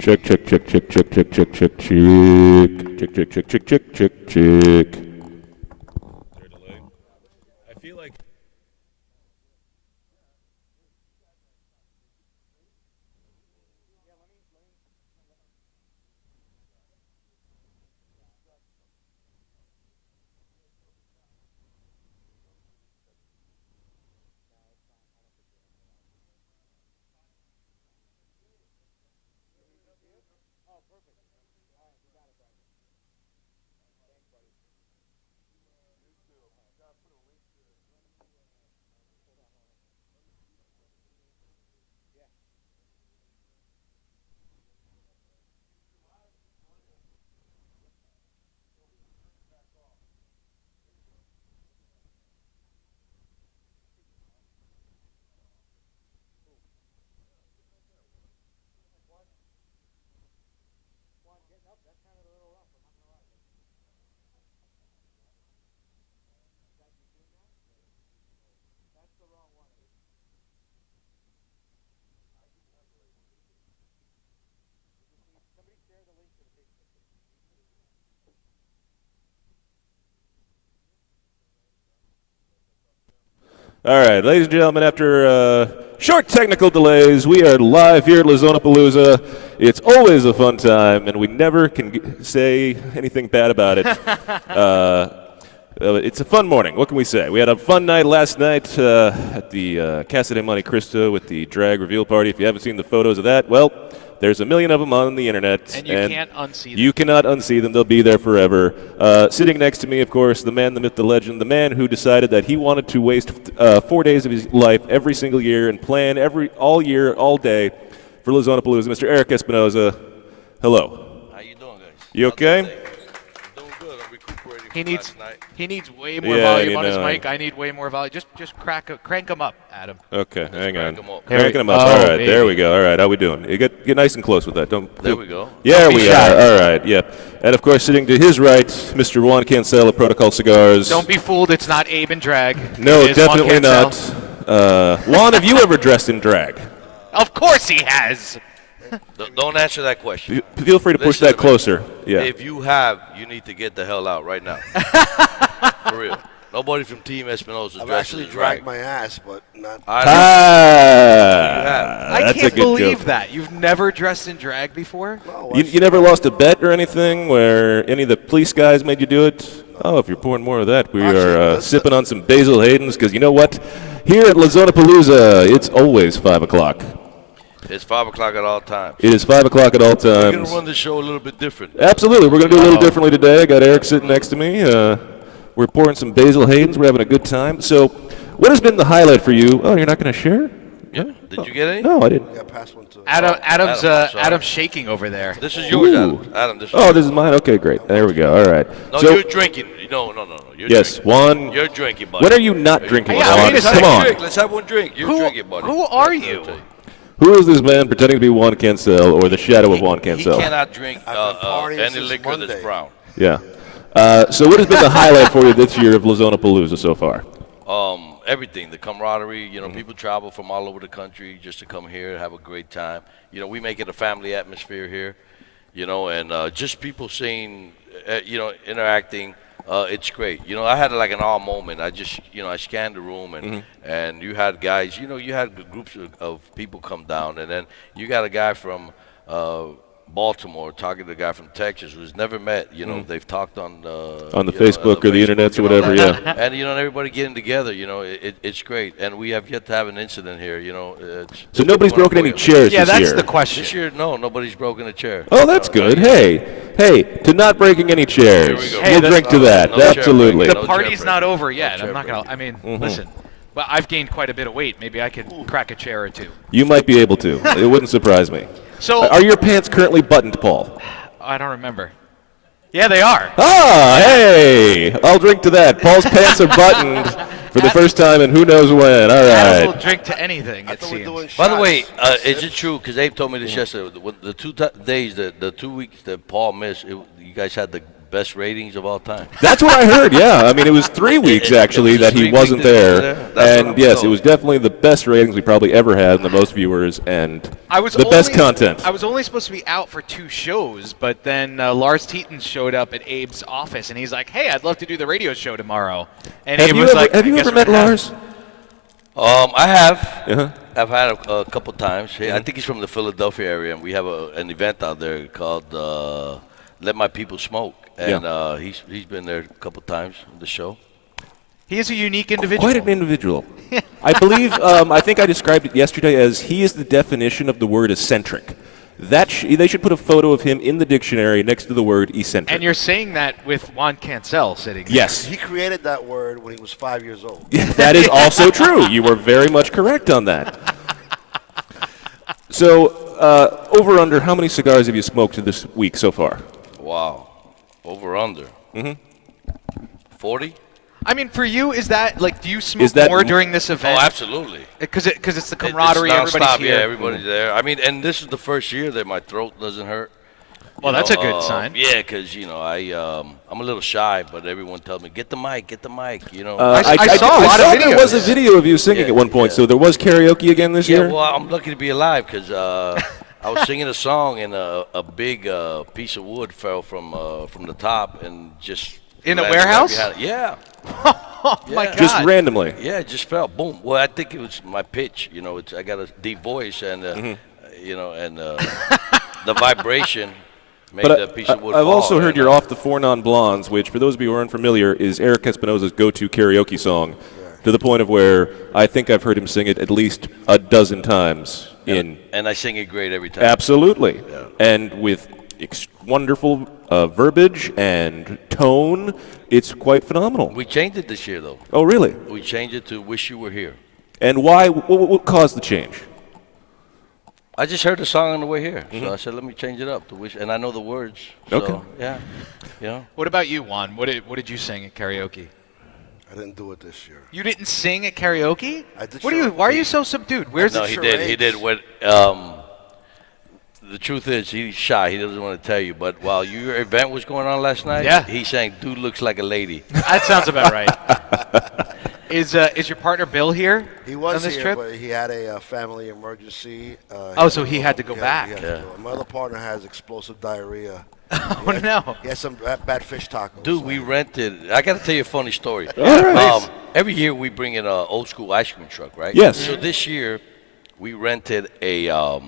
Check, check, check, check, check, check, check, check, check. Check, check, check, check, check, check, check. I feel like all right, ladies and gentlemen, after short technical delays, we are live here at Zona Palooza. It's always a fun time, and we never can say anything bad about it. It's a fun morning. What can we say? We had a fun night last night at the Casa de Monte Cristo with the drag reveal party. If you haven't seen the photos of that, well, there's a million of them on the internet. And you can't unsee them. You cannot unsee them. They'll be there forever. Sitting next to me, of course, the man, the myth, the legend, the man who decided that he wanted to waste 4 days of his life every single year and plan all year, all day for Zona Palooza, Mr. Eric Espinoza. Hello. How you doing, guys? You okay? I'm doing good. I'm recuperating from last night. He needs way more volume on his mic. I need way more volume. Just crank him up, Adam. Okay, hang on. Cranking him up. All right, there we go. All right, how we doing? You get nice and close with that. There we go. Yeah, we are. All right, yep. And, of course, sitting to his right, Mr. Juan Cancel of Protocol Cigars. Don't be fooled. It's not Abe in drag. No, definitely not. Juan, have you ever dressed in drag? Of course he has. Don't answer that question. Feel free to push that closer. Yeah. If you have, you need to get the hell out right now. For real. Nobody from Team Espinosa I've dresses actually in dragged drag. my ass, but not. I That's can't a good believe joke. that. You've never dressed in drag before? No, You never lost a bet or anything where any of the police guys made you do it? Oh, if you're pouring more of that, we are sipping on some Basil Hayden's because you know what? Here at Zona Palooza, it's always 5 o'clock. It's 5 o'clock at all times. It is 5 o'clock at all times. We're going to run the show a little bit different. Absolutely. We're going to do a little differently today. I got Eric sitting next to me. We're pouring some Basil Hayden's. We're having a good time. So what has been the highlight for you? Oh, you're not going to share? Yeah. Did you get any? No, I didn't. I got past one too. Adam's shaking over there. This is yours, Adam. Ooh. Adam, this is Oh, yours. this is mine? Okay, great. There we go. All right. No, So, you're drinking. No. You're yes, drinking. Juan. You're drinking, buddy. When are you not drinking, Yeah, Juan? wait a Let's second. Come have a on. drink. Let's have one drink. You're drinking, buddy. Who are That's what you? I'll tell you. Who is this man pretending to be Juan Cancel or the shadow of Juan He Cancel? cannot drink I've been partying any since liquor that's Monday. brown. Yeah. So what has been the highlight for you this year of Zona Palooza so far? Everything, the camaraderie, people travel from all over the country just to come here and have a great time. We make it a family atmosphere here, and just people seeing, interacting, it's great. I had like an awe moment. I just, I scanned the room and you had guys, you had groups of people come down, and then you got a guy from Baltimore talking to a guy from Texas who's never met. They've talked on the Facebook or the internet or whatever. Yeah. And everybody getting together. It's great. And we have yet to have an incident here. So nobody's broken any chairs Yeah, this year? that's the question. This year, no, nobody's broken a chair. Oh, that's good. Hey, to not breaking any chairs. Here we go. Hey, We'll drink to that. no chair Absolutely. breaking. The No party's chair not breaking. over yet. No I'm not chair gonna. I mean, listen. But I've gained quite a bit of weight. Maybe I could crack a chair or two. You might be able to. It wouldn't surprise me. So Are your pants currently buttoned, Paul? I don't remember. Yeah, they are. Ah, hey! I'll drink to that. Paul's pants are buttoned for the first time in who knows when. All Adam will right. drink to anything. I It thought we're seems. doing By the way, shots. is it true? Because Abe told me this yesterday. The 2 days, the 2 weeks that Paul missed, you guys had the best ratings of all time. That's what I heard, yeah. I mean, it was 3 weeks, actually, that he wasn't there. And, yes, it was definitely the best ratings we probably ever had and the most viewers and the best content. I was only supposed to be out for 2 shows, but then Lars Teton showed up at Abe's office, and he's like, hey, I'd love to do the radio show tomorrow. And Have you ever met Lars? I have. Uh-huh. I've had a couple times. I think he's from the Philadelphia area, and we have an event out there called Let My People Smoke. And he's been there a couple times on the show. He is a unique individual. Quite an individual. I believe, I think I described it yesterday as he is the definition of the word eccentric. They should put a photo of him in the dictionary next to the word eccentric. And you're saying that with Juan Cancel sitting there. Yes. He created that word when he was 5 years old. That is also true. You were very much correct on that. So, over under, how many cigars have you smoked this week so far? Wow. Over under. 40? I mean, for you, is that, like, do you smoke more during this event? Oh, absolutely. Because it's the camaraderie, it's everybody's nonstop, here. Yeah, everybody's there. I mean, and this is the first year that my throat doesn't hurt. Well, that's a good sign. Yeah, because, I'm a little shy, but everyone tells me, get the mic, I saw a lot of videos. There was a video of you singing at one point, so there was karaoke again this year? Yeah, well, I'm lucky to be alive because I was singing a song and a big piece of wood fell from the top and just... In a warehouse? Yeah. Oh, my God. Just randomly? Yeah, it just fell. Boom. Well, I think it was my pitch. I got a deep voice and, the vibration made the piece of wood I've fall. also heard you're off the Four Non-Blondes, which, for those of you who aren't familiar, is Eric Espinosa's go-to karaoke song, to the point of where I think I've heard him sing it at least a dozen times. And I sing it great every time. Absolutely. Yeah. And with wonderful verbiage and tone, it's quite phenomenal. We changed it this year, though. Oh, really? We changed it to Wish You Were Here. And why? What caused the change? I just heard the song on the way here, so I said, let me change it up to Wish, and I know the words. So, okay. Yeah. What about you, Juan? What did you sing at karaoke? I didn't do it this year. You didn't sing at karaoke? I did. Why are you so subdued? Where's no, the he did. What? The truth is, he's shy. He doesn't want to tell you. But while your event was going on last night, he sang "Dude Looks Like a Lady." That sounds about right. Is your partner Bill here? He was on this here, trip? but he had a family emergency. So he had to go back. My other partner has explosive diarrhea. Oh, no. He has some bad fish tacos. Dude, we rented. I got to tell you a funny story. All right. Every year we bring in an old school ice cream truck, right? Yes. So this year we rented a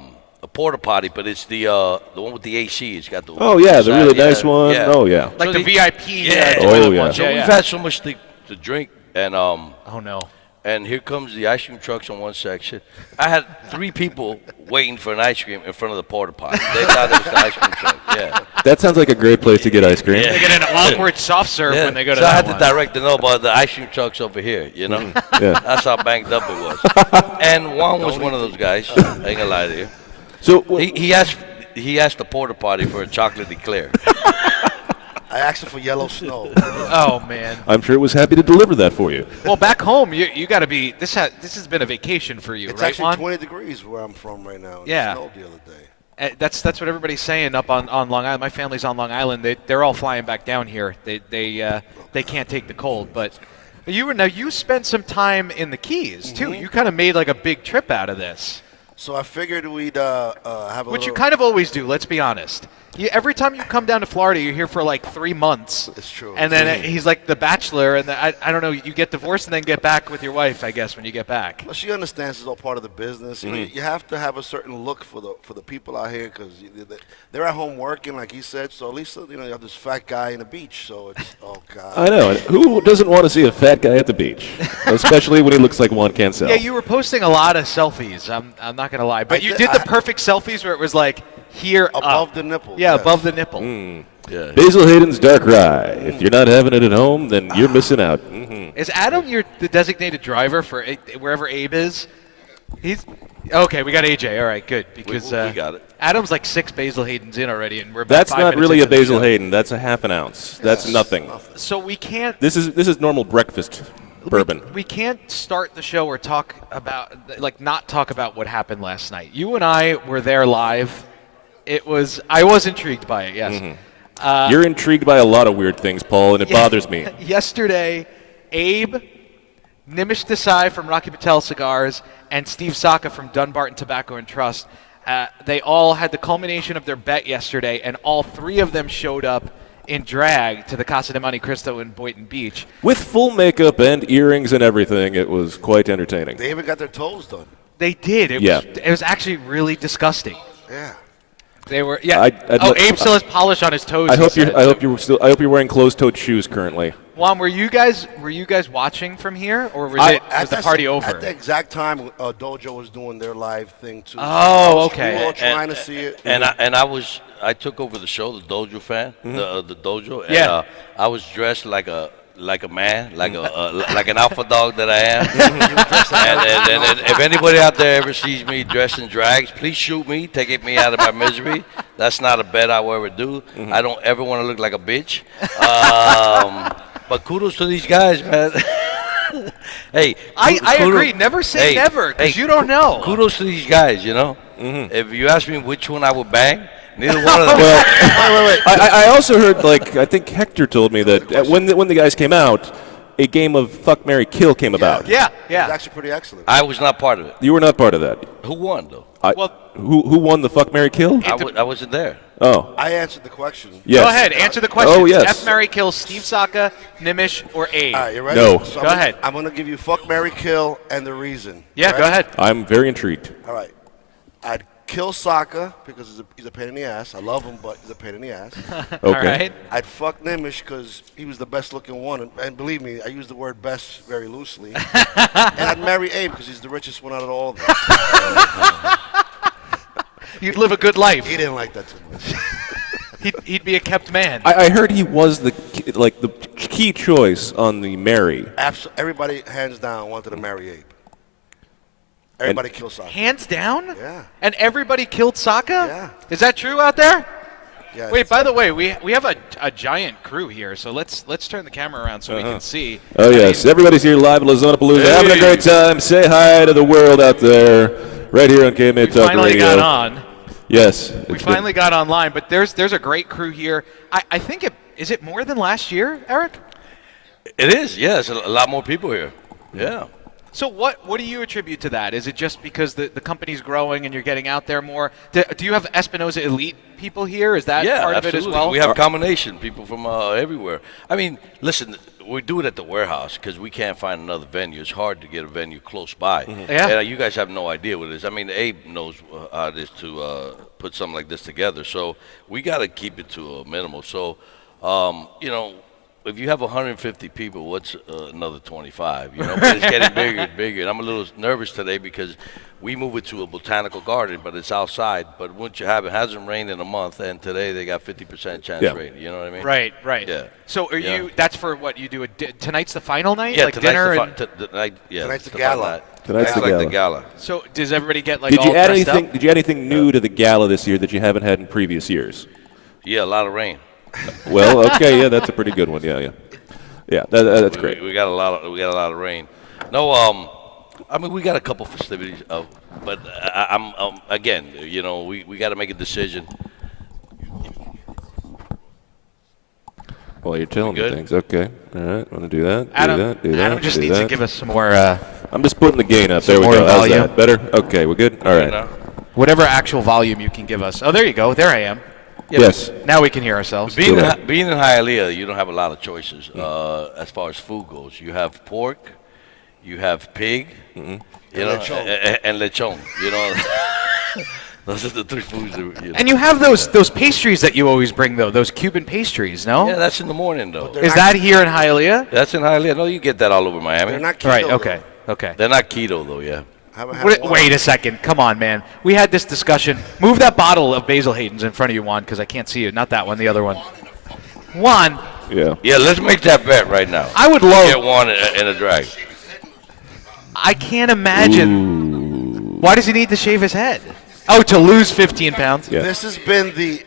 porta potty, but it's the one with the AC. It's got the the really nice one. Yeah. Oh yeah. Like So the VIP. Oh, yeah. Ones. So we've had so much to drink, and Oh no. and here comes the ice cream trucks on one section. I had 3 people waiting for an ice cream in front of the porta potty. They thought it was the ice cream truck. Yeah. That sounds like a great place to get ice cream. Yeah. They get an awkward soft serve when they go to so that I had one. to direct them about the ice cream trucks over here, you know? Yeah. That's how banged up it was. And Juan was one of those guys. I ain't gonna lie to you. So He asked the porta potty for a chocolate eclair. I asked him for yellow snow. Oh man. I'm sure it was happy to deliver that for you. Well, back home, you got to be. This has been a vacation for you, It's right, actually Juan? 20 degrees where I'm from right now. Yeah. It snowed the other day. That's what everybody's saying up on Long Island. My family's on Long Island. They're all flying back down here. They can't take the cold. But you spent some time in the Keys too. You kind of made like a big trip out of this. So I figured we'd have a Which you little... kind of always do. Let's be honest. Every time you come down to Florida, you're here for like 3 months. It's true. And then he's like the bachelor, and I don't know. You get divorced and then get back with your wife, I guess, when you get back. Well, she understands it's all part of the business. You know, you have to have a certain look for the people out here because they're at home working, like he said. So at least you have this fat guy in the beach. So it's God. I know. Who doesn't want to see a fat guy at the beach, especially when he looks like Juan Cancel? Yeah, you were posting a lot of selfies. I'm not gonna lie, but you did the perfect selfies where it was like here above the nipple. Yeah, yes. above the nipple. Yeah. Basil Hayden's Dark Rye. If you're not having it at home, then you're missing out. Is Adam the designated driver for wherever Abe is? He's okay. We got AJ. All right, good because we got it. Adam's like 6 Basil Haydens in already, and we're about That's 5 not minutes really a into the Basil show. Hayden. That's a half an ounce. That's nothing. So we can't. This is normal breakfast bourbon. We can't start the show or talk about not talk about what happened last night. You and I were there live. I was intrigued by it. Yes. You're intrigued by a lot of weird things, Paul, and it bothers me. Yesterday, Abe, Nimish Desai from Rocky Patel Cigars, and Steve Saka from Dunbarton Tobacco and Trust, they all had the culmination of their bet yesterday, and all three of them showed up in drag to the Casa de Monte Cristo in Boynton Beach. With full makeup and earrings and everything, it was quite entertaining. They even got their toes done. They did. It was actually really disgusting. Yeah. They were. Yeah. Abe still has polish on his toes. I hope you're wearing closed-toed shoes currently. Juan, were you guys watching from here, or was the party over? At the exact time, Dojo was doing their live thing too. Oh, okay. We were all trying to see it. And I took over the show, the Dojo fan, the Dojo, and Yeah. I was dressed like a man, like an alpha dog that I am. and if anybody out there ever sees me dressed in drags, please shoot me, take me out of my misery. That's not a bet I will ever do. I don't ever want to look like a bitch. But kudos to these guys, man. Hey, I agree. Never say never, because you don't know. Kudos to these guys, you know. If you ask me which one I would bang, neither one of them. Wait. I also heard, I think Hector told me that when the guys came out, a game of Fuck, Marry, Kill came about. Yeah. It was actually pretty excellent. I was not part of it. You were not part of that. Who won, though? Who won the Fuck, Marry, Kill? I wasn't there. Oh. I answered the question. Yes. Go ahead, answer the question. Oh, yes. F, Marry, Kill, Steve Saka, Nimish, or Abe. All right, you ready? No. So Go ahead. I'm going to give you Fuck, Marry, Kill, and the reason. Yeah, Right? go ahead. I'm very intrigued. All right. I'd kill Saka because he's a pain in the ass. I love him, but he's a pain in the ass. Okay. All right. I'd fuck Nimish because he was the best looking one. And believe me, I use the word best very loosely. And I'd marry Abe because he's the richest one out of all of them. You'd live a good life. He didn't like that too much. He'd be a kept man. I heard he was the key choice on the Mary. Everybody, hands down, wanted to marry Abe. Everybody killed Saka. Hands down? Yeah. And everybody killed Saka? Yeah. Is that true out there? Yeah, Wait, by the way, we have a giant crew here, so let's turn the camera around so we can see. Oh, yes. Everybody's here live at Zona Palooza, having a great time. Say hi to the world out there, right here on KMA We Talk finally Radio. got on. Yes. We finally got online, but there's a great crew here. I think is it more than last year, Eric? It is, yes. A lot more people here. Yeah. So what do you attribute to that? Is it just because the company's growing and you're getting out there more? Do you have Espinosa Elite people here? Is that part of it as well? We have combination people from everywhere. I mean, listen, we do it at the warehouse because we can't find another venue. It's hard to get a venue close by. Yeah. And you guys have no idea what it is. I mean, Abe knows how it is to put something like this together. So we got to keep it to a minimal. So, if you have 150 people, what's another 25? But it's getting bigger and bigger. And I'm a little nervous today because we move it to a botanical garden, but it's outside. But once you have it, hasn't rained in a month, and today they got 50% chance rain. You know what I mean? Right. Yeah. So are you? That's for what you do. Tonight's the final night, Yeah, like tonight's dinner. Tonight's the final gala. night. Tonight's the like gala. the gala. So does everybody get Did all you add dressed anything? up? Did you add anything new to the gala this year that you haven't had in previous years? Yeah, a lot of rain. Well, okay, yeah, that's a pretty good one. Yeah. That's great. We got a lot of rain. No, I mean we got a couple festivities, but I'm again, we got to make a decision. Well, you're telling me good? things. Okay. All right. Want to do that? Adam, do that. Adam just do needs that. to give us some more. I'm just putting the gain up. There we more go. How's volume. that? Better? Okay, we're good? All right. Whatever actual volume you can give us. Oh, there you go. There I am. Yeah, Yes. Now we can hear ourselves. Being in Correct. Hialeah, you don't have a lot of choices as far as food goes. You have pork, you have pig, and lechon. Those are the three foods. And you have those pastries that you always bring, though. Those Cuban pastries, no? Yeah, that's in the morning though. Is that here in Hialeah? That's in Hialeah. No, you get that all over Miami. They're not keto. Right. though. Okay. They're not keto though. Yeah. Haven't had one. Wait a second. Come on, man. We had this discussion. Move that bottle of Basil Hayden's in front of you, Juan, because I can't see you. Not that one, the other one. Juan, Yeah. Yeah, let's make that bet right now. I would love. Get one in a drag. I can't imagine. Why does he need to shave his head? Oh, to lose 15 pounds? Yeah. This has been the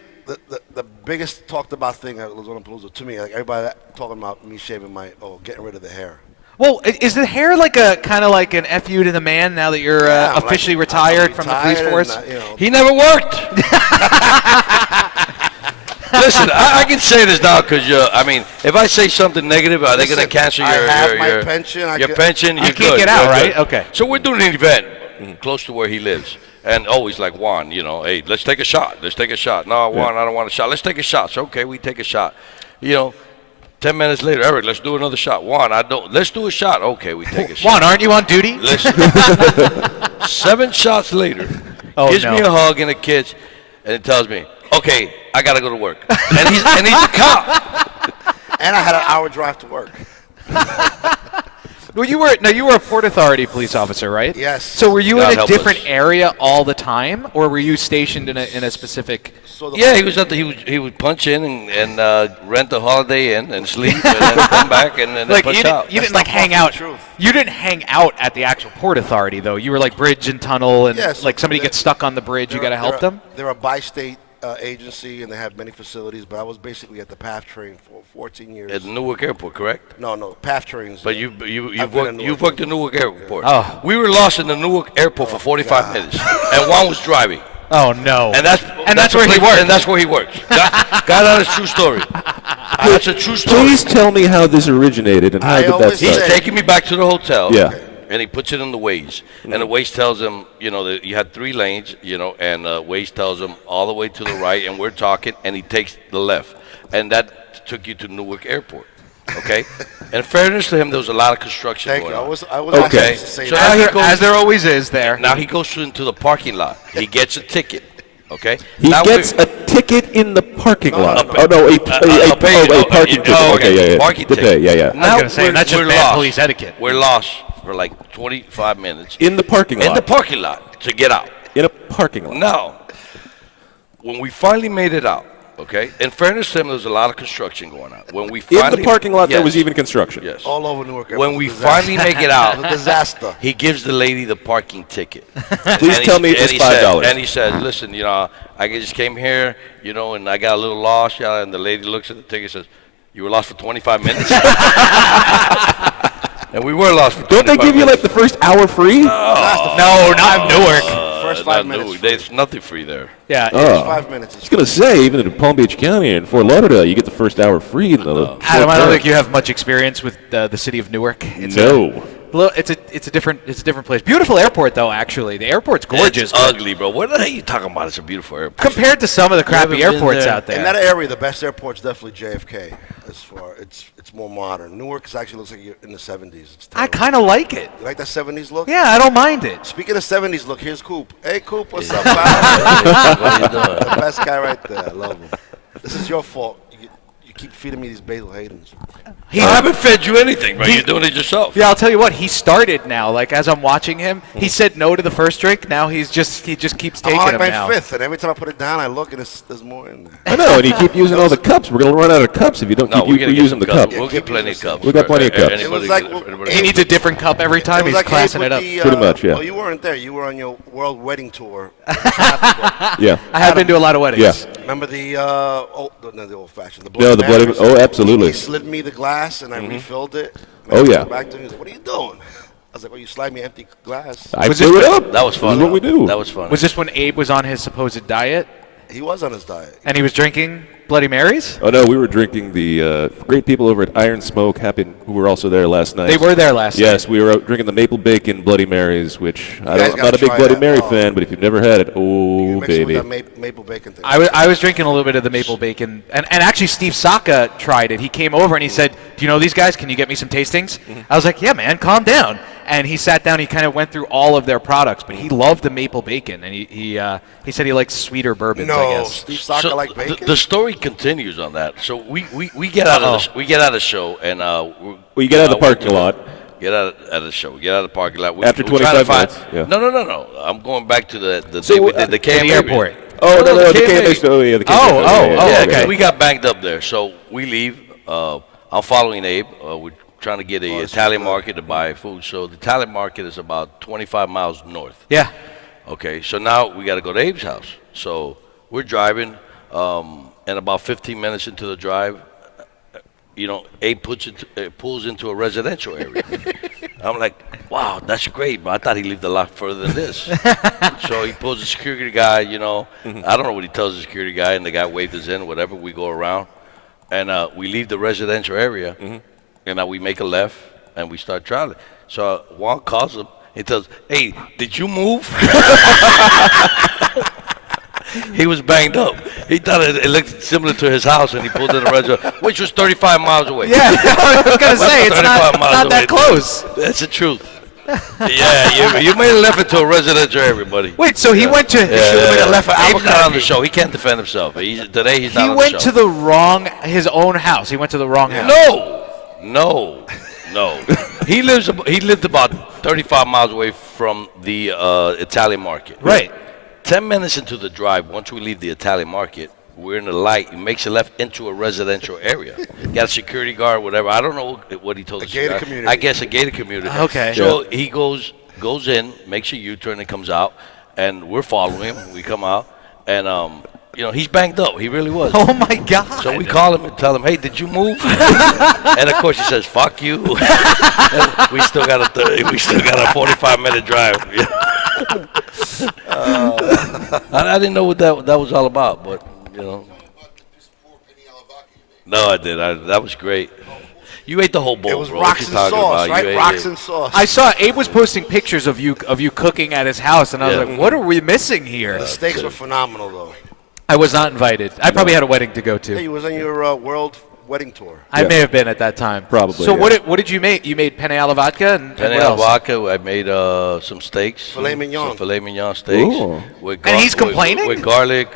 biggest talked about thing at Zona Palooza to me. Like everybody talking about me shaving getting rid of the hair. Well, is the hair like a kind of like an FU to the man now that you're Yeah, I'm officially like, retired I'm from the police retired force? and, He never worked. Listen, I can say this now because I mean, if I say something negative, are they going to cancel I your have my pension. your pension? You You're can't good, get out, you're right? good. Okay. So we're doing an event close to where he lives, and always like Juan, hey, let's take a shot. Let's take a shot. No, Juan, I don't want a shot. Let's take a shot. So okay, we take a shot. 10 minutes later, Eric, let's do another shot. Juan, I don't. Let's do a shot. Okay, we take a shot. Juan, aren't you on duty? Listen, 7 shots later, gives me a hug and a kiss, and it tells me, okay, I gotta go to work. And he's a cop. And I had an hour drive to work. Well, you were a Port Authority police officer, right? Yes. So were you God in a help different us. area all the time, or were you stationed in a specific? So Yeah, he would punch in and rent the Holiday Inn and sleep and then come back and then Like punch out. you didn't That's like not hang far from out. the truth. You didn't hang out at the actual Port Authority though. You were like bridge and tunnel, and Yes, like somebody they're- gets stuck on the bridge, you got to help them. They're a bi-state agency, and they have many facilities. But I was basically at the PAF train for 14 years. At Newark Airport, correct? No, PAF trains. But I've you've been in worked at Newark. Newark Airport. Oh. We were lost in the Newark Airport for 45 minutes, and Juan was driving. Oh no. And that's where the he place- works. And that's where he works. That is a true story. That's a true story. Please tell me how this originated and how I did that always He's start? say- taking me back to the hotel. Yeah. And he puts it in the Waze. And the Waze tells him, that you had 3 lanes, and Waze tells him all the way to the right, and we're talking, and he takes the left. And that took you to Newark Airport. Okay? In fairness to him, there was a lot of construction Thank going you. on. I was Okay. actually to say So that. now he goes- as there always is there. Now he goes into the parking lot. He gets a ticket. Okay? He Now gets we're- a ticket in the parking lot. no. Oh no, a parking ticket. oh, Okay, yeah. Parking Good ticket. day, yeah. I was gonna say, that's just bad lost. police etiquette. We're lost for like 25 minutes In the parking lot. in the parking lot to get out. In a parking lot. Now, when we finally made it out, okay, in fairness to him, there was a lot of construction going on. When we In finally, the parking lot, there Yes. was even construction. Yes. All over Newark Airport. When we It's a disaster. finally make it out, It's a disaster. he gives the lady the parking ticket. Please tell me it's $5. And he said, listen, I just came here, and I got a little lost. And the lady looks at the ticket and says, you were lost for 25 minutes? And we were lost for 25 Don't they give you minutes. like the first hour free? No, not Newark. First Not 5 minutes. Newark. There's nothing free there. Yeah. Oh. 5 minutes. I was gonna say, even in Palm Beach County and Fort Lauderdale, you get the first hour free in the. Adam, I don't think you have much experience with the city of Newark. It's No. it's a different place. Beautiful airport though. Actually, the airport's gorgeous. It's but ugly, bro. What the hell are you talking about? It's a beautiful airport. compared to some of the crappy haven't been airports there. out In that there. area, the best airport's definitely JFK. As far it's more modern. Newark actually looks like you're in the 70s. It's I terrible. kind of like it. You like that 70s look? Yeah, I don't mind it. Speaking of 70s look, here's Coop. Hey, Coop, what's up, What pal? are you doing? The best guy right there. I love him. This is your fault. You keep feeding me these Basil Haydens. I haven't fed you anything, bro. You're doing it yourself. Yeah, I'll tell you what. He started now. Like as I'm watching him, he said no to the first drink. Now he just keeps I'm taking on them like my now. fifth, and every time I put it down, I look, and there's more in there. I know, and you keep using all the cups. We're gonna run out of cups if you don't No, keep we're gonna get using some the cups. cup. We'll get plenty of cups. We got plenty of cups. Anybody It was can- like- anybody He can- needs a different cup every time. It was He's like classing Abe it up. with the, Pretty much, yeah. Oh, you weren't there. You were on your world wedding tour. Yeah. I have been to a lot of weddings. Yeah. Remember the the old fashioned. No, the Bloody- oh, absolutely. He slid me the glass, and I refilled it. Oh, yeah. Back to him. He said, "What are you doing?" I was like, "Well, you slide me an empty glass." I Was blew it- it up. That was This fun. is what we do. That was fun. Was this when Abe was on his supposed diet He was on his diet. and he was drinking Bloody Marys? Oh no, we were drinking the great people over at Iron Smoke, who were also there last night. They were there last night. Yes, we were out drinking the maple bacon Bloody Marys, which guys I'm not gotta a big try Bloody that. Mary Oh. fan, but if you've never had it, You oh mix it baby. with that maple bacon thing. I was drinking a little bit of the maple bacon, and actually Steve Saka tried it. He came over and he said, "Do you know these guys? Can you get me some tastings?" I was like, "Yeah, man, calm down." And he sat down. He kind of went through all of their products, but he loved the maple bacon, and he said he likes sweeter bourbons. I no, guess. Steve Saka like bacon. The story continues on that. So we get out of the show and Well, you get out of the parking lot. Get out of the show. Get out of the parking lot. After we're trying to 25 find- minutes, yeah. No. I'm going back to the So, day we did the to KMA the airport. Oh no, the the KMA. KMA. Oh yeah, the KMA. Oh, Yeah, okay. we got banged up there. So we leave. I'm following Abe. We're trying to get a Italian market to buy food. So the Italian market is about 25 miles north. Yeah. Okay, so now we got to go to Abe's house. So we're driving, and about 15 minutes into the drive, Abe pulls into a residential area. I'm like, wow, that's great, but I thought he lived a lot further than this. So he pulls the security guy, I don't know what he tells the security guy, and the guy waved us in, whatever. We go around, and we leave the residential area, and we make a left, and we start traveling. So Juan calls him. He tells, hey, did you move? He was banged up. He thought it looked similar to his house, and he pulled in the reservoir, which was 35 miles away. Yeah, I was going to say, it's not that close. That's the truth. Yeah, you made a left into a residential area, buddy. Wait, so he went to... He's not on the show. He can't defend himself. Today he's not on the show. He went to his own house. He went to the wrong house. No. He lived about 35 miles away from the Italian market. Right. 10 minutes into the drive, once we leave the Italian market, we're in the light. He makes a left into a residential area. Got a security guard, whatever. I don't know what he told us. A gated community. I guess a gated community. Okay. So he goes in, makes a U-turn, and comes out, and we're following him. We come out, and he's banged up. He really was. Oh my God. So we call him and tell him, hey, did you move? And of course he says, fuck you. we still got a 45-minute drive. I didn't know what that was all about, but No, I did. That was great. You ate the whole bowl, It was bro. rocks and sauce, right? Rocks and sauce. I saw Abe was posting pictures of you cooking at his house, and I was like, what are we missing here? The steaks were phenomenal, though. I was not invited. I probably had a wedding to go to. Yeah, you was on your world wedding tour. I may have been at that time. Probably, So yeah. what did you make? You made penne alla vodka and Penne what alla else? vodka. I made some steaks. Filet mignon. Some filet mignon steaks. Ooh. And he's complaining? With garlic,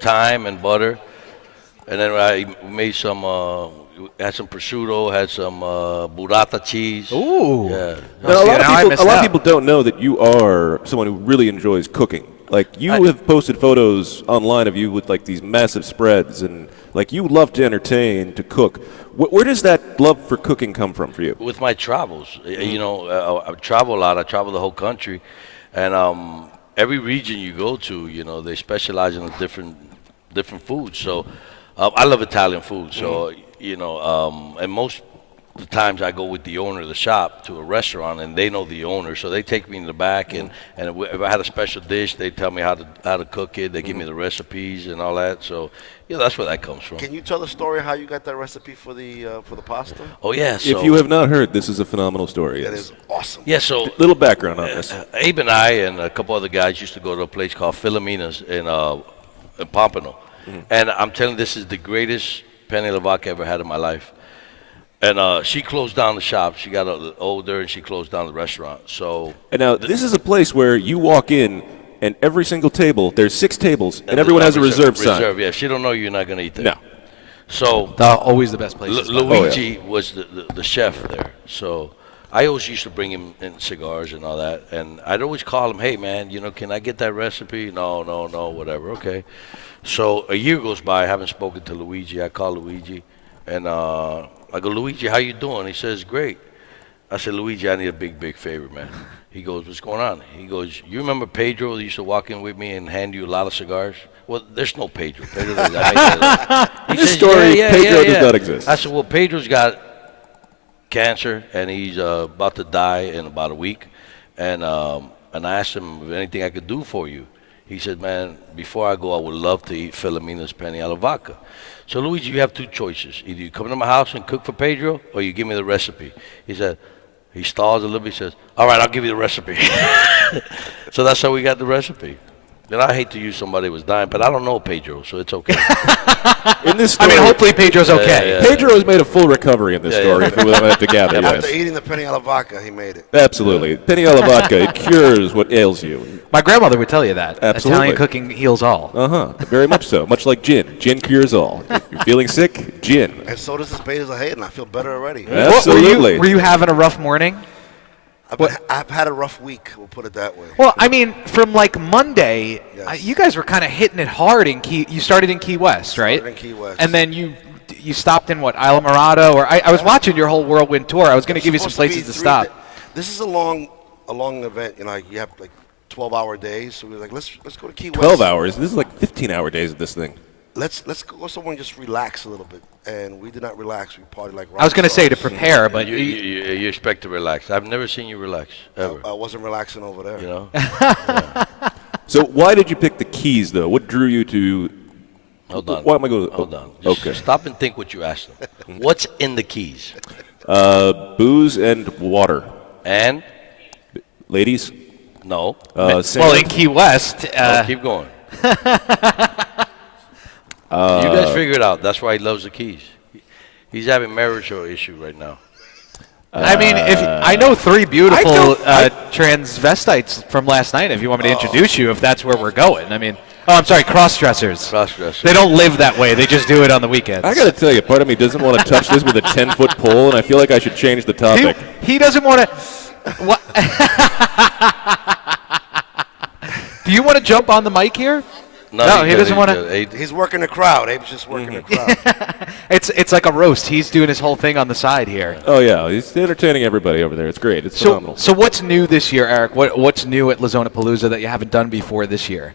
thyme, and butter. And then I made some, had some prosciutto, had some burrata cheese. Ooh. Yeah. Now, I a missed lot of out. people don't know that you are someone who really enjoys cooking. Like, you have posted photos online of you with, like, these massive spreads, and, like, you love to entertain, to cook. Where does that love for cooking come from for you? With my travels, I travel a lot. I travel the whole country, and every region you go to, they specialize in a different foods. So I love Italian food. So and most of the times I go with the owner of the shop to a restaurant, and they know the owner, so they take me in the back, and if I had a special dish, they tell me how to cook it. They give me the recipes and all that. So that's where that comes from. Can you tell the story how you got that recipe for the pasta? Oh yeah. So If you have not heard, this is a phenomenal story. That Yes. is awesome. yeah. So Little background on this. Abe and I and a couple other guys used to go to a place called Filomena's in Pompano. And I'm telling you, this is the greatest penne alla vodka I ever had in my life. And she closed down the shop. She got older, and she closed down the restaurant. So And now, this is a place where you walk in, and every single table, there's 6 tables, and everyone has a reserve sign. Reserve, yeah. If she don't know you're not going to eat there. No. So Always the best places. Luigi was the chef there. So I always used to bring him in cigars and all that. And I'd always call him, hey, man, can I get that recipe? No, whatever. Okay. So a year goes by. I haven't spoken to Luigi. I call Luigi, and I go, Luigi, how you doing? He says, great. I said, Luigi, I need a big favor, man. He goes, what's going on? He goes, you remember Pedro that used to walk in with me and hand you a lot of cigars? Well, there's no Pedro. Pedro doesn't. In this story, Pedro does not exist. I said, well, Pedro's got cancer, and he's about to die in about a week. And I asked him if anything I could do for you. He said, man, before I go, I would love to eat Filomena's penne alla vodka. So, Luigi, you have 2 choices. Either you come to my house and cook for Pedro, or you give me the recipe. He said, he stalls a little bit, he says, all right, I'll give you the recipe. So that's how we got the recipe. And I hate to use somebody who was dying, but I don't know Pedro, so it's okay. In this story, hopefully Pedro's okay. Yeah. Pedro has made a full recovery in this story, if we have to gather, yes. After eating the penne alla vodka, he made it. Absolutely. Penne alla vodka, it cures what ails you. My grandmother would tell you that. Absolutely. Italian cooking heals all. Uh-huh. Very much so. Much like gin. Gin cures all. If you're feeling sick, gin. And so does this Beta's a hate, and I feel better already. Absolutely. Were you having a rough morning? I've had a rough week, we'll put it that way. Well, I mean, from like Monday, Yes. you guys were kind of hitting it hard in Key. You started in Key West, right? Started in Key West. And then you stopped in what, Isla Morada? Or I was watching your whole whirlwind tour. I was going to give you some places to stop. This is a long event. You have like 12-hour days. So we were like, let's go to Key West. 12 hours. This is like 15-hour days of this thing. Let's go somewhere and just relax a little bit. and we did not relax. We partied like rock I was going to say to stars. prepare, but You expect to relax. I've never seen you relax, ever. I wasn't relaxing over there. You know? So why did you pick the keys, though? What drew you to? Hold on. Why am I going? Hold on. Just Okay. stop and think what you asked them. What's in the keys? Booze and water. And? Ladies? No. well, sand? in Key West, Keep going. You guys figure it out. That's why he loves the keys. He's having marital issue right now. I mean, if I know 3 beautiful transvestites from last night. If you want me to introduce you, if that's where we're going. I mean, I'm sorry, cross-dressers. Cross-dresser. They don't live that way. They just do it on the weekends. I got to tell you, part of me doesn't want to touch this with a 10-foot pole, and I feel like I should change the topic. He doesn't want to. What? Do you want to jump on the mic here? No, he doesn't want to. He's working the crowd. Abe's just working the crowd. It's like a roast. He's doing his whole thing on the side here. Oh, yeah. He's entertaining everybody over there. It's great. It's phenomenal. So what's new this year, Eric? What's new at Zona Palooza that you haven't done before this year?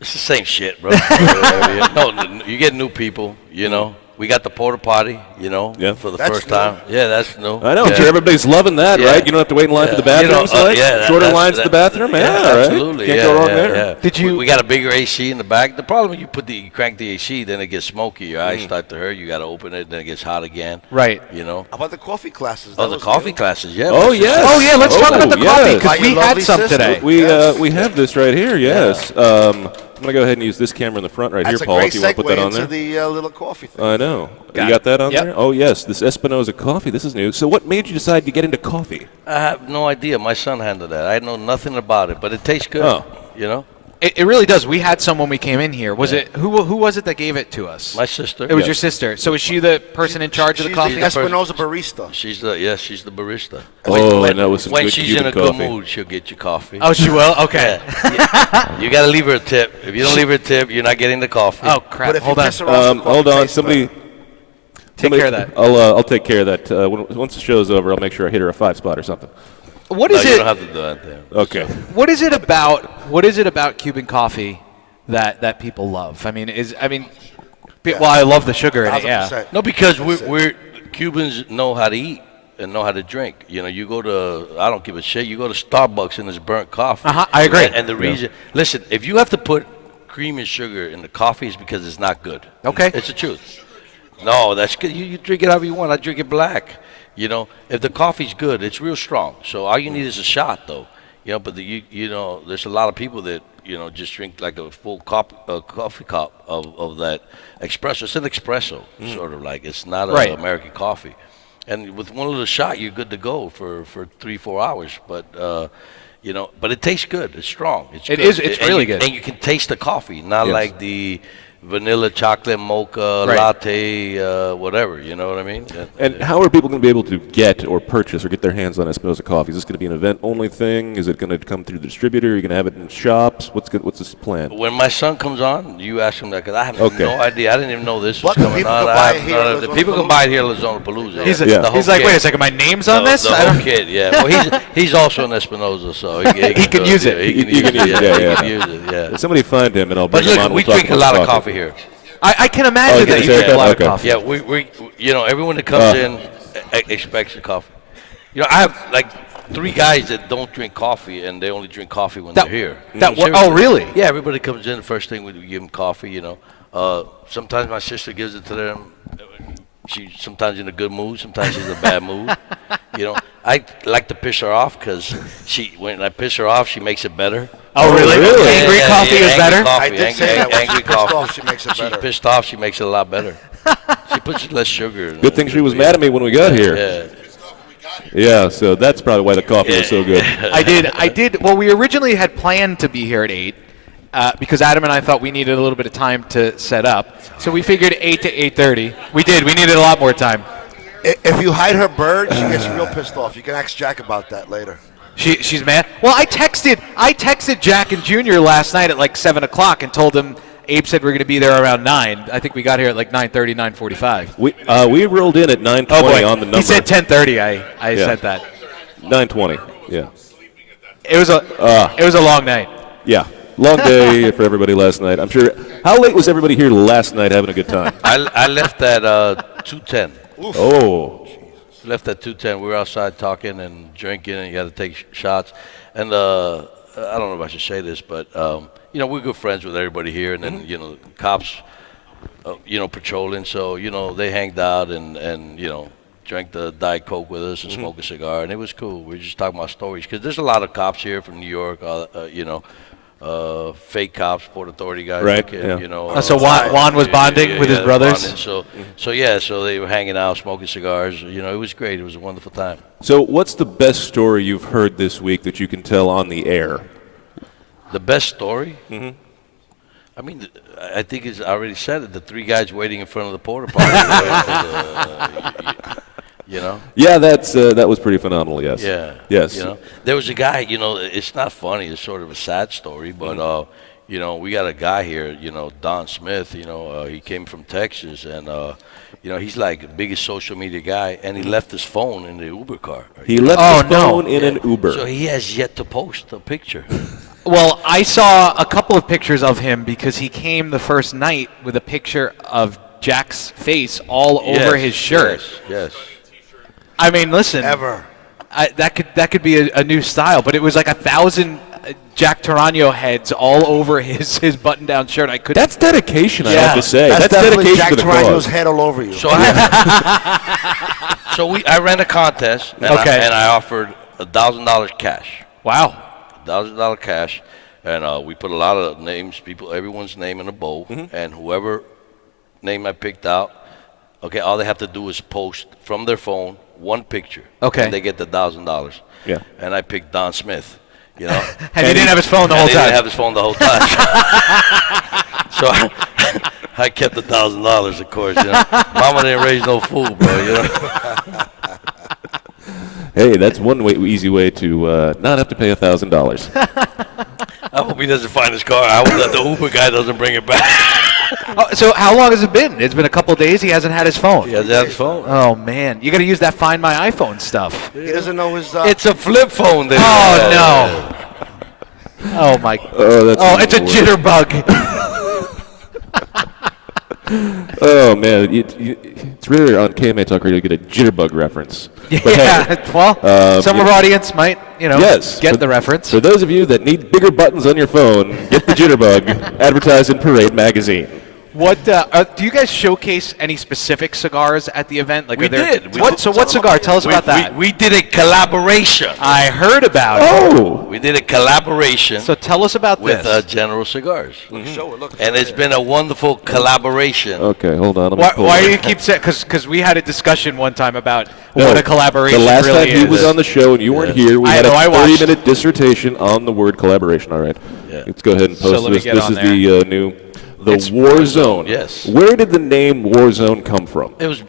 It's the same shit, bro. No, you get new people, you know. We got the porta potty, you know, for the first time. Yeah, that's new. I know. I'm sure everybody's loving that, right? You don't have to wait in line for the bathroom. Shorter lines to the bathroom. Yeah, right. Absolutely. Can't go wrong there. Did you? We got a bigger AC in the back. The problem, you crank the AC, then it gets smoky. Your eyes start to hurt. You got to open it, then it gets hot again. Right. You know. How about the coffee classes? Oh, the coffee classes. Yeah. Oh, yes. Oh, yeah. Let's talk about the coffee yes. because we had some today. We have this right here. Yes. I'm going to go ahead and use this camera in the front right here, Paul, if you want to put that on there. That's a great segue into the little coffee thing. I know. You got that on there? Oh, yes. This Espinosa coffee. This is new. So what made you decide to get into coffee? I have no idea. My son handled that. I know nothing about it, but it tastes good. Oh. You know? It really does. We had some when we came in here. Was it who was it that gave it to us? My sister. It was your sister. So is she the person in charge of the coffee? She's the Espinosa barista. She's the barista. And that was some When good she's Cuban in a coffee. good mood, she'll get you coffee. Oh, she will? Okay. Yeah. You got to leave her a tip. If you don't leave her a tip, you're not getting the coffee. Oh, crap. But if Hold you on. piss her off, the Hold coffee on. tastes Somebody. Take care of that. I'll take care of that. Once the show's over, I'll make sure I hit her a 5-spot or something. What No, is you it? don't have to do that there. Okay. What is it about Cuban coffee that people love? Well, I love the sugar in it. Yeah. 1,000%. No, because we're Cubans know how to eat and know how to drink. You know, you go to, I don't give a shit, you go to Starbucks and it's burnt coffee. I agree. And the reason, listen, if you have to put cream and sugar in the coffee, it's because it's not good. Okay. It's the truth. No, that's good. You drink it however you want. I drink it black. You know, if the coffee's good, it's real strong. So all you need is a shot, though. You know, but you know, there's a lot of people that, you know, just drink like a full coffee cup of that espresso. It's an espresso, sort of like. It's not an American coffee. And with one little shot, you're good to go for 3-4 hours. But, you know, but it tastes good. It's strong. It's good. It's really good. And you can taste the coffee, not like the vanilla, chocolate, mocha, latte, whatever. You know what I mean? And how are people going to be able to get or purchase or get their hands on Espinosa coffee? Is this going to be an event-only thing? Is it going to come through the distributor? Are you going to have it in shops? What's this plan? When my son comes on, you ask him that because I have no idea. I didn't even know this was What? coming People on. can buy it here at The Zona people can Palooza? buy it here at Zona Palooza. He's The like, whole wait a kit. second, my name's on this? The whole kid, yeah. Well, he's also an Espinosa, so he can use it. He can use it. He can use it. Yeah. Somebody find him, and I'll But bring him on. look, we We'll talk drink a about lot of coffee here. I can imagine that you drink a lot of coffee. Yeah, we you know, everyone that comes in expects a coffee. You know, I have like 3 guys that don't drink coffee, and they only drink coffee when they're here. Oh, really? Yeah, everybody comes in. The first thing we give them coffee. You know, sometimes my sister gives it to them. She's sometimes in a good mood, sometimes she's in a bad mood. You know, I like to piss her off because when I piss her off, she makes it better. Oh, really? Angry coffee is better? I did say that. When Angry she's pissed coffee. off, she makes it She's better. pissed off, she makes it a lot better. She puts less sugar. Good thing she was mad at me when we got here. Yeah. Yeah, so that's probably why the coffee was so good. I did. Well, we originally had planned to be here at 8 because Adam and I thought we needed a little bit of time to set up. So we figured 8 to 8:30. We did. We needed a lot more time. If you hide her bird, she gets real pissed off. You can ask Jack about that later. She's mad. Well, I texted Jack and Junior last night at like 7 o'clock and told him Abe said we're going to be there around 9. I think we got here at like 9:30, 9:45. We rolled in at 9:20 on the number. He said 10:30. I said that. 9:20. Yeah. It was a long night. Yeah. Long day for everybody last night. I'm sure. How late was everybody here last night having a good time? I left at 2:10. Oh. Left at 2:10. We were outside talking and drinking, and you got to take shots. And I don't know if I should say this, but we're good friends with everybody here. And then cops, patrolling. So they hanged out and drank the Diet Coke with us and smoked a cigar, and it was cool. We were just talking about stories because there's a lot of cops here from New York. Fake cops, Port Authority guys. Right. So Juan was bonding with his brothers. Bonding. So they were hanging out, smoking cigars. It was great. It was a wonderful time. So what's the best story you've heard this week that you can tell on the air? The best story? Mm-hmm. I mean, I think I already said it. The three guys waiting in front of the porta potty. Yeah, that was pretty phenomenal. Yes. Yeah. Yes. There was a guy. It's not funny. It's sort of a sad story, but we got a guy here. Don Smith. He came from Texas, and he's like the biggest social media guy, and he left his phone in the Uber car. He left his phone in an Uber. So he has yet to post a picture. Well, I saw a couple of pictures of him because he came the first night with a picture of Jack's face all over his shirt. Yes. I mean, listen. That could be a new style, but it was like 1,000 Jack Tarano heads all over his button-down shirt. That's dedication, I have to say. That's dedication Jack to the Tarano's cause. head all over you. So I ran a contest, and I offered $1,000 cash. Wow. $1,000 cash, and we put a lot of names, everyone's name in a bowl, and whoever name I picked out, all they have to do is post from their phone one picture. Okay. And they get the $1,000. Yeah. And I picked Don Smith. And he didn't have his phone the whole time. He didn't have his phone the whole time. So I kept the $1,000, of course. Mama didn't raise no fool, bro. Hey, that's one easy way to not have to pay $1,000. I hope he doesn't find his car. I hope that the Uber guy doesn't bring it back. So how long has it been? It's been a couple of days. He hasn't had his phone. He hasn't had his phone. Oh man, you got to use that Find My iPhone stuff. He doesn't know his. It's a flip phone. No. Oh my. It's a jitterbug. Oh man, it's rare on KMA Talk Radio to get a jitterbug reference. Some of our audience might, get the reference. For those of you that need bigger buttons on your phone, get the jitterbug. Advertised in Parade magazine. What do you guys showcase any specific cigars at the event? Like we did. What cigar? Tell us about that. We did a collaboration. I heard about it. We did a collaboration. So tell us about with this. General Cigars. Mm-hmm. And it's been a wonderful collaboration. Okay, hold on. Why do you keep saying? Because we had a discussion one time about what a collaboration the last really time he was on the show and you weren't here, we had a 30-minute dissertation on the word collaboration. All right. Yeah. Let's go ahead and post this. This is the new. It's War Zone. Yes. Where did the name War Zone come from? It was,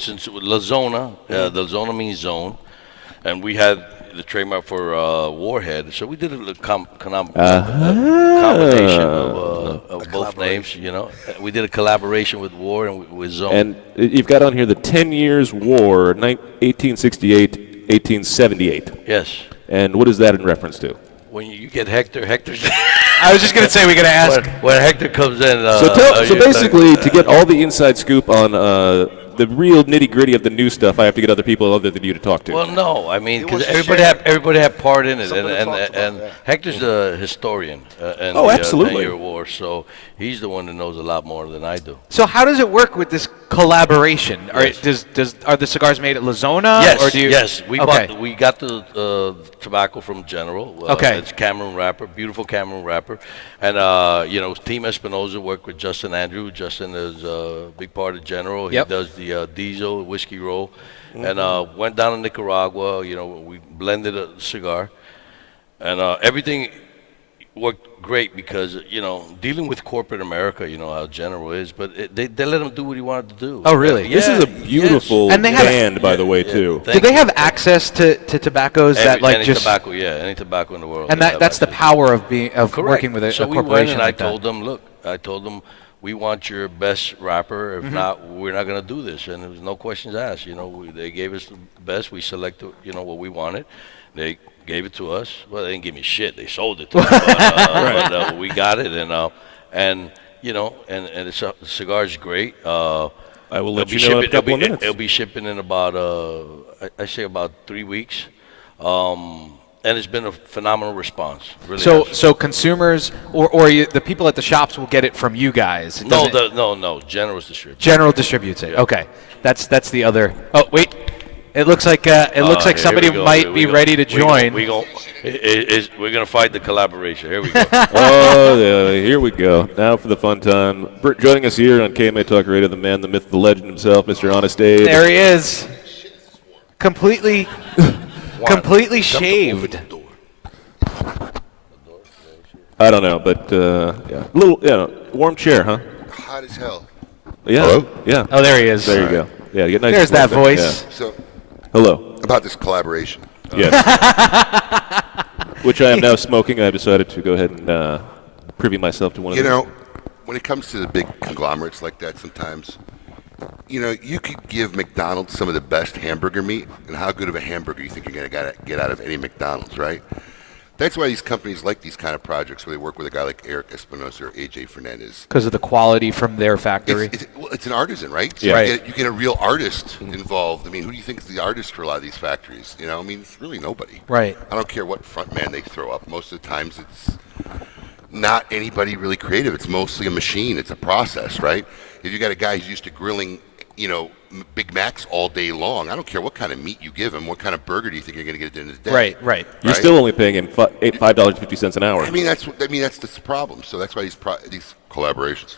since it was La Zona, the Zona means zone, and we had the trademark for Warhead, so we did a combination of both names, We did a collaboration with War and with Zone. And you've got on here the 10 Years War, 1868, 1878. Yes. And what is that in reference to? When you get Hector's... I was just going to say, we got to ask. When Hector comes in... So basically, to get all the inside scoop on the real nitty-gritty of the new stuff, I have to get other people other than you to talk to. Well, no. I mean, because everybody had part in it. And Hector's a historian in absolutely. the 10-year war, so he's the one that knows a lot more than I do. So how does it work with this collaboration? Yes. Are the cigars made at La Zona? Yes, or do you, yes. We got the tobacco from General. It's Cameron wrapper, beautiful Cameron wrapper. And, Team Espinosa worked with Justin Andrew. Justin is a big part of General. He does the diesel whiskey roll. Mm-hmm. And went down to Nicaragua. We blended a cigar. And everything worked great because, dealing with corporate America, how General is, but they let him do what he wanted to do. Oh, really? This is a beautiful band, by the way, too. Do they have access to tobaccos any tobacco, any tobacco in the world. And that's the power of working with a corporation. We went and I told them, we want your best wrapper. If not, we're not going to do this. And there was no questions asked. They gave us the best. We selected, what we wanted. They gave it to us. Well, they didn't give me shit. They sold it to me. But we got it, and you know, and the cigar's great. I will let you know in a couple of minutes. It'll be shipping in about, I say about 3 weeks. And it's been a phenomenal response. Really So consumers or the people at the shops will get it from you guys? No, General's distributed. General distributes it. Okay. That's the other. Oh, wait. It looks like somebody might be ready to join. We're gonna fight the collaboration. Here we go. Here we go. Now for the fun time. Joining us here on KMA Talk Radio, the man, the myth, the legend himself, Mr. Honest Abe. There he is. Completely shaved. I don't know, but warm chair, huh? Hot as hell. Yeah. Hello? Yeah. Oh, there he is. There you go. Yeah, get nice. There's that voice. Yeah. So, Hello. about this collaboration. Yes. Which I am now smoking. I decided to go ahead and privy myself to one of You these. know, when it comes to the big conglomerates like that sometimes, you know, you could give McDonald's some of the best hamburger meat, and how good of a hamburger you think you're going to get out of any McDonald's, right? That's why these companies like these kind of projects where they work with a guy like Eric Espinosa or AJ Fernandez. Because of the quality from their factory. It's an artisan, right? So Yeah. you get a real artist involved. I mean, who do you think is the artist for a lot of these factories? You know, I mean, it's really nobody. Right. I don't care what front man they throw up. Most of the times it's not anybody really creative. It's mostly a machine. It's a process, right? If you got a guy who's used to grilling, you know, Big Macs all day long, I don't care what kind of meat you give him. What kind of burger do you think you're going to get at the end of the day? Right. You're still only paying him $5.50 an hour. I mean, that's the problem. So that's why these collaborations.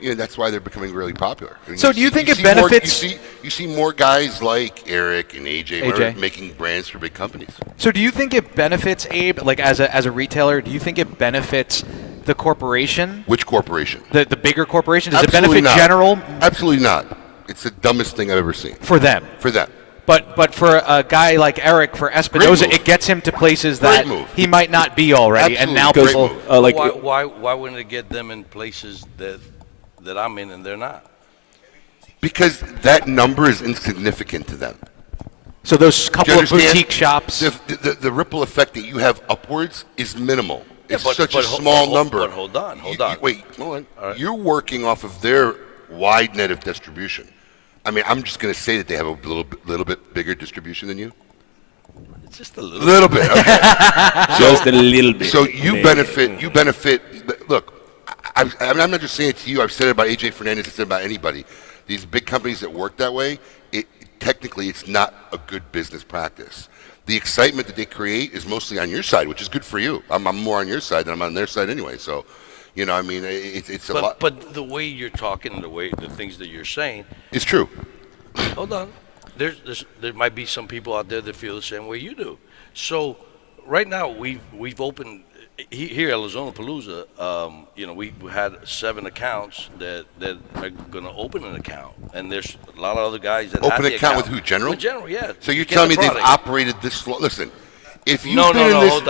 You know, that's why they're becoming really popular. I mean, So do you think it see benefits- you see more guys like Eric and AJ. Making brands for big companies. So do you think it benefits, Abe, like as a retailer, do you think it benefits the corporation? Which corporation? The bigger corporation? Does Absolutely it benefit not. General Absolutely not. It's the dumbest thing I've ever seen. for them? For them. But for a guy like Eric, for Espinosa, move. it gets him to places Great that move. he might not be already. And now Absolutely. people, Great move. Why wouldn't it get them in places that I'm in and they're not? Because that number is insignificant to them. so those Do couple you of understand? boutique shops. The ripple effect that you have upwards is minimal. Yeah, It's but- such but a ho- small ho- number. but hold on. Wait, hold on. All right. You're working off of their wide net of distribution. I mean, I'm just going to say that they have a little bit bigger distribution than you. It's just a Little bit. Okay. Just a little bit. So you benefit. You benefit. Look, I'm not just saying it to you. I've said it about AJ Fernandez. I've said it about anybody. These big companies that work that way, technically it's not a good business practice. The excitement that they create is mostly on your side, which is good for you. I'm more on your side than I'm on their side anyway. So, you know, I mean, it's a lot. But the way you're talking, the things that you're saying, It's true. hold on. There might be some people out there that feel the same way you do. So right now we've opened here at Zona Palooza. You know, we had 7 accounts that are going to open an account, and there's a lot of other guys that Open have the account with who? General? With General, yeah. So you're Get telling the me they've product. operated this long? Listen, if you've No, been in this, hold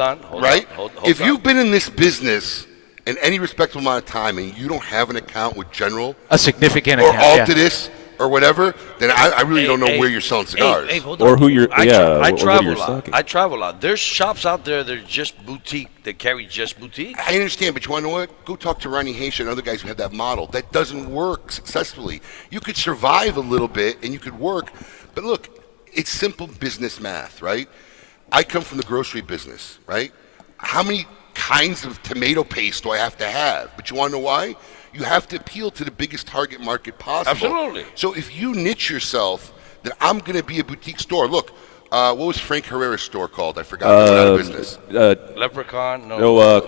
on. right? Hold If on. you've been in this business in any respectable amount of time and you don't have an account with General A significant or account. Yeah. Altadis or whatever, then I really don't know Hey, where you're selling cigars. Hey, hold Or on. who you're- I or what travel you're a lot. stocking. I travel a lot. There's shops out there that are just boutique, that carry just boutique. I understand, but you want to know what? Go talk to Ronnie Haitian and other guys who have that model. That doesn't work successfully. You could survive a little bit and you could work, but look, it's simple business math, right? I come from the grocery business, right? How many kinds of tomato paste do I have to have? But you want to know why? You have to appeal to the biggest target market possible. Absolutely. So if you niche yourself, then I'm going to be a boutique store. Look, what was Frank Herrera's store called? I forgot. They went out of business. Leprechaun, no.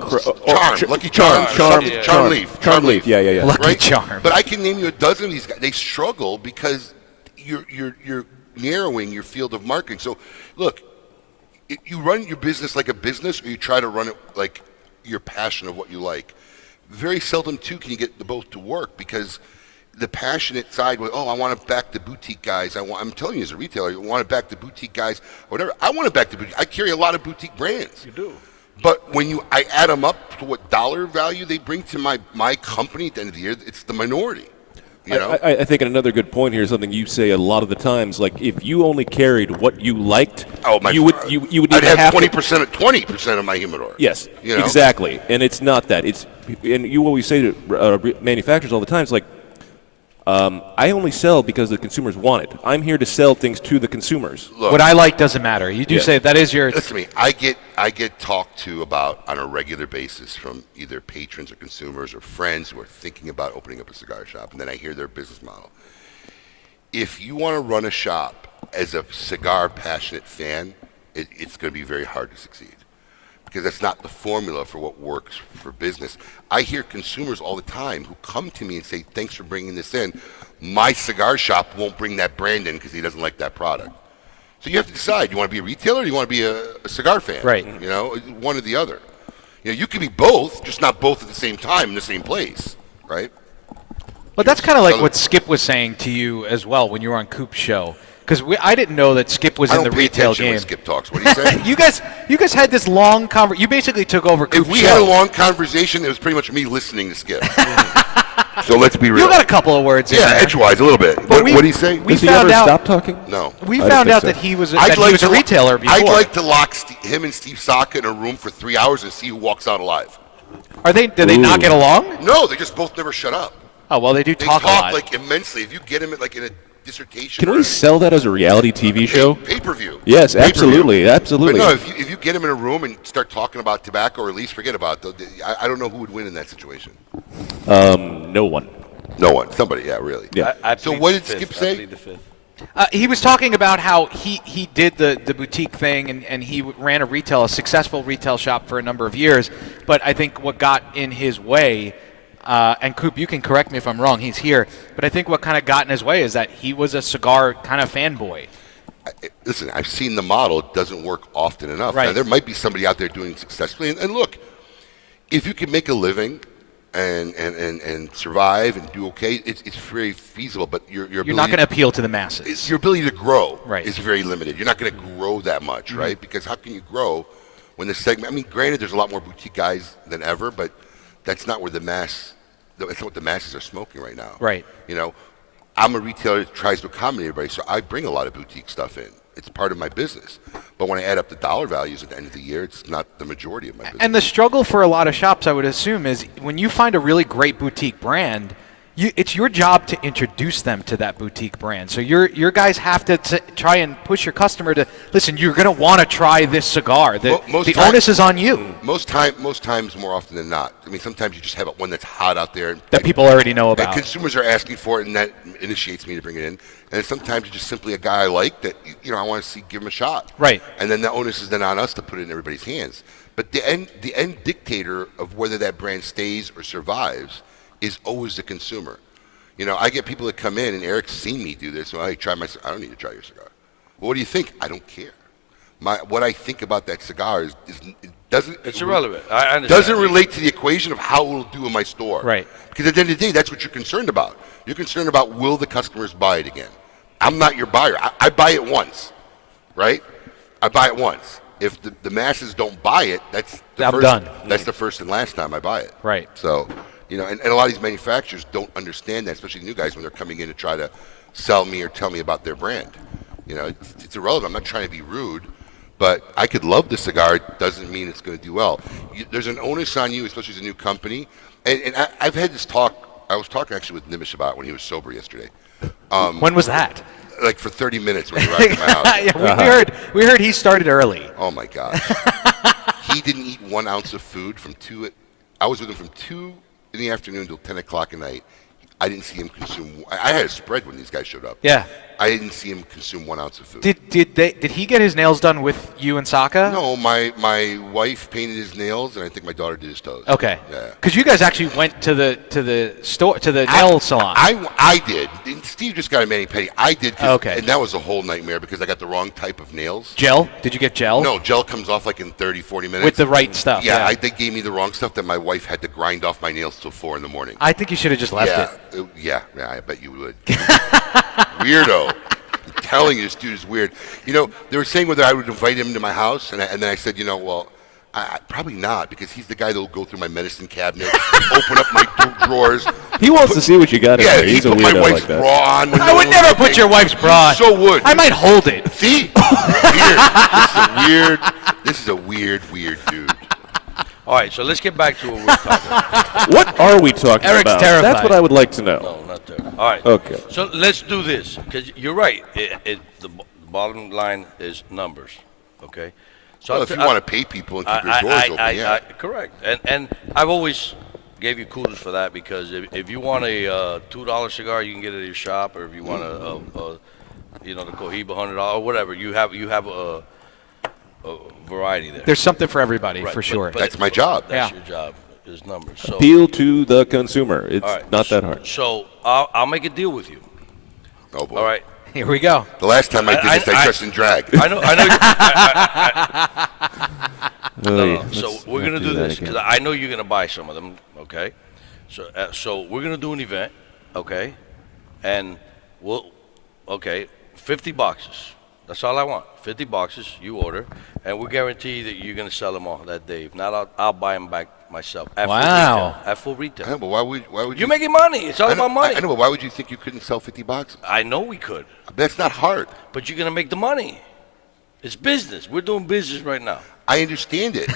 Charm, Lucky Charm, Charm Leaf. Charm Leaf. Yeah. Lucky Right? Charm. But I can name you a dozen of these guys. They struggle because you're narrowing your field of marketing. So, look, you run your business like a business, or you try to run it like your passion of what you like. Very seldom, too, can you get the both to work because the passionate side with, I want to back the boutique guys. I'm telling you as a retailer, you want to back the boutique guys or whatever. I want to back the boutique. I carry a lot of boutique brands. You do. But when I add them up to what dollar value they bring to my company at the end of the year, it's the minority. You know? I think another good point here is something you say a lot of the times. Like, if you only carried what you liked, you would I'd either have to- 20% of my humidor. Yes, You know? exactly. And it's not that. And you always say to manufacturers all the time, it's like, I only sell because the consumers want it. I'm here to sell things to the consumers. Look, What I like doesn't matter. You do Yes. say that is your. listen to me. I get talked to about on a regular basis from either patrons or consumers or friends who are thinking about opening up a cigar shop, and then I hear their business model. If you want to run a shop as a cigar passionate fan, it's going to be very hard to succeed because that's not the formula for what works for business. I hear consumers all the time who come to me and say, "Thanks for bringing this in. My cigar shop won't bring that brand in because he doesn't like that product." So you have to decide: you want to be a retailer, or you want to be a cigar fan? Right. You know, one or the other. You know, you can be both, just not both at the same time in the same place, right? But that's kind of like So- what Skip was saying to you as well when you were on Coop's show. Because I didn't know that Skip was I in don't the pay retail attention game. when Skip talks. What do you say? You guys had this long conversation. You basically took over Coop's If we show. had a long conversation, it was pretty much me listening to Skip. So let's be real. You got a couple of words in Yeah, there. edgewise a little bit. What do you say? we Does he found ever out- stop talking? No. We I don't found think out so. that he was a retailer before. I'd like to lock him and Steve Saka in a room for 3 hours and see who walks out alive. Do they not get along? No, they just both never shut up. Oh, well, they do They talk a lot. like immensely. If you get him like in a dissertation, Can or we sell that as a reality TV show? pay-per-view? Yes, Pay-per-view. absolutely, absolutely. But no, if you get him in a room and start talking about tobacco or at least forget about it, I don't know who would win in that situation. No one. No one. Somebody, yeah, really. Yeah. I So plead what the did fifth. Skip I say? plead the fifth. He was talking about how he did the boutique thing and he ran a successful retail shop for a number of years. But I think what got in his way, and Coop, you can correct me if I'm wrong, he's here, but I think what kind of got in his way is that he was a cigar kind of fanboy. Listen, I've seen the model. It doesn't work often enough. Right. Now, there might be somebody out there doing it successfully. And look, if you can make a living and survive and do okay, it's very feasible. But your You're ability not going to appeal to the masses. your ability to grow Right. is very limited. You're not going to grow that much, right? Because how can you grow when the segment? I mean, granted, there's a lot more boutique guys than ever, but that's not where that's not what the masses are smoking right now. Right. You know, I'm a retailer that tries to accommodate everybody, so I bring a lot of boutique stuff in. It's part of my business. But when I add up the dollar values at the end of the year, it's not the majority of my business. And the struggle for a lot of shops, I would assume, is when you find a really great boutique brand, it's your job to introduce them to that boutique brand. So your guys have to try and push your customer to, listen, you're going to want to try this cigar. The onus is on you. Most times, more often than not. I mean, sometimes you just have one that's hot out there. That people already know And about. consumers are asking for it, and that initiates me to bring it in. And sometimes it's just simply a guy I like that, I want to give him a shot. Right. And then the onus is then on us to put it in everybody's hands. But the end dictator of whether that brand stays or survives is always the consumer. I get people that come in, and Eric's seen me do this. So I try I don't need to try your cigar. Well, what do you think? I don't care. What I think about that cigar is it doesn't. It's irrelevant. I understand. Doesn't relate to the equation of how it will do in my store. Right. Because at the end of the day, that's what you're concerned about. You're concerned about will the customers buy it again. I'm not your buyer. I buy it once, right? I buy it once. If the masses don't buy it, that's the I'm first, done. That's the first and last time I buy it. Right. So, and a lot of these manufacturers don't understand that, especially the new guys when they're coming in to try to sell me or tell me about their brand. It's irrelevant. I'm not trying to be rude, but I could love the cigar. It doesn't mean it's going to do well. There's an onus on you, especially as a new company. And I've had this talk. I was talking actually with Nimish about it when he was sober yesterday. When was that? Like for 30 minutes when he arrived at my house. Yeah, we heard he started early. Oh my gosh. He didn't eat 1 ounce of food from 2. I was with him from 2 in the afternoon till 10 o'clock at night. I didn't see him consume. I had a spread when these guys showed up. Yeah. I didn't see him consume 1 ounce of food. Did he get his nails done with you and Saka? No, my wife painted his nails, and I think my daughter did his toes. Okay. Yeah. Because you guys actually went to the store, to the nail salon. I did. And Steve just got a mani-pedi. I did. Okay. And that was a whole nightmare because I got the wrong type of nails. Gel? Did you get gel? No, gel comes off like in 30, 40 minutes. With the right stuff. Yeah, they gave me the wrong stuff that my wife had to grind off my nails till 4 in the morning. I think you should have just left it. Yeah, I bet you would. Weirdo. I'm telling you, this dude is weird. They were saying whether I would invite him to my house, and then I said, well, Probably not, because he's the guy that'll go through my medicine cabinet, open up my drawers. He wants to see what you got in there. He He's a put my weirdo wife's like that. bra on. I would never put your wife's bra on. So would. I might hold it. See? Weird. This is a weird dude. All right, so let's get back to what we're talking about. What are we talking Eric's about? terrified. That's what I would like to know. No, not there. All right. Okay. So let's do this, because you're right. The bottom line is numbers, okay? So Well, if you want to pay people and keep your doors open, yeah. Correct. And I've always gave you kudos for that, because if you want a $2 cigar, you can get it at your shop, or if you want the Cohiba $100 or whatever, you have a variety there. There's something for everybody, Right, for sure. but That's my job. That's Yeah. your job, is numbers. So, Appeal to the consumer. It's all right, not that hard. So I'll make a deal with you. Oh, boy. All right. Here we go. The last time I did this, I dressed in drag. I know. No. So Let's we're not gonna do do that this, because again. I know you're gonna buy some of them. Okay. So we're gonna do an event. Okay. And 50 boxes. That's all I want. 50 boxes. You order, and we guarantee that you're gonna sell them all that day. If not, I'll buy them back myself. At Wow. Full retail. At full I retail. know, but why would You're you? making money. It's all I know, about money. I know, but why would you think you couldn't sell 50 boxes? I know we could, That's not hard. but you're gonna make the money. It's business. We're doing business right now. I understand it,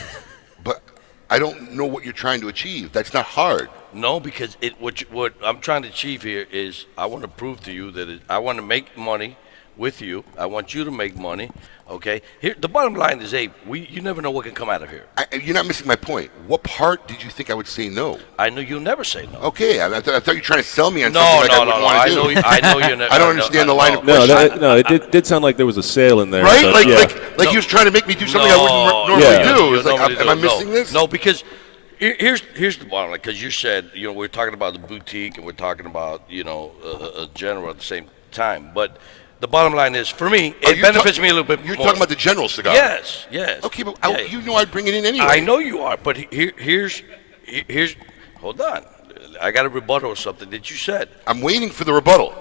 but I don't know what you're trying to achieve. That's not hard. No, because what I'm trying to achieve here is I want to prove to you that I want to make money with you. I want you to make money. Okay. Here, the bottom line is, Abe, you never know what can come out of here. You're not missing my point. What part did you think I would say no? I know you'll never say no. Okay, I thought you were trying to sell me on No, something no, I wouldn't no. want to do. I know you're never. I don't understand the line of No, question. it did sound like there was a sale in there. Right? but yeah. Like he was trying to make me do something I wouldn't normally Yeah. do. You It's like, normally am I do. missing this? No, because here's the bottom line. Because you said, we're talking about the boutique and we're talking about, a general at the same time. But the bottom line is, for me, it benefits me a little bit You're more. talking about the general cigar. Yes. Okay, but Yeah. you know I'd bring it in anyway. I know you are, but here's. Hold on. I got a rebuttal or something that you said. I'm waiting for the rebuttal.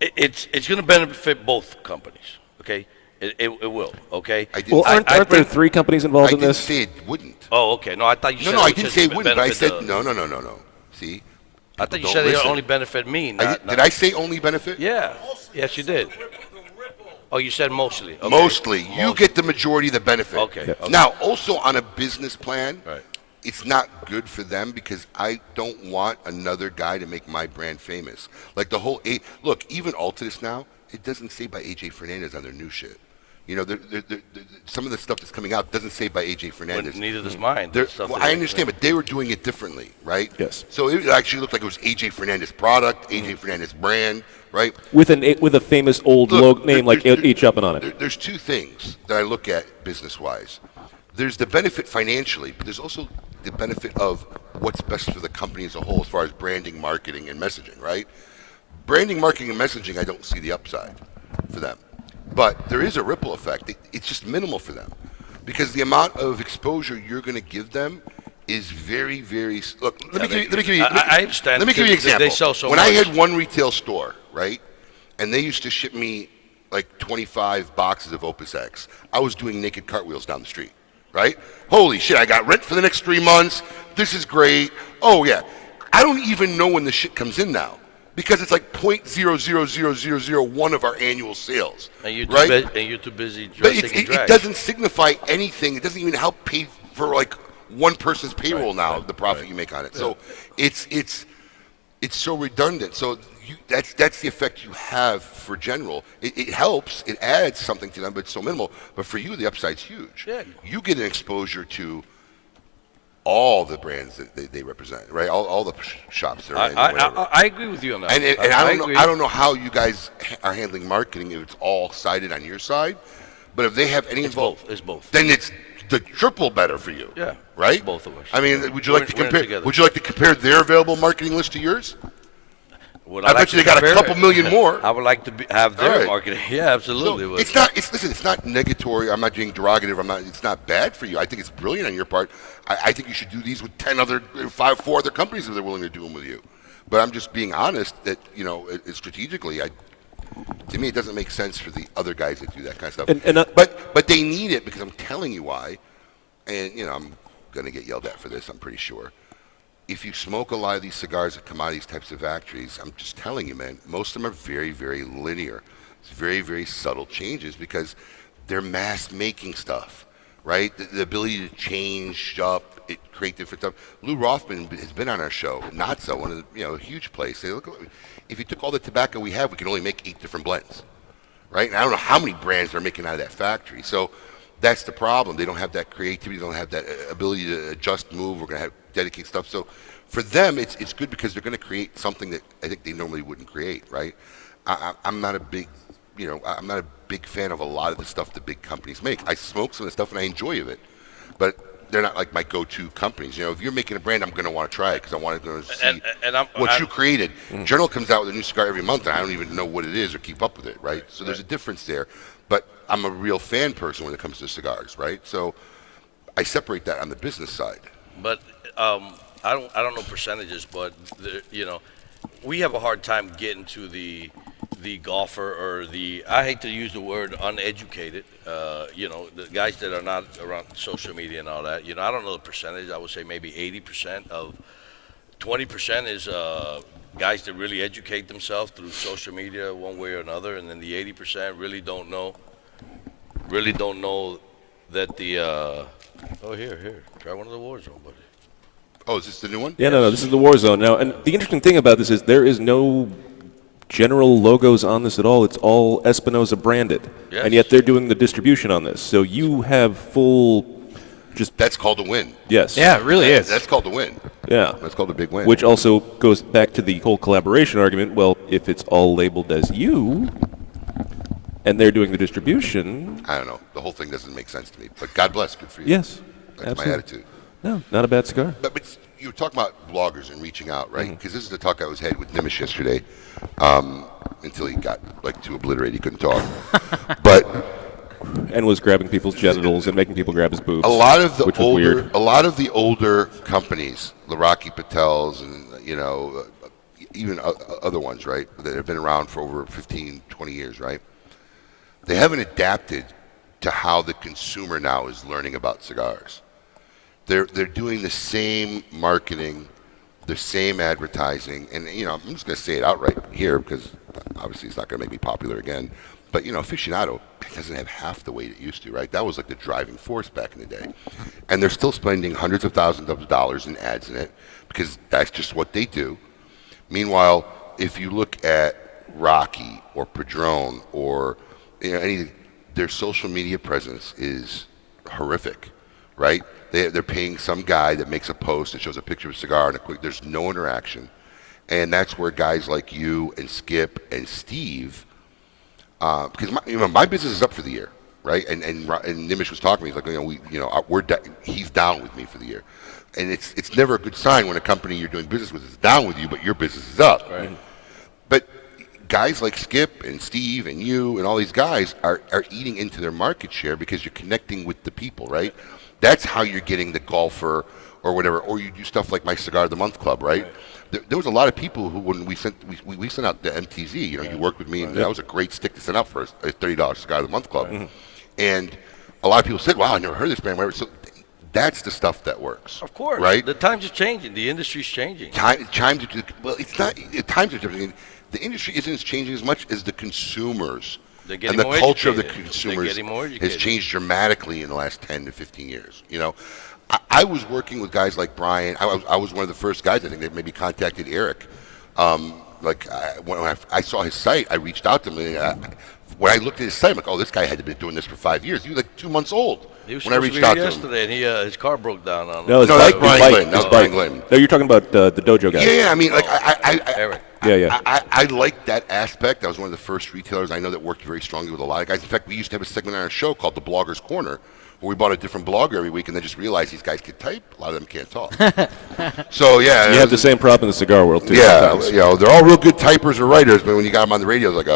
It's going to benefit both companies. Okay, it will. Okay. I didn't, Well, aren't there bring- 3 companies I involved in didn't this? say it wouldn't. Oh, okay. No, I thought you said. No, I would didn't just say it wouldn't, but I benefit said the- no. See? I thought you Don't said it listen. only benefit me. Did I say only benefit? Yeah. Yes, you did. Oh, you said mostly. Okay. Mostly. You get the majority of the benefit. Okay. Yeah. Okay. Now, also on a business plan, Right. it's not good for them because I don't want another guy to make my brand famous. Like the whole look, even Altadis now, it doesn't say by AJ Fernandez on their new shit. Some of the stuff that's coming out doesn't say by AJ Fernandez. But neither does mine. I understand, but they were doing it differently, right? Yes. So it actually looked like it was AJ Fernandez product, AJ Fernandez brand, right? With a famous old name like H. Up and on it. There's two things that I look at business-wise. There's the benefit financially, but there's also the benefit of what's best for the company as a whole as far as branding, marketing, and messaging, right? Branding, marketing, and messaging, I don't see the upside for them. But there is a ripple effect. It's just minimal for them because the amount of exposure you're going to give them is very, very. Look, let me give you. I understand. Let me give you an because example. They sell so when much. I had one retail store, right, and they used to ship me like 25 boxes of Opus X, I was doing naked cartwheels down the street, right? Holy shit! I got rent for the next 3 months. This is great. Oh yeah, I don't even know when the shit comes in now. Because it's like 0.00001 of our annual sales, and you're too right? you're too busy But dressing in it drag. doesn't signify anything. It doesn't even help pay for like one person's payroll now. The profit you make on it. Yeah. So it's so redundant. So that's the effect you have for general. It helps. It adds something to them, but it's so minimal. But for you, the upside's huge. Yeah. You get an exposure to all the brands that they represent, right? All the shops they're in. I agree with you on that. And I don't know how you guys are handling marketing if it's all sided on your side, but if they have any involvement, it's both. Then it's the triple better for you. Yeah, right. It's both of us. I mean, would you like to We're in compare? together. Would you like to compare their available marketing list to yours? I bet you they got a couple million more. I would like to have their Right. marketing. Yeah, absolutely. So it's not. Listen. It's not negatory. I'm not being derogative. It's not bad for you. I think it's brilliant on your part. I think you should do these with 4 other companies if they're willing to do them with you. But I'm just being honest that strategically, to me, it doesn't make sense for the other guys that do that kind of stuff. And but they need it because I'm telling you why. and I'm going to get yelled at for this, I'm pretty sure. If you smoke a lot of these cigars that come out of these types of factories, I'm just telling you, man, most of them are very, very linear. It's very, very subtle changes because they're mass making stuff, right? The ability to change up, create different stuff. Lou Rothman has been on our show. Not so, one of the, a huge place. They look, if you took all the tobacco we have, we can only make 8 different blends, right? And I don't know how many brands they're making out of that factory. So that's the problem. They don't have that creativity. They don't have that ability to adjust, move. We're going to have dedicated stuff. So for them, it's good because they're going to create something that I think they normally wouldn't create, right? I'm not a big, I'm not a big fan of a lot of the stuff the big companies make. I smoke some of the stuff and I enjoy it, but they're not like my go-to companies. If you're making a brand, I'm going to want to try it because I want to see what you created. General comes out with a new cigar every month, and I don't even know what it is or keep up with it, right? So there's a difference there. But I'm a real fan person when it comes to cigars, right? So I separate that on the business side. But I don't know percentages, but we have a hard time getting to the golfer or I hate to use the word uneducated, the guys that are not around social media and all that. I don't know the percentage. I would say maybe 80% of 20% is guys that really educate themselves through social media one way or another, and then the 80% really don't know that here, try one of the Warzone, buddy. Oh, is this the new one? Yeah, no, this is the Warzone now. And the interesting thing about this is there is no general logos on this at all. It's all Espinosa branded. Yes. And yet they're doing the distribution on this. So you have full That's called a win. Yes. Yeah, it really is. That's called a win. Yeah. That's called a big win. Which also goes back to the whole collaboration argument. Well, if it's all labeled as you and they're doing the distribution. I don't know. The whole thing doesn't make sense to me. But God bless. Good for you. Yes. That's absolutely. my attitude. No, not a bad cigar. But you were talking about bloggers and reaching out, right? Because this is the talk I was had with Nimish yesterday, until he got too obliterated he couldn't talk. And was grabbing people's genitals and making people grab his boobs. A lot of which was weird. the older companies, the Rocky Patels, and even other ones, right, that have been around for over 15, 20 years, right? They haven't adapted to how the consumer now is learning about cigars. They're doing the same marketing, the same advertising, and I'm just going to say it outright here because obviously it's not going to make me popular again. But aficionado doesn't have half the weight it used to, right? That was like the driving force back in the day, and they're still spending hundreds of thousands of dollars in ads in it because that's just what they do. Meanwhile, if you look at Rocky or Padron or their social media presence is horrific, right? They're paying some guy that makes a post that shows a picture of a cigar and there's no interaction. And that's where guys like you and Skip and Steve, because my business is up for the year, right? And Nimish was talking to me, he's like, he's down with me for the year. And it's never a good sign when a company you're doing business with is down with you, but your business is up. Right. But guys like Skip and Steve and you and all these guys are eating into their market share because you're connecting with the people, right? That's how you're getting the golfer or whatever, or you do stuff like my Cigar of the Month Club, right? There was a lot of people who, when we sent out the MTZ, you worked with me, and that was a great stick to send out for a $30 Cigar of the Month Club. And a lot of people said, wow, I never heard this brand, whatever. So that's the stuff that works. Of course. Right? The times are changing. The industry's changing. It's not, the times are different. The industry isn't changing as much as the consumers. And the culture of the consumers has changed dramatically in the last 10 to 15 years. I was working with guys like Brian. I was one of the first guys, I think, that maybe contacted Eric. When I saw his site, I reached out to him. And when I looked at his site, I'm like, oh, this guy had been doing this for 5 years. He was like 2 months old when I reached out to him. Yesterday, and his car broke down on him. No, that's Brian Glenn. That's Brian Glenn. No, you're talking about the dojo guy. Yeah, I mean, Eric. I like that aspect. I was one of the first retailers I know that worked very strongly with a lot of guys. In fact, we used to have a segment on our show called The Blogger's Corner, where we bought a different blogger every week and then just realized these guys could type. A lot of them can't talk. So, yeah. You have the same problem in the cigar world, too. Yeah, they're all real good typers or writers, but when you got them on the radio, it's like,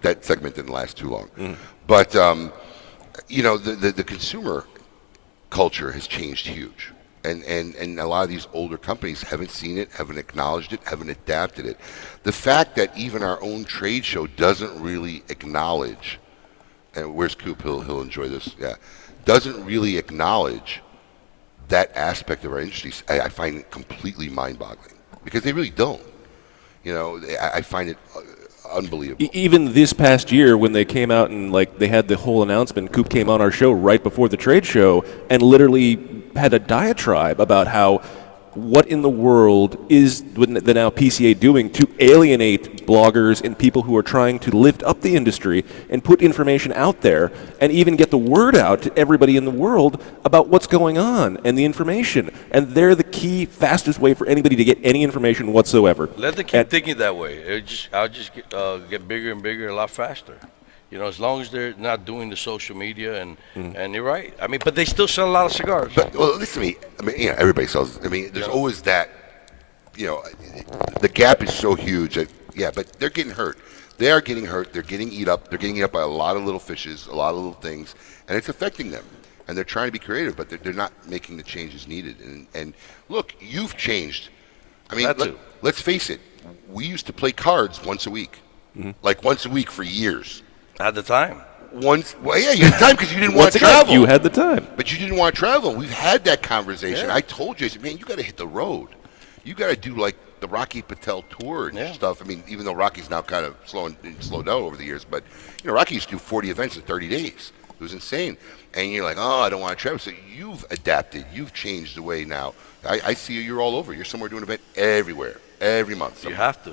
that segment didn't last too long. But, the consumer culture has changed huge. And a lot of these older companies haven't seen it, haven't acknowledged it, haven't adapted it. The fact that even our own trade show doesn't really acknowledge and where's Coop? He'll enjoy this. Yeah, doesn't really acknowledge that aspect of our industry. I find it completely mind-boggling because they really don't. I find it unbelievable. Even this past year, when they came out and they had the whole announcement, Coop came on our show right before the trade show and literally had a diatribe about how what in the world is the now PCA doing to alienate bloggers and people who are trying to lift up the industry and put information out there and even get the word out to everybody in the world about what's going on and the information. And they're the key, fastest way for anybody to get any information whatsoever. Let them keep thinking that way. I'll just get bigger and bigger a lot faster. As long as they're not doing the social media, and you're right. I mean, but they still sell a lot of cigars. But listen to me. I mean, everybody sells. I mean, there's always that. The gap is so huge that but they're getting hurt. They are getting hurt. They're getting eat up. They're getting eat up by a lot of little fishes, a lot of little things, and it's affecting them. And they're trying to be creative, but they're not making the changes needed. And look, you've changed. I mean, let's face it. We used to play cards once a week, like once a week for years. At the time. You had time because you didn't want to travel. You had the time. But you didn't want to travel. We've had that conversation. Yeah. I told you, I said, man, you got to hit the road. You got to do like the Rocky Patel tour and stuff. I mean, even though Rocky's now kind of slowed down over the years, but Rocky used to do 40 events in 30 days. It was insane. And you're like, oh, I don't want to travel. So you've adapted. You've changed the way now. I see you're all over. You're somewhere doing an event everywhere, every month. You have to.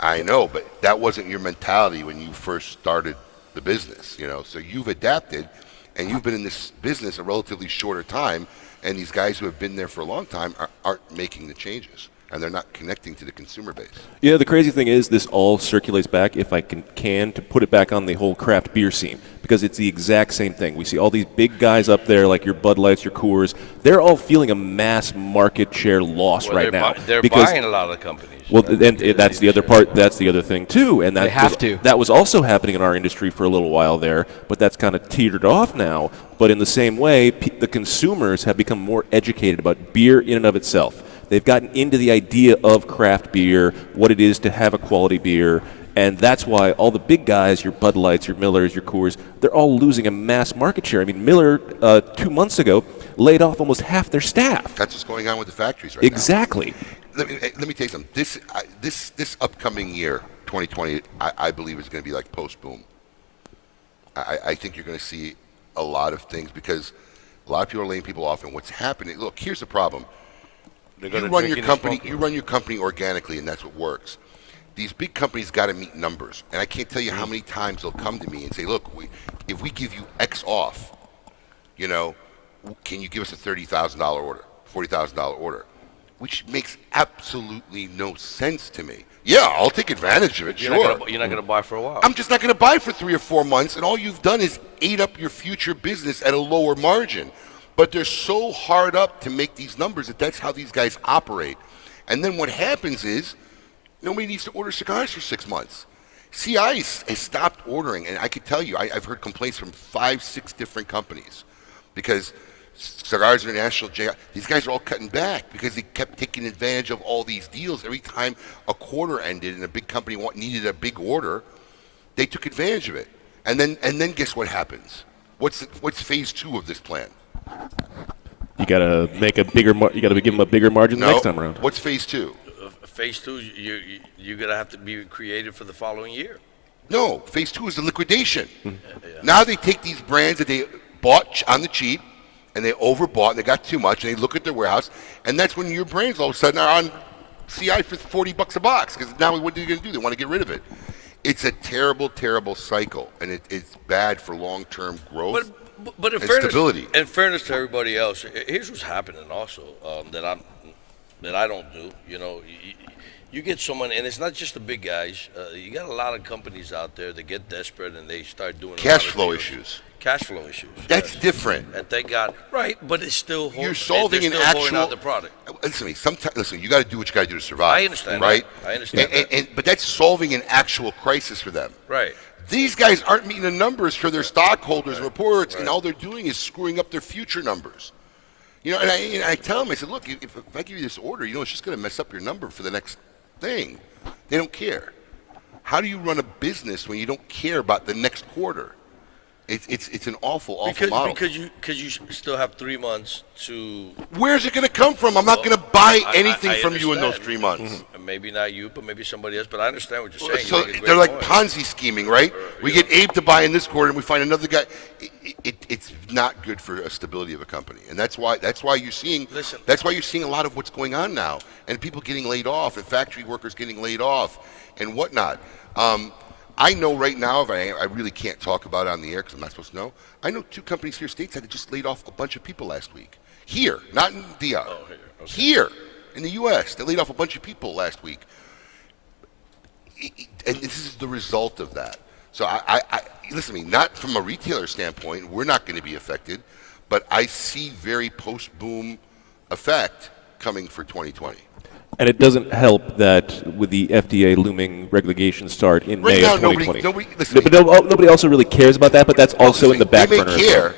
I know, but that wasn't your mentality when you first started the business, So you've adapted, and you've been in this business a relatively shorter time, and these guys who have been there for a long time aren't making the changes, and they're not connecting to the consumer base. Yeah, the crazy thing is this all circulates back, if I can to put it back on the whole craft beer scene, because it's the exact same thing. We see all these big guys up there, like your Bud Lights, your Coors. They're all feeling a mass market share loss right now. They're buying a lot of companies. Well, and that's the other part. That's the other thing too, and that was also happening in our industry for a little while there. But that's kind of teetered off now. But in the same way, the consumers have become more educated about beer in and of itself. They've gotten into the idea of craft beer, what it is to have a quality beer, and that's why all the big guys, your Bud Lights, your Millers, your Coors, they're all losing a mass market share. I mean, Miller 2 months ago laid off almost half their staff. That's what's going on with the factories right now. Exactly. Let me tell you something. This upcoming year, 2020, I believe is going to be like post-boom. I think you're going to see a lot of things because a lot of people are laying people off. And what's happening? Look, here's the problem. You run your company organically, and that's what works. These big companies got to meet numbers, and I can't tell you how many times they'll come to me and say, "Look, if we give you X off, can you give us a $30,000 order, $40,000 order?" Which makes absolutely no sense to me. Yeah, I'll take advantage of it, you're sure. You're not going to buy for a while. I'm just not going to buy for 3 or 4 months, and all you've done is ate up your future business at a lower margin. But they're so hard up to make these numbers that's how these guys operate. And then what happens is nobody needs to order cigars for 6 months. CI has stopped ordering, and I can tell you, I've heard complaints from 5, 6 different companies because Cigars International, these guys are all cutting back because they kept taking advantage of all these deals. Every time a quarter ended and a big company needed a big order, they took advantage of it. And then guess what happens? What's phase 2 of this plan? You gotta make a bigger. You gotta give them a bigger margin the next time around. What's phase 2? Phase 2, you're gonna have to be creative for the following year. No, phase 2 is the liquidation. Now they take these brands that they bought on the cheap. And they overbought, and they got too much, and they look at their warehouse, and that's when your brands all of a sudden are on CI for $40 a box, because now what are they going to do? They want to get rid of it. It's a terrible, terrible cycle, and it's bad for long-term growth but in and fairness, stability. In fairness to everybody else, here's what's happening also that I don't do. You get someone, and it's not just the big guys. You got a lot of companies out there that get desperate, and they start doing cash flow issues. Cash flow issues. That's different. And thank God. Right, but it's still you're solving an actual out the product. Listen to me. Sometimes you got to do what you got to do to survive. I understand. Right. I understand. But that's solving an actual crisis for them. Right. These guys aren't meeting the numbers for their stockholders and reports, and all they're doing is screwing up their future numbers. And I tell them, I said, look, if I give you this order, it's just going to mess up your number for the next thing. They don't care. How do you run a business when you don't care about the next quarter? It's an awful because model. because you still have 3 months to. Where's it going to come from? I'm not going to buy anything I from you in those understand. 3 months. Maybe not you, but maybe somebody else. But I understand what you're saying. So You make a they're great like point. Ponzi scheming, right? We get Abe to buy in this quarter, and we find another guy. It's not good for a stability of a company, and that's why you're seeing. Listen. That's why you're seeing a lot of what's going on now, and people getting laid off, and factory workers getting laid off, and whatnot. I know right now, if I really can't talk about it on the air because I'm not supposed to know. I know 2 companies here stateside that just laid off a bunch of people last week. Here, not in DR. Oh, here. Okay. Here, in the U.S., they laid off a bunch of people last week. And this is the result of that. So I listen to me, not from a retailer standpoint, we're not going to be affected, but I see very post-boom effect coming for 2020. And it doesn't help that with the FDA looming regulation start in Right May now, of 2020. listen, But nobody also really cares about that, but that's also in the back burner.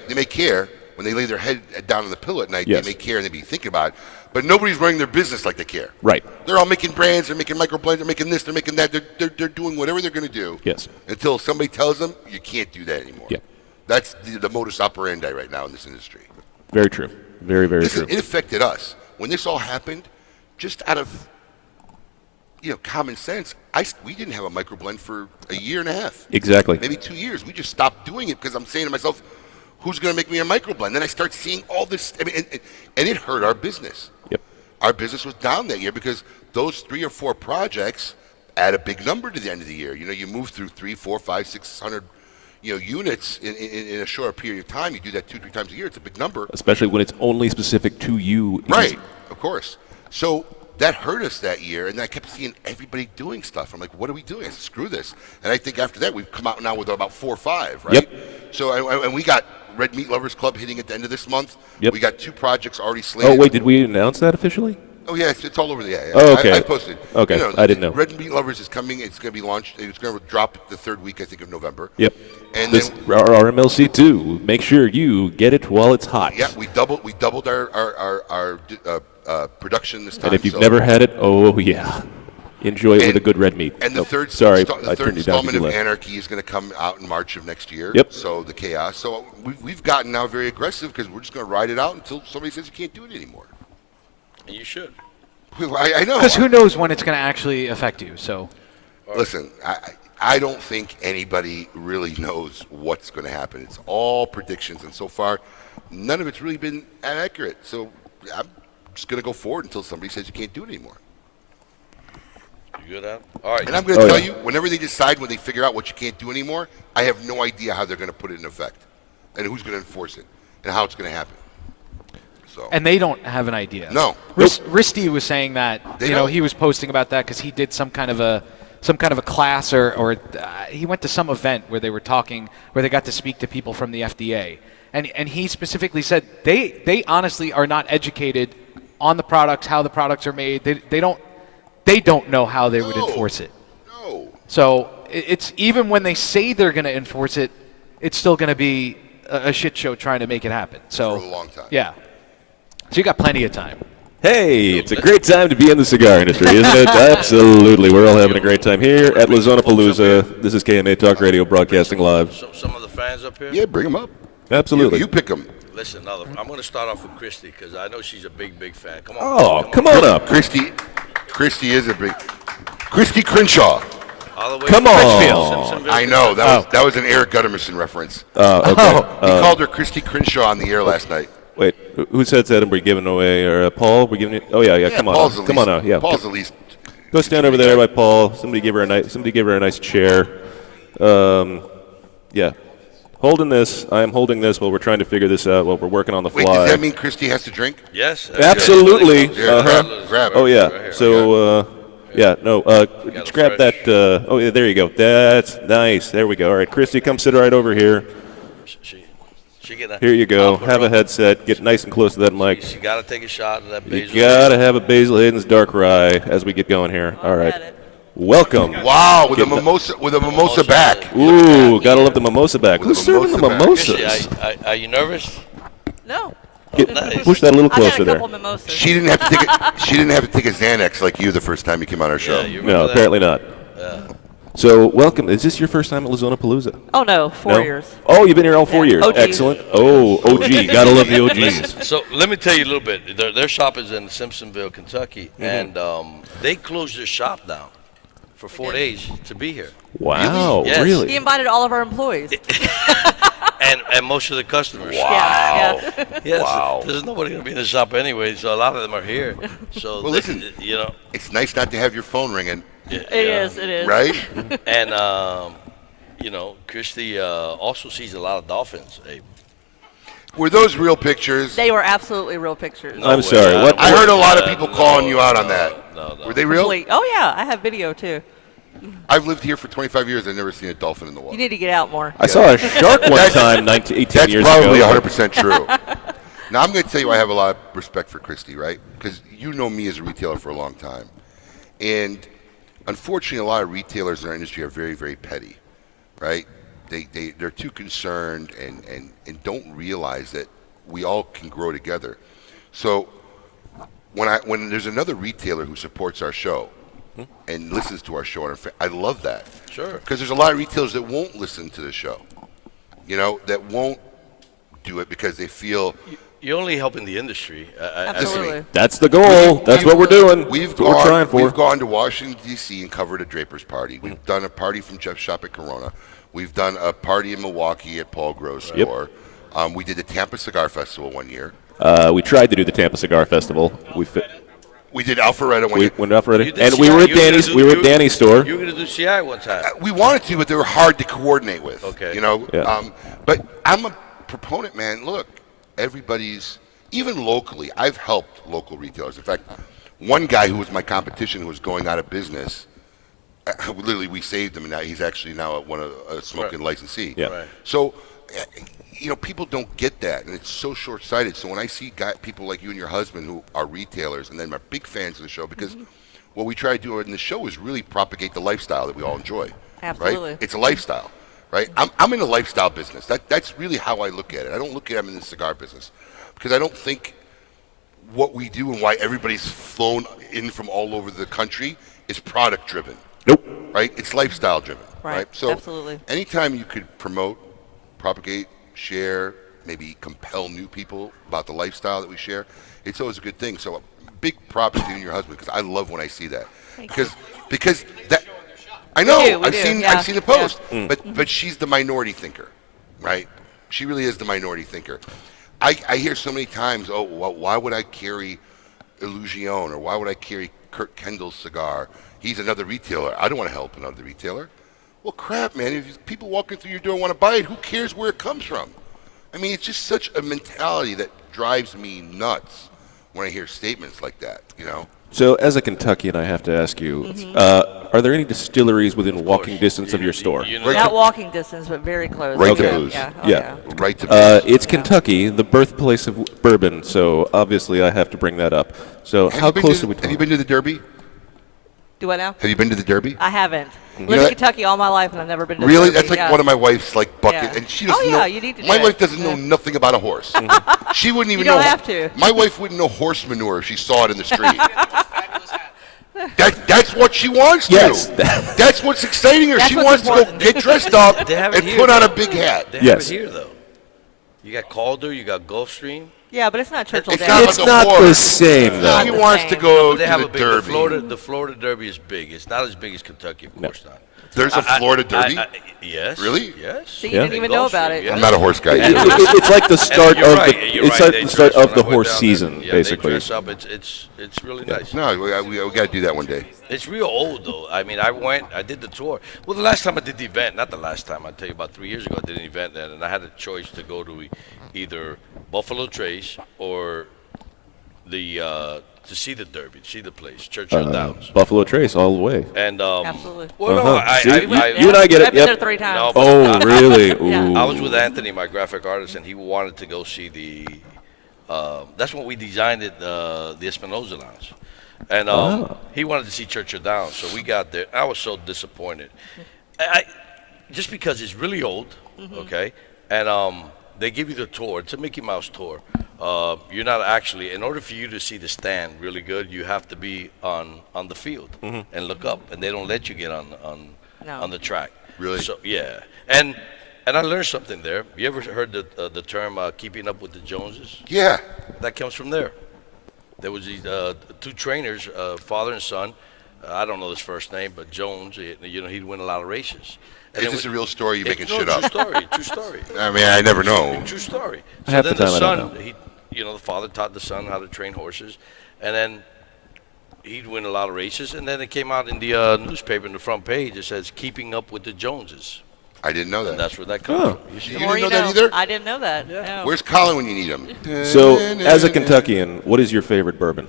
They may care when they lay their head down on the pillow at night. Yes. They may care and they be thinking about it. But nobody's running their business like they care. Right. They're all making brands. They're making microblends. They're making this. They're making that. They're doing whatever they're going to do. Yes. Until somebody tells them you can't do that anymore. Yeah. That's the modus operandi right now in this industry. Very true. Very, very Listen, true. it affected us when this all happened. Just out of common sense, we didn't have a microblend for a year and a half. Exactly. Maybe 2 years. We just stopped doing it because I'm saying to myself, who's going to make me a microblend? Then I start seeing all this. I mean, and it hurt our business. Yep. Our business was down that year because those 3 or 4 projects add a big number to the end of the year. You move through 3, 4, 5, 600, units in a short period of time. You do that 2-3 times a year. It's a big number. Especially when it's only specific to you. Right. Of course. So that hurt us that year, and I kept seeing everybody doing stuff. I'm like, what are we doing? I said, screw this. And I think after that, we've come out now with about 4 or 5, right? Yep. So, and we got Red Meat Lovers Club hitting at the end of this month. Yep. We got 2 projects already slated. Oh, wait, did we announce that officially? Oh, yeah, it's all over the yeah. Oh, okay. I posted. Okay, I didn't know. Red Meat Lovers is coming. It's going to be launched. It's going to drop the 3rd week, I think, of November. Yep. And this then, our MLC too. Make sure you get it while it's hot. yeah, we doubled our production this time. And if you've so- never had it, oh yeah, enjoy it with a good red meat. And the Oh, third, sorry, the I third turned you down. installment because you of left. Anarchy is going to come out in March of next year. Yep. So the Chaos. So we've gotten now very aggressive because we're just going to ride it out until somebody says you can't do it anymore. And you should. I know. Because who knows when it's going to actually affect you? So Listen, I don't think anybody really knows what's going to happen. It's all predictions, and so far, none of it's really been accurate. So I'm just going to go forward until somebody says you can't do it anymore. You good, Adam? All right. And I'm going to Oh, tell yeah. you, whenever they decide, when they figure out what you can't do anymore, I have no idea how they're going to put it in effect, and who's going to enforce it, and how it's going to happen. So. and they don't have an idea. No. Risty was saying that They you know don't. he was posting about that because he did some kind of a class or he went to some event where they were talking where they got to speak to people from the FDA and he specifically said they honestly are not educated on the products, how the products are made. They don't know how they would No. enforce it. No. So it's even when they say they're going to enforce it, it's still going to be a shit show trying to make it happen. So For a long time. Yeah. So you got plenty of time. Hey, it's a great time to be in the cigar industry, isn't it? Absolutely. We're all having a great time here at Zona Palooza. This is KMA Talk Radio broadcasting live. Some of the fans up here? Yeah, bring them up. Absolutely. You pick them. Listen, I'm going to start off with Christy because I know she's a big fan. Come on. Oh, come on up. Christy is a big. Christy Crenshaw. All the way Come from on. Simpsonville. I know that was an Eric Guttermison reference. Okay. He called her Christy Crenshaw on the air last night. Wait, whose headset are we giving away? Or Paul? We're giving it? Oh yeah. Come on. Paul's Come on now. Yeah. Paul's at least. Go stand over there by Paul. Somebody give her a nice chair. Yeah. Holding this. I am holding this while we're trying to figure this out. While we're working on the Wait, fly. does that mean Christy has to drink? Yes. that's Absolutely. good. Yeah, grab it. Oh yeah. Right here. So yeah. No. Just grab fresh. that. Oh yeah. There you go. That's nice. There we go. All right, Christy, come sit right over here. She get a, Here you go. I'll put Have her a up. headset. Get nice and close to that mic. She got to take a shot of that You basil. gotta have a Basil Hayden's Dark Rye as we get going here. All right. Welcome. Wow, with a Get the- mimosa back. Ooh, gotta love the mimosa back. With Who's the serving the mimosa back. Christy, mimosas? are you nervous? No. Nice. Push that a little I've had closer a there. couple mimosas. She didn't have to take. She didn't have to take a Xanax like you the first time you came on our show. Yeah, you remember No, that? apparently not. So welcome. Is this your first time at Zona Palooza? Oh, no, 4 years. Oh, you've been here all 4 Yeah, years. OG. Excellent. Oh, OG. Gotta love the OGs. So let me tell you a little bit. Their shop is in Simpsonville, Kentucky, and they closed their shop down for 4 days to be here. Wow. Yes. Really? He invited all of our employees. And most of the customers. Yeah. Yes. Wow. There's nobody going to be in the shop anyway, so a lot of them are here. So Well, listen. you know. It's nice not to have your phone ringing, Yeah, It is. right? And you know, Christy also sees a lot of dolphins. Abe. Were those real pictures? They were absolutely real pictures. No I'm way. sorry, what- I heard a lot of Uh, people no, calling you out on no, that. No. Were they real? Complete. Oh, yeah, I have video, too. I've lived here for 25 years. I've never seen a dolphin in the water. You need to get out more. I saw a shark one time 18 That's years probably ago. 100% true. Now, I'm going to tell you I have a lot of respect for Christy, right? Because you know me as a retailer for a long time. And unfortunately, a lot of retailers in our industry are very, very petty, right? They're too concerned and don't realize that we all can grow together. So when there's another retailer who supports our show and listens to our show, I love that. Sure. Because there's a lot of retailers that won't listen to the show, that won't do it because they feel. You're only helping the industry. Absolutely. That's the goal. That's what we're doing. We've That's what we're trying for. We've gone to Washington, D.C. and covered a Draper's party. We've done a party from Jeff's shop at Corona. We've done a party in Milwaukee at Paul Grove's Yep. store. We did the Tampa Cigar Festival one year. We tried to do the Tampa Cigar Festival. We did Alpharetta one We year. went off already, You did and we CI. were at You were gonna Danny's. do- We were at you- Danny's store. You were going to do CI one time. We wanted to, but they were hard to coordinate with. Okay. Yeah. But I'm a proponent, man. Look, everybody's, even locally, I've helped local retailers. In fact, one guy who was my competition who was going out of business, literally we saved him, and now he's actually now at one of a smoking licensee. Yeah. Right. So, people don't get that, and it's so short-sighted. So when I see people like you and your husband who are retailers and then are big fans of the show, because what we try to do in the show is really propagate the lifestyle that we all enjoy. Absolutely. Right? It's a lifestyle, right? I'm in the lifestyle business. That's really how I look at it. I don't look at it in the cigar business because I don't think what we do and why everybody's flown in from all over the country is product-driven. Nope. Right? It's lifestyle-driven. Right. So Absolutely. anytime you could promote, propagate, share, maybe compel new people about the lifestyle that we share, it's always a good thing. So big props to you and your husband because I love when I see that. Because that I know We I've do, seen yeah, I've seen the post, Mm. but she's the minority thinker, right? She really is the minority thinker. I hear so many times, oh, well, why would I carry Illusion or why would I carry Kurt Kendall's cigar? He's another retailer. I don't want to help another retailer. Well, crap, man. If people walking through your door want to buy it, who cares where it comes from? I mean, it's just such a mentality that drives me nuts when I hear statements like that, So, as a Kentuckian, I have to ask you: are there any distilleries within walking distance of your store? Right Not to- walking distance, but very close. Right to Yeah, booze. Yeah. Oh, Yeah. Right to It's Kentucky, the birthplace of bourbon. So, obviously, I have to bring that up. So, how close are we Have talking? you been to the Derby? Do what now? Have you been to the Derby? I haven't. know Lived in that- Kentucky all my life, and I've never been to Really? Derby. That's like Yeah. one of my wife's bucket, Yeah. and she Oh, doesn't know. yeah, you need to my do wife it. doesn't know Yeah. nothing about a horse. She wouldn't even You don't know. have to. My wife wouldn't know horse manure if she saw it in the street. That's what she wants to. Yes. That's what's exciting her. That's She what's wants to important. go get dressed up They have and it here. put on a big hat. They have Yes. it here, though. You got Calder, you got Gulfstream. Yeah, but it's not Churchill It's Downs. not It's like a not horse. the same, though. She the wants to same. go They to have the a big. Derby. The Florida Derby is big. It's not as big as Kentucky, of course not. There's a Florida Derby. Yes. Really? Yes. See, you Yeah. didn't even know about it. Yeah. I'm not a horse guy. It's like the start You're of right, the. you're It's right. like They the start dress of the when I went horse down season, there. Yeah, basically. They dress up. It's really nice. No, we got to do that one day. It's real old though. I mean, I did the tour. Well, the last time I did the event, not the last time. I tell you, about 3 years ago, I did an event then, and I had a choice to go to either Buffalo Trace or to see the Derby, to see the place, Churchill Downs. Buffalo Trace all the way. And Absolutely. Well, no, Uh-huh. See, I you and I get it. I've been there Yep. 3 times. No, but Oh, really? Yeah. Ooh. I was with Anthony, my graphic artist, and he wanted to go see the. That's when we designed it, the Espinosa Lounge, and he wanted to see Churchill Downs. So we got there. I was so disappointed, just because it's really old, okay, and they give you the tour. It's a Mickey Mouse tour. You're not actually. In order for you to see the stand really good, you have to be on the field and look up, and they don't let you get No. on the track. Really? So yeah, and I learned something there. You ever heard the term keeping up with the Joneses? Yeah. That comes from there. There was these two trainers, father and son. I don't know his first name, but Jones. He'd win a lot of races. And Is then this a real story? You're making no, shit up. True story. I mean, I never know. True story. So Half then the the time I son, don't know. the father taught the son how to train horses, and then he'd win a lot of races. And then it came out in the newspaper in the front page. It says "Keeping Up with the Joneses," I didn't know and that. that's where that comes Oh. from. You see? The You more didn't know that either? I didn't know that. No. Where's Colin when you need him? So, as a Kentuckian, what is your favorite bourbon?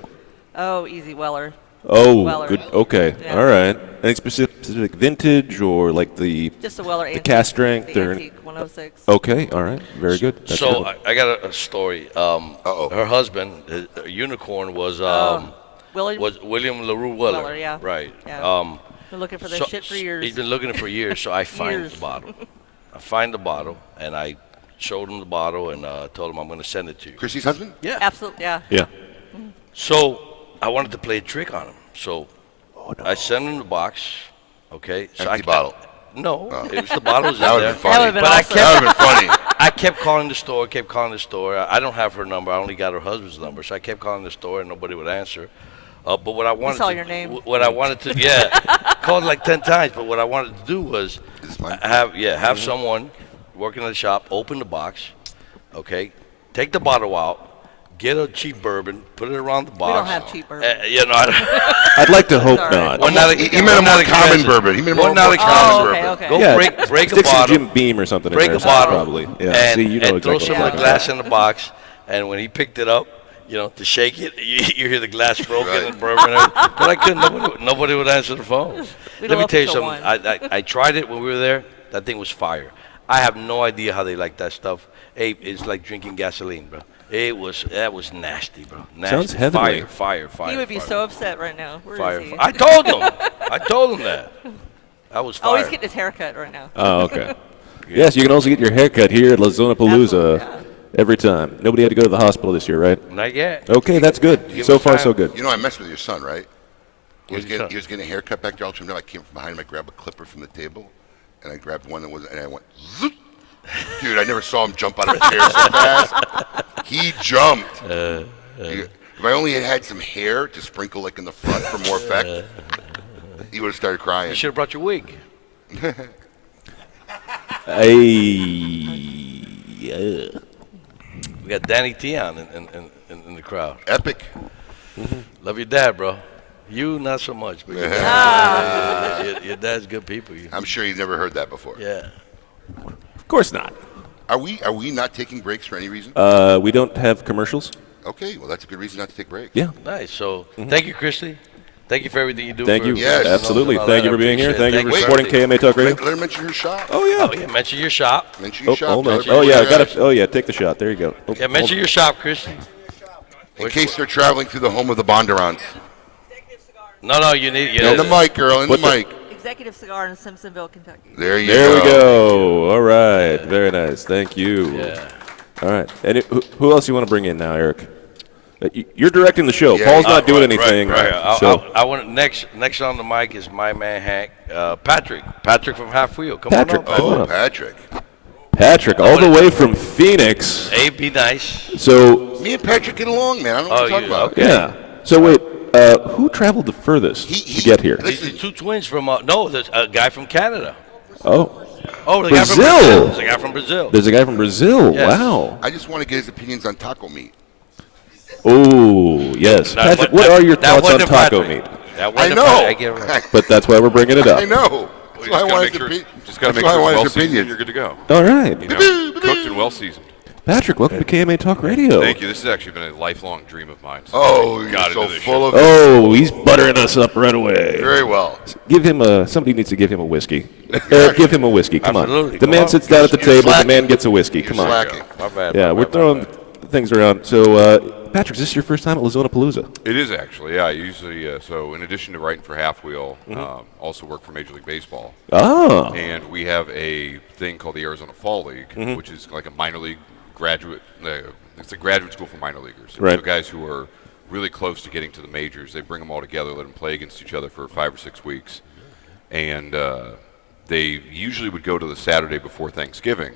Oh, easy Weller. Oh, Weller. good. Okay, Yeah. all right. Any specific vintage or like the? Just a Weller antique. cast strength The or- antique 106. Okay, all right, very good. That's So good. I got a story. Her husband, his unicorn, was William LaRue Weller. Weller, yeah. Right. Yeah. Been looking for this So- shit for years. He's been looking for years, so I find Years. the bottle. I find the bottle, and I showed him the bottle and told him I'm going to send it to you. Christy's husband? Yeah. Absolutely, yeah. Yeah. So I wanted to play a trick on him. So I sent him the box. Okay. So Empty bottle. No, it was the bottles in That would there. have been funny. That would've been But I awesome. That would have been funny. I kept calling the store. I don't have her number. I only got her husband's number. So I kept calling the store, and nobody would answer. But what I wanted saw to, your name. What I wanted to, called like 10 times. But what I wanted to do was Is this mine? have someone working in the shop open the box, okay, take the bottle out, get a cheap bourbon, put it around the box. don't have cheap bourbon. I'd like to hope Sorry. not. We're not, He we're meant a not more common expensive. bourbon. He meant a We're more not common expensive. okay, bourbon. okay. Go Yeah, break a stick some bottle. Jim Beam or something Break in a there. bottle, Probably. Yeah. and, See, you know and throw exactly some what of I'm the talking glass in the box. And when he picked it up, to shake it, you hear the glass broken Right. and bourbon. But I couldn't. Nobody would answer the phone. We Let me love tell you to something. one. I tried it when we were there. That thing was fire. I have no idea how they like that stuff. Hey, it's like drinking gasoline, bro. That was nasty, bro. Nasty. Sounds heavenly. Fire. He would be fire. so upset right now. Where is Fire. he? I told him that. That was fire. Oh, he's getting his hair cut right now. Oh, okay. Yes, you can also get your hair cut here at La Zona Palooza Absolutely, every time. Nobody had to go to the hospital this year, right? Not yet. Okay, that's good. Give So us far, time. so good. You know, I messed with your son, right? He was What'd you getting a haircut back there. All the time. I came from behind him. I grabbed a clipper from the table, and I grabbed one that was, and I went, zoop. Dude, I never saw him jump out of a chair so fast. He jumped. If I only had some hair to sprinkle like in the front for more effect, he would have started crying. You should have brought your wig. Yeah. We got Danny T on in the crowd. Epic. Love your dad, bro. You, not so much, but your dad's good people. I'm sure you've never heard that before. Yeah. Of course not. Are we not taking breaks for any reason? We don't have commercials. Okay, well that's a good reason not to take breaks. Yeah. Nice. So thank you, Christy. Thank you for everything you do. Thank for you. Yes. Absolutely. all Thank that. you for being here. Appreciate Thank it. you for Wait, supporting KMA Talk Radio. Let her mention her shop. Oh yeah. Oh, yeah. Mention your shop. Mention your shop. Hold on. Tell Oh yeah, I everybody got it. Oh yeah, take the shot. There you go. Oh, Yeah, mention your shop, Christy. In case they're traveling through the home of the Bondurants. No, you need. In the mic, girl. In the What the- mic. Executive Cigar in Simpsonville, Kentucky. There you There go. we go. All right. Very nice. Thank you. Yeah. All right. And who else you want to bring in now, Eric? You're directing the show. Yeah, Paul's not doing Right, anything. Right. So I want next on the mic is my man Hank, Patrick from Half Wheel. Come Patrick, on come up. on Oh, up. Patrick. Patrick, all the way from Phoenix. Hey, be nice. So Me and Patrick get along, man. I don't know what you're talking about. okay. yeah. So wait, who traveled the furthest to get here? These are two twins from there's a guy from Canada. Oh, Oh, the guy from Brazil. Brazil. There's a guy from Brazil. there's a guy from Brazil. Yes. Wow. I just want to get his opinions on taco meat. Oh, yes. That Patrick, wa- what that- are your that thoughts on wasn't taco Patrick. meat? That I wasn't know. Patrick. I give him- But that's why we're bringing it up. I know. That's why I gotta wanted make to sure, be. just gotta That's make why I sure it's wanted well his seasoned. opinion. You're good to go. All right. You know, cooked and well seasoned. Patrick, welcome to KMA Talk Radio. Thank you. This has actually been a lifelong dream of mine. since Oh, I you're got so into this full show. of it. Oh, he's buttering us up right away. Very well. Give him somebody needs to give him a whiskey. Eric, give him a whiskey. Come Absolutely. on. The Come man on. sits down at the You're table. The slacking. man gets a whiskey. Come You're on. slacking. My bad. Yeah, my we're bad, throwing my bad. things around. So, Patrick, is this your first time at La Zona Palooza? It is actually, yeah. I usually, so in addition to writing for Half Wheel, also work for Major League Baseball. Oh. And we have a thing called the Arizona Fall League, which is like a minor league graduate. It's a graduate school for minor leaguers. Right. So guys who are really close to getting to the majors, they bring them all together, let them play against each other for 5 or 6 weeks, and they usually would go to the Saturday before Thanksgiving,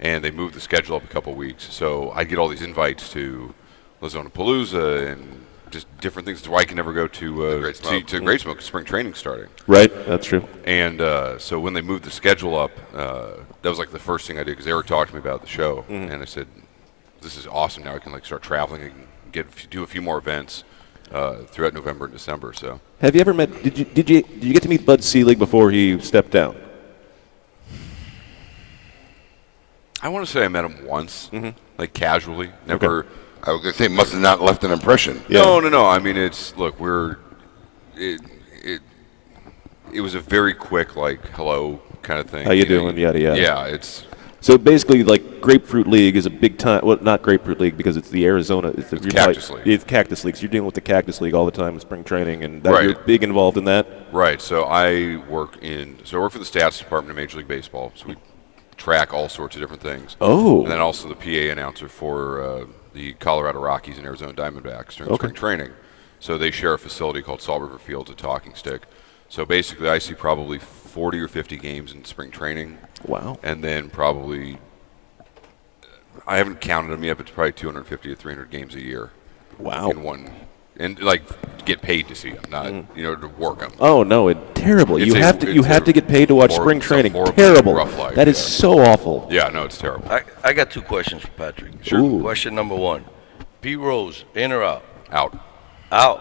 and they moved the schedule up a couple weeks. So I'd get all these invites to the Zona Palooza and just different things. That's why I can never go to Great Smoke 'cause spring training starting. Right, that's true. And so when they moved the schedule up, that was like the first thing I did because Eric talked to me about the show, and I said, "This is awesome. Now I can like start traveling and do a few more events throughout November and December." So Have you ever met? Did you get to meet Bud Selig before he stepped down? I want to say I met him once, like casually. Never. Okay. I was gonna say, must have not left an impression. No. I mean, it was a very quick like hello kind of thing. How you doing? Yada yada. Yeah, it's So basically, like Grapefruit League is a big time. Well, not Grapefruit League because it's the Arizona. It's Cactus League. It's Cactus League. So you're dealing with the Cactus League all the time in spring training, and that, Right. you're big involved in that. right. So I work for the stats department of Major League Baseball. So we track all sorts of different things. Oh. And then also the PA announcer for the Colorado Rockies and Arizona Diamondbacks during spring training. So they share a facility called Salt River Fields at Talking Stick. So basically, I see probably 40 or 50 games in spring training. Wow. And then probably, I haven't counted them yet, but it's probably 250 to 300 games a year. Wow. In one, and like get paid to see them, not to work them. Oh no, terrible. You have to get paid to watch spring training. horrible, Terrible. rough life, That is yeah. so awful. Yeah, no, it's terrible. I got 2 questions for Patrick. Sure. Ooh. Question number 1. Pete Rose, in or out? Out. Out.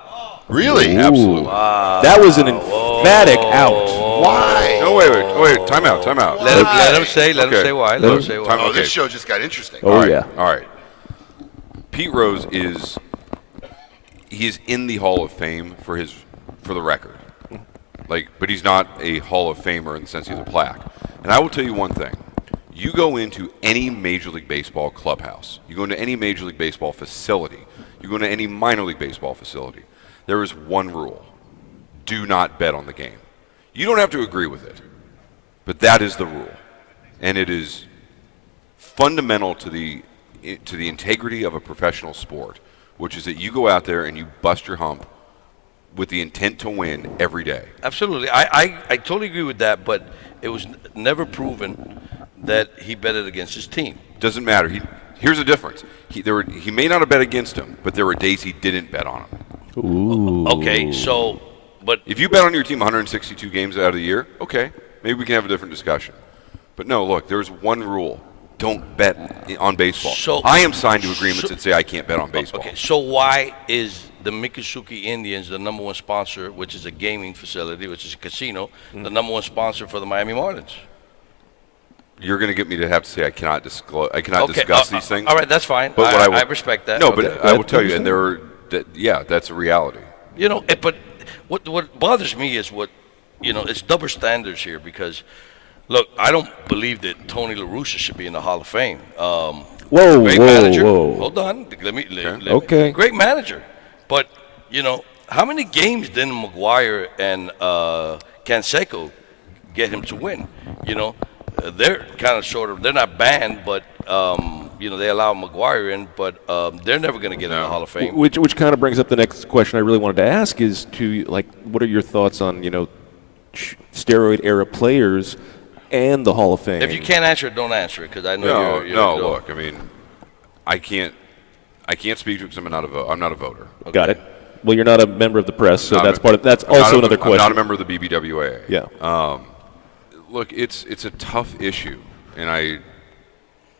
Really? Absolutely. That was an emphatic out. Why? No, wait. Time out. Let him say why. Let him say why. Time- Oh, okay. this show just got interesting. Oh, All right, yeah. All right. Pete Rose is in the Hall of Fame for the record. But he's not a Hall of Famer in the sense he has a plaque. And I will tell you one thing. You go into any Major League Baseball clubhouse, you go into any Major League Baseball facility, you go into any minor league baseball facility, there is one rule. Do not bet on the game. You don't have to agree with it, but that is the rule. And it is fundamental to the integrity of a professional sport, which is that you go out there and you bust your hump with the intent to win every day. Absolutely. I totally agree with that, but it was never proven that he betted against his team. Doesn't matter. Here's the difference. He may not have bet against him, but there were days he didn't bet on him. Ooh. Okay, so, but If you bet on your team 162 games out of the year, okay, maybe we can have a different discussion. But no, look, there's one rule. Don't bet on baseball. So- I am signed to agreements that say I can't bet on baseball. okay, so why is the Miccosukee Indians the number 1 sponsor, which is a gaming facility, which is a casino, the number 1 sponsor for the Miami Marlins? You're going to get me to have to say I cannot discuss these things. All right, that's fine. But I respect that. No, Okay. but I will tell you, and that's a reality. But what bothers me is it's double standards here because, look, I don't believe that Tony La Russa should be in the Hall of Fame. Whoa, Great whoa, manager. whoa. Hold on. Let me. Okay. Great manager. But, how many games didn't McGuire and Canseco get him to win? They're kind of sort of, they're not banned, but, they allow McGuire in, but they're never going to get in the Hall of Fame. Which kind of brings up the next question I really wanted to ask is what are your thoughts on, steroid era players and the Hall of Fame? If you can't answer it, don't answer it, because I know you're Look, I mean, I can't speak to it because I'm not a voter. Okay. Got it. Well, you're not a member of the press, so that's I'm also another question. I'm not a member of the BBWAA. Yeah. Look, it's a tough issue, and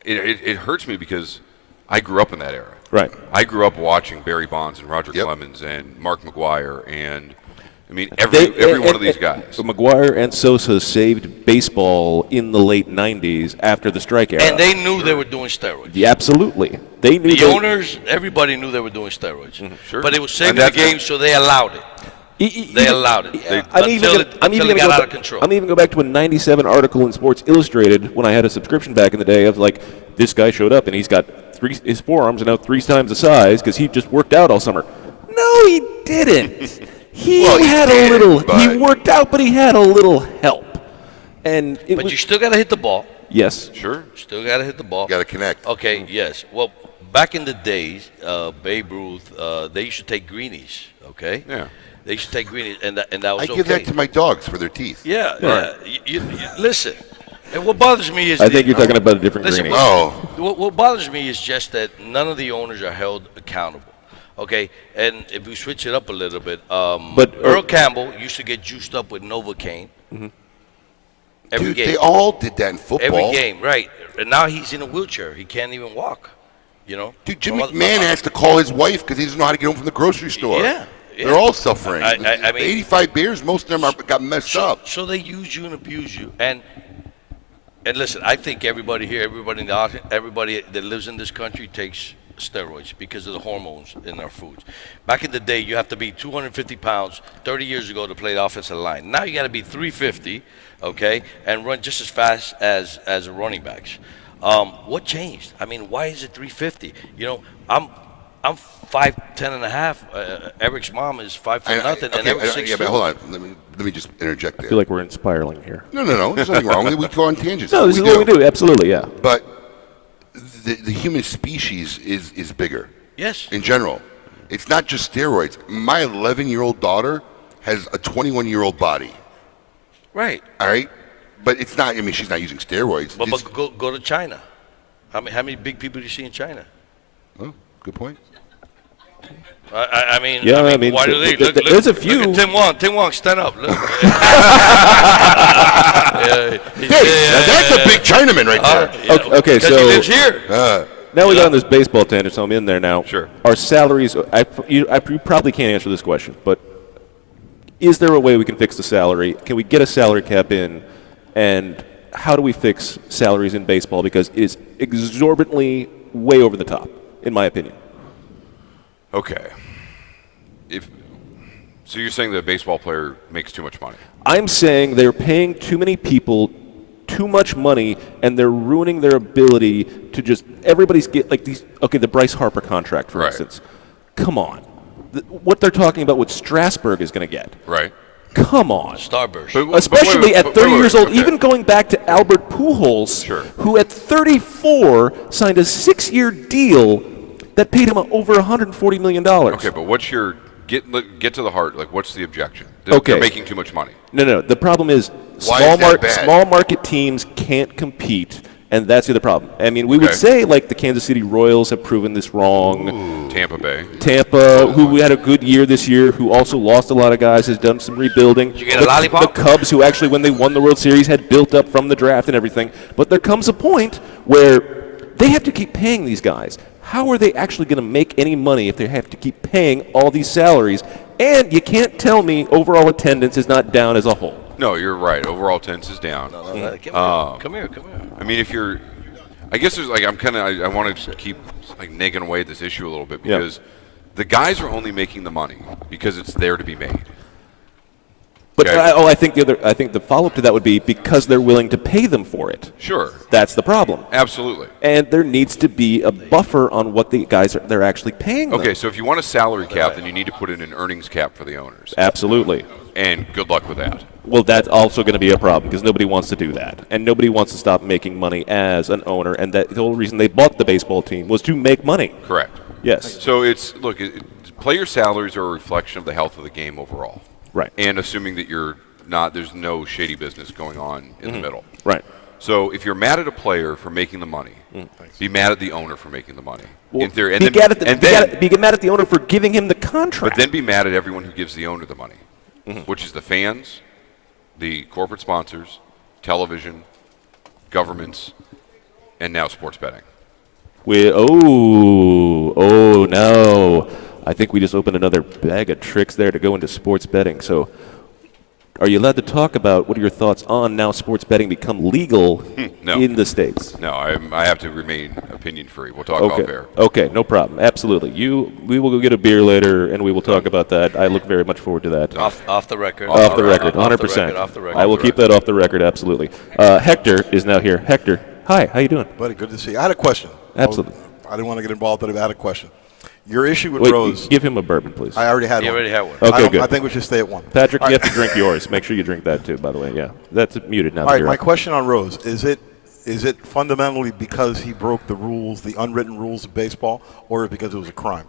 it hurts me because I grew up in that era. Right. I grew up watching Barry Bonds and Roger Yep. Clemens and Mark McGuire, and I mean every one of these guys. McGuire and Sosa saved baseball in the late '90s after the strike era. And they knew they were doing steroids. Yeah, absolutely. They knew The owners, everybody knew they were doing steroids. Sure. But it was saving And the that's- game, so they allowed it. They allowed it. Until it got out of control. I'm even go back to a '97 article in Sports Illustrated when I had a subscription back in the day of this guy showed up and he's got his forearms are now 3 times the size because he just worked out all summer. No, he didn't. He worked out, but he had a little help. And But you still got to hit the ball. yes, Sure. Still got to hit the ball. Got to connect. Okay, yes. Well, back in the days, Babe Ruth, they used to take greenies, okay? Yeah. They used to take greenies, and that was I okay. give that to my dogs for their teeth. Yeah. You listen. And what bothers me is I think you're talking about a different listen, greenie. What bothers me is just that none of the owners are held accountable. Okay, and if we switch it up a little bit, Earl Campbell used to get juiced up with Novocaine every Dude, game. they all did that in football. Every game, right? And now he's in a wheelchair. He can't even walk. You know. Dude, Jim McMahon has to call his wife because he doesn't know how to get home from the grocery store. Yeah. They're all suffering. I mean, the 85 Bears, most of them got messed up. So they use you and abuse you. And listen, I think everybody here, everybody in the audience, everybody that lives in this country takes steroids because of the hormones in our foods. Back in the day, you have to be 250 pounds 30 years ago to play the offensive line. Now you got to be 350, okay, and run just as fast as the running backs. What changed? I mean, why is it 350? You know, I'm 5'10" and a half. Eric's mom is 5 foot nothing, and Eric's 6'2". Yeah, but hold on. Let me just interject there. I feel like we're spiraling here. No. There's nothing wrong. We go on tangents. No, this is what we do. Absolutely, yeah. But the human species is bigger. Yes. In general. It's not just steroids. My 11-year-old daughter has a 21-year-old body. Right. All right? But it's not, I mean, she's not using steroids. But go to China. How many big people do you see in China? Oh, good point. I mean, why do they? Look, there's a few. Look at Tim Wong, stand up. Look. That's a big Chinaman right there. Okay, so he lives here. now we got on this baseball tangent, so I'm in there now. Sure. Our salaries, you probably can't answer this question, but is there a way we can fix the salary? Can we get a salary cap in? And how do we fix salaries in baseball? Because it is exorbitantly way over the top, in my opinion. Okay. So you're saying that a baseball player makes too much money? I'm saying they're paying too many people too much money, and they're ruining their ability to just everybody's get like these. Okay, the Bryce Harper contract, for instance. Come on, what they're talking about, what Strasburg is going to get. Right. Come on. Starburst. Especially at 30 years old, even going back to Albert Pujols, who at 34 signed a 6-year deal that paid him over $140 million. Okay, but what's your get to the heart? Like, what's the objection? Okay. They're making too much money. No. The problem is small market teams can't compete, and that's the other problem. I mean, we would say like the Kansas City Royals have proven this wrong. Ooh. Tampa, who had a good year this year, who also lost a lot of guys, has done some rebuilding. Did you get a lollipop? The Cubs, who actually, when they won the World Series, had built up from the draft and everything. But there comes a point where they have to keep paying these guys. How are they actually going to make any money if they have to keep paying all these salaries? And you can't tell me overall attendance is not down as a whole. No, you're right. Overall attendance is down. No. Come here. I mean, I guess there's like I want to keep like nagging away at this issue a little bit because the guys are only making the money because it's there to be made. But I think the follow-up to that would be because they're willing to pay them for it. Sure. That's the problem. Absolutely. And there needs to be a buffer on what the guys they're actually paying them. Okay, so if you want a salary cap, then you need to put in an earnings cap for the owners. Absolutely. And good luck with that. Well, that's also going to be a problem because nobody wants to do that. And nobody wants to stop making money as an owner. And that the whole reason they bought the baseball team was to make money. Correct. Yes. So player salaries are a reflection of the health of the game overall. Right. And assuming that there's no shady business going on in the middle. Right. So if you're mad at a player for making the money, be mad at the owner for making the money. Well, in theory, be mad at the owner for giving him the contract. But then be mad at everyone who gives the owner the money, which is the fans, the corporate sponsors, television, governments, and now sports betting. No. I think we just opened another bag of tricks there to go into sports betting. So are you allowed to talk about what are your thoughts on now sports betting become legal in the States? No, I have to remain opinion free. We'll talk off air. Okay, no problem. Absolutely. We will go get a beer later, and we will talk about that. I look very much forward to that. Off the record. Off the record, 100%. Off the record. I will keep that off the record, absolutely. Hector is now here. Hector, hi. How you doing? Buddy, good to see you. I had a question. Absolutely. I didn't want to get involved, but I had a question. Your issue with Wait, Rose. Give him a bourbon, please. I already had one. You already had one. Okay, good. I think we should stay at one. Patrick, you have to drink yours. Make sure you drink that too, by the way. Yeah, that's muted now. All right, my question on Rose, is it fundamentally because he broke the rules, the unwritten rules of baseball, or because it was a crime?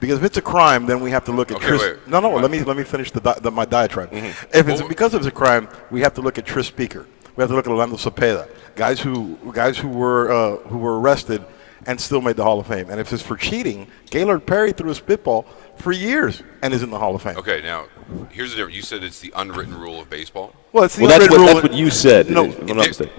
Because if it's a crime, then we have to look at Okay, wait. No, let me finish my diatribe. If it's because it's a crime, we have to look at Tris Speaker. We have to look at Orlando Cepeda, guys who were arrested and still made the Hall of Fame. And if it's for cheating, Gaylord Perry threw a spitball for years and is in the Hall of Fame. Okay, now here's the difference. You said it's the unwritten rule of baseball. Well, it's the Well, that's unwritten rule. what you said. No, if I'm not mistaken.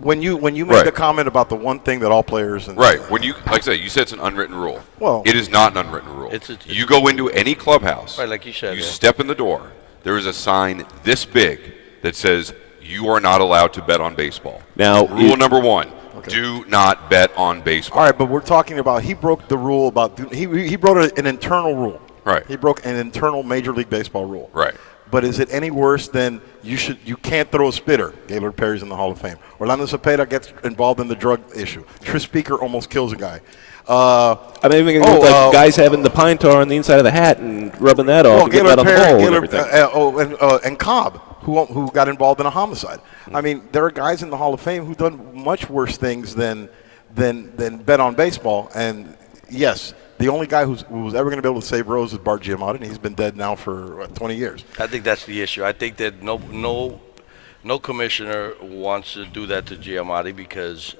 when you made Right. the comment about the one thing that all players and Right. When you, like I said, you said it's an unwritten rule. Well- it is not an unwritten rule. It's you go into any clubhouse. Right, like you said, You yeah. step in the door. There is a sign this big that says you are not allowed to bet on baseball. Now, rule number one: do not bet on baseball. All right, but we're talking about he broke the rule about he broke an internal rule. Right. He broke an internal Major League Baseball rule. Right. But is it any worse than you can't throw a spitter? Gaylord Perry's in the Hall of Fame. Orlando Cepeda gets involved in the drug issue. Tris Speaker almost kills a guy. I mean, even guys having the pine tar on the inside of the hat and rubbing that off and getting that on the ball and everything. And Cobb, who got involved in a homicide. I mean, there are guys in the Hall of Fame who've done much worse things than bet on baseball. And yes, the only guy who was ever going to be able to save Rose is Bart Giamatti, and he's been dead now for 20 years. I think that's the issue. I think that no commissioner wants to do that to Giamatti because,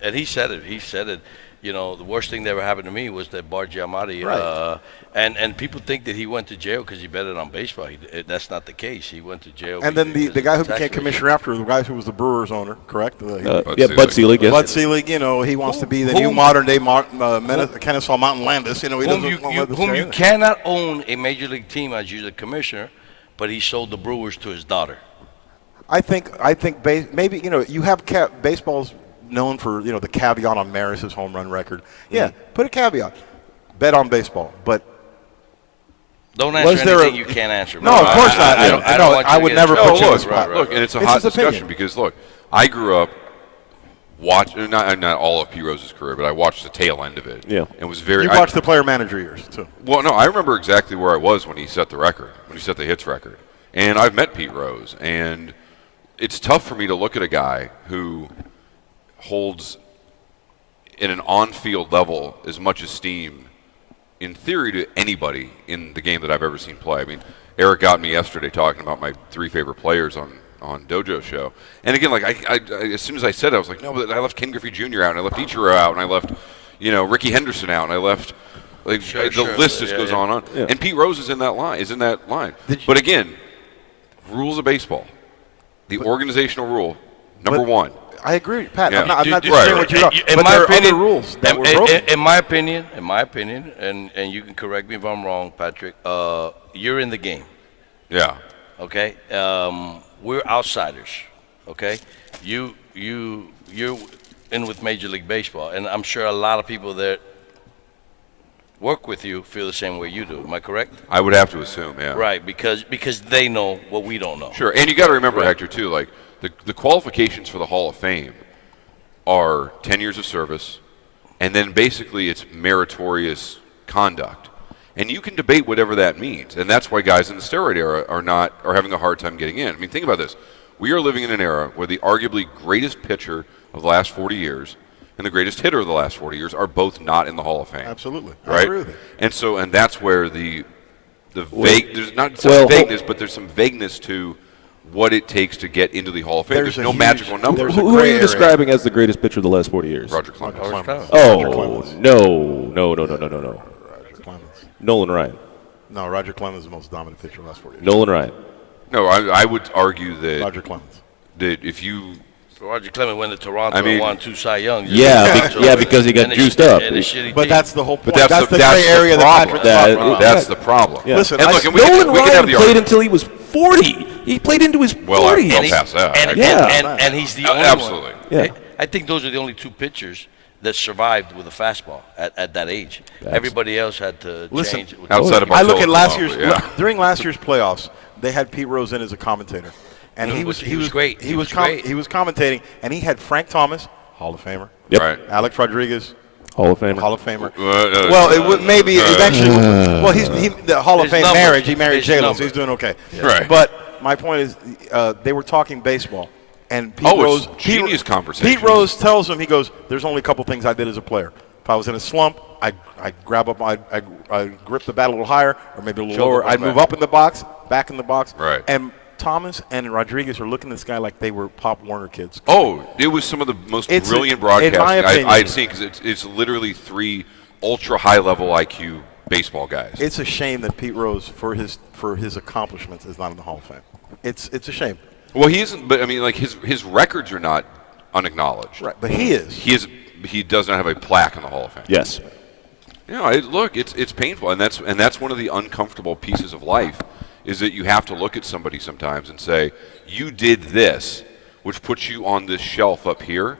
and he said it. He said it. You know, the worst thing that ever happened to me was that Bart Giamatti. Right. And people think that he went to jail because he betted on baseball. That's not the case. He went to jail. And then the guy who tax became commissioner after, the guy who was the Brewers owner, correct? Bud Selig. Yes. Bud Selig, he wants to be the new modern-day Kennesaw Mountain Landis. He doesn't whom you cannot own a major league team as you're the commissioner, but he sold the Brewers to his daughter. I think maybe you have baseball's known for the caveat on Maris's home run record. Yeah, put a caveat. Bet on baseball, but don't answer anything you can't answer. No, of course not. I would never put you on the look, spot. look, and it's a It's hot his opinion. discussion because look, I grew up watching not all of P. Rose's career, but I watched the tail end of it. Yeah, and was very. You watched the player-manager years too. Well, no, I remember exactly where I was when he set the record, when he set the hits record, and I've met Pete Rose, and it's tough for me to look at a guy who holds in an on-field level as much esteem in theory to anybody in the game that I've ever seen play. I mean, Eric got me yesterday talking about my 3 favorite players on Dojo's show. And again, like I as soon as I said it, I was like, no, but I left Ken Griffey Jr. out, and I left Ichiro out, and I left, Ricky Henderson out, and I left the list just goes on. Yeah. And Pete Rose is in that line. But again, rules of baseball. The organizational rule, number one. I agree, Pat. Yeah. I'm not Right. saying what you're talking In but my there are opinion, other rules that were broken. In my opinion, and you can correct me if I'm wrong, Patrick. You're in the game. Yeah. Okay. We're outsiders. Okay. You're in with Major League Baseball, and I'm sure a lot of people that work with you feel the same way you do. Am I correct? I would have to assume, yeah. Right, because they know what we don't know. Sure, and you got to remember, Right. Hector, too, like the qualifications for the Hall of Fame are 10 years of service, and then basically it's meritorious conduct. And you can debate whatever that means, and that's why guys in the steroid era are having a hard time getting in. I mean, think about this. We are living in an era where the arguably greatest pitcher of the last 40 years and the greatest hitter of the last 40 years are both not in the Hall of Fame. Absolutely. I Right? agree with you. And that's where the vague, there's not some vagueness, but there's some vagueness to what it takes to get into the Hall of Fame. There's no magical number. there's a Who are gray you area. describing as the greatest pitcher of the last 40 years? Roger Clemens. Oh, no. Roger Clemens. Nolan Ryan. No, Roger Clemens is the most dominant pitcher of the last 40 years. Nolan Ryan. No, I would argue that Roger Clemens. if you Roger Clemens went to Toronto I mean- and won 2 Cy Youngs. Yeah, because he got And a juiced sh- up. and a shitty But team. that's the whole point. But That's the gray area that problem. Patrick's That- talking about. That's the problem. Yeah. Listen, And I- look, and we Nolan can have Ryan the played argument. until he was 40. He played into his 40s. Well past that. And, Yeah. and he's the only Absolutely. one. Yeah. I think those are the only 2 pitchers that survived with a fastball at that age. Everybody else had to Listen, change. Outside of I look at Bartolo, last year's yeah. during last year's playoffs. They had Pete Rose in as a commentator, and He was great. He was commentating, and he had Frank Thomas, Hall of Famer, Yep. Right. Alex Rodriguez, Hall of Famer. Hall of Famer. Well, Well, it would maybe eventually. Well, he's the Hall of His Fame numbers. marriage. He married His J-Lo, so numbers. he's doing okay. Right. But my point is, they were talking baseball, and Pete Oh, Rose. it's genius conversation. Pete Rose tells him, he goes, "There's only a couple things I did as a player: If I was in a slump, I'd grab up, I'd grip the bat a little higher or maybe a little Shoulder lower. I'd back. move up in the box, back in the box. Right. And Thomas and Rodriguez are looking at this guy like they were Pop Warner kids. Oh, it was some of the most It's brilliant in broadcasting my opinion- I'd seen, because it's literally 3 ultra high level IQ baseball guys. It's a shame that Pete Rose, for his accomplishments, is not in the Hall of Fame. It's a shame. Well, he isn't, but I mean, like his records are not unacknowledged. Right, but he is. He does not have a plaque in the Hall of Fame. Yes. You know, look, it's painful, and that's one of the uncomfortable pieces of life, is that you have to look at somebody sometimes and say, you did this, which puts you on this shelf up here,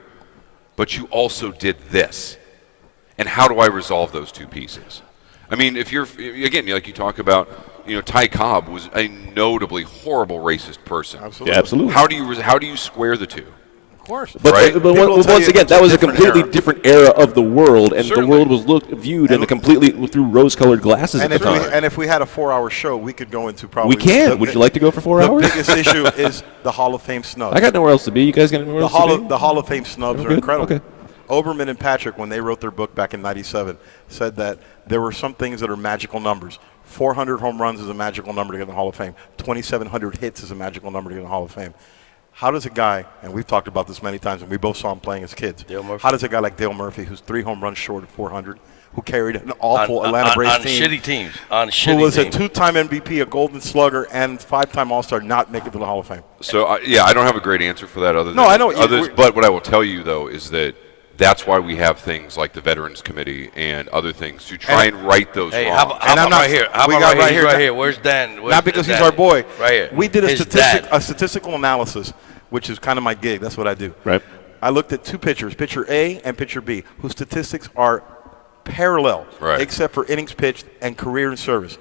but you also did this. And how do I resolve those two pieces? I mean, if you're, again, like you talk about, Ty Cobb was a notably horrible racist person. Absolutely. Yeah, absolutely. How do you square the two? Of course. But, Right. but People will tell once you again, it's that was a different completely era. different era of the world, and Certainly. the world was viewed in a completely through rose-colored glasses And at the if, time. we had a 4-hour show, we could go into probably. We can. Would you like to go for 4 the hours? biggest issue is the Hall of Fame snubs. I got nowhere else to be. You guys got anywhere the else to be? Hall of Fame snubs I'm are good. incredible. Okay. Oberman and Patrick, when they wrote their book back in '97, said that there were some things that are magical numbers. 400 home runs is a magical number to get in the Hall of Fame. 2,700 hits is a magical number to get in the Hall of Fame. How does a guy, and we've talked about this many times, and we both saw him playing as kids. Dale Murphy. How does a guy like Dale Murphy, who's 3 home runs short of 400, who carried an awful Atlanta Braves on team, shitty teams, on shitty who was a teams. 2-time MVP, a Golden Slugger, and 5-time All-Star, not make it to the Hall of Fame? So I don't have a great answer for that. No, I know. But what I will tell you though is that that's why we have things like the Veterans Committee and other things to try and right those Hey, wrongs. how about, And I'm not- right here? How we about got right right here? here. Right here. Where's Dan? Not because he's our boy. Right here. We did His dad. a statistical analysis, which is kind of my gig. That's what I do. Right. I looked at 2 pitchers, pitcher A and pitcher B, whose statistics are parallel, Right. except for innings pitched and career in service.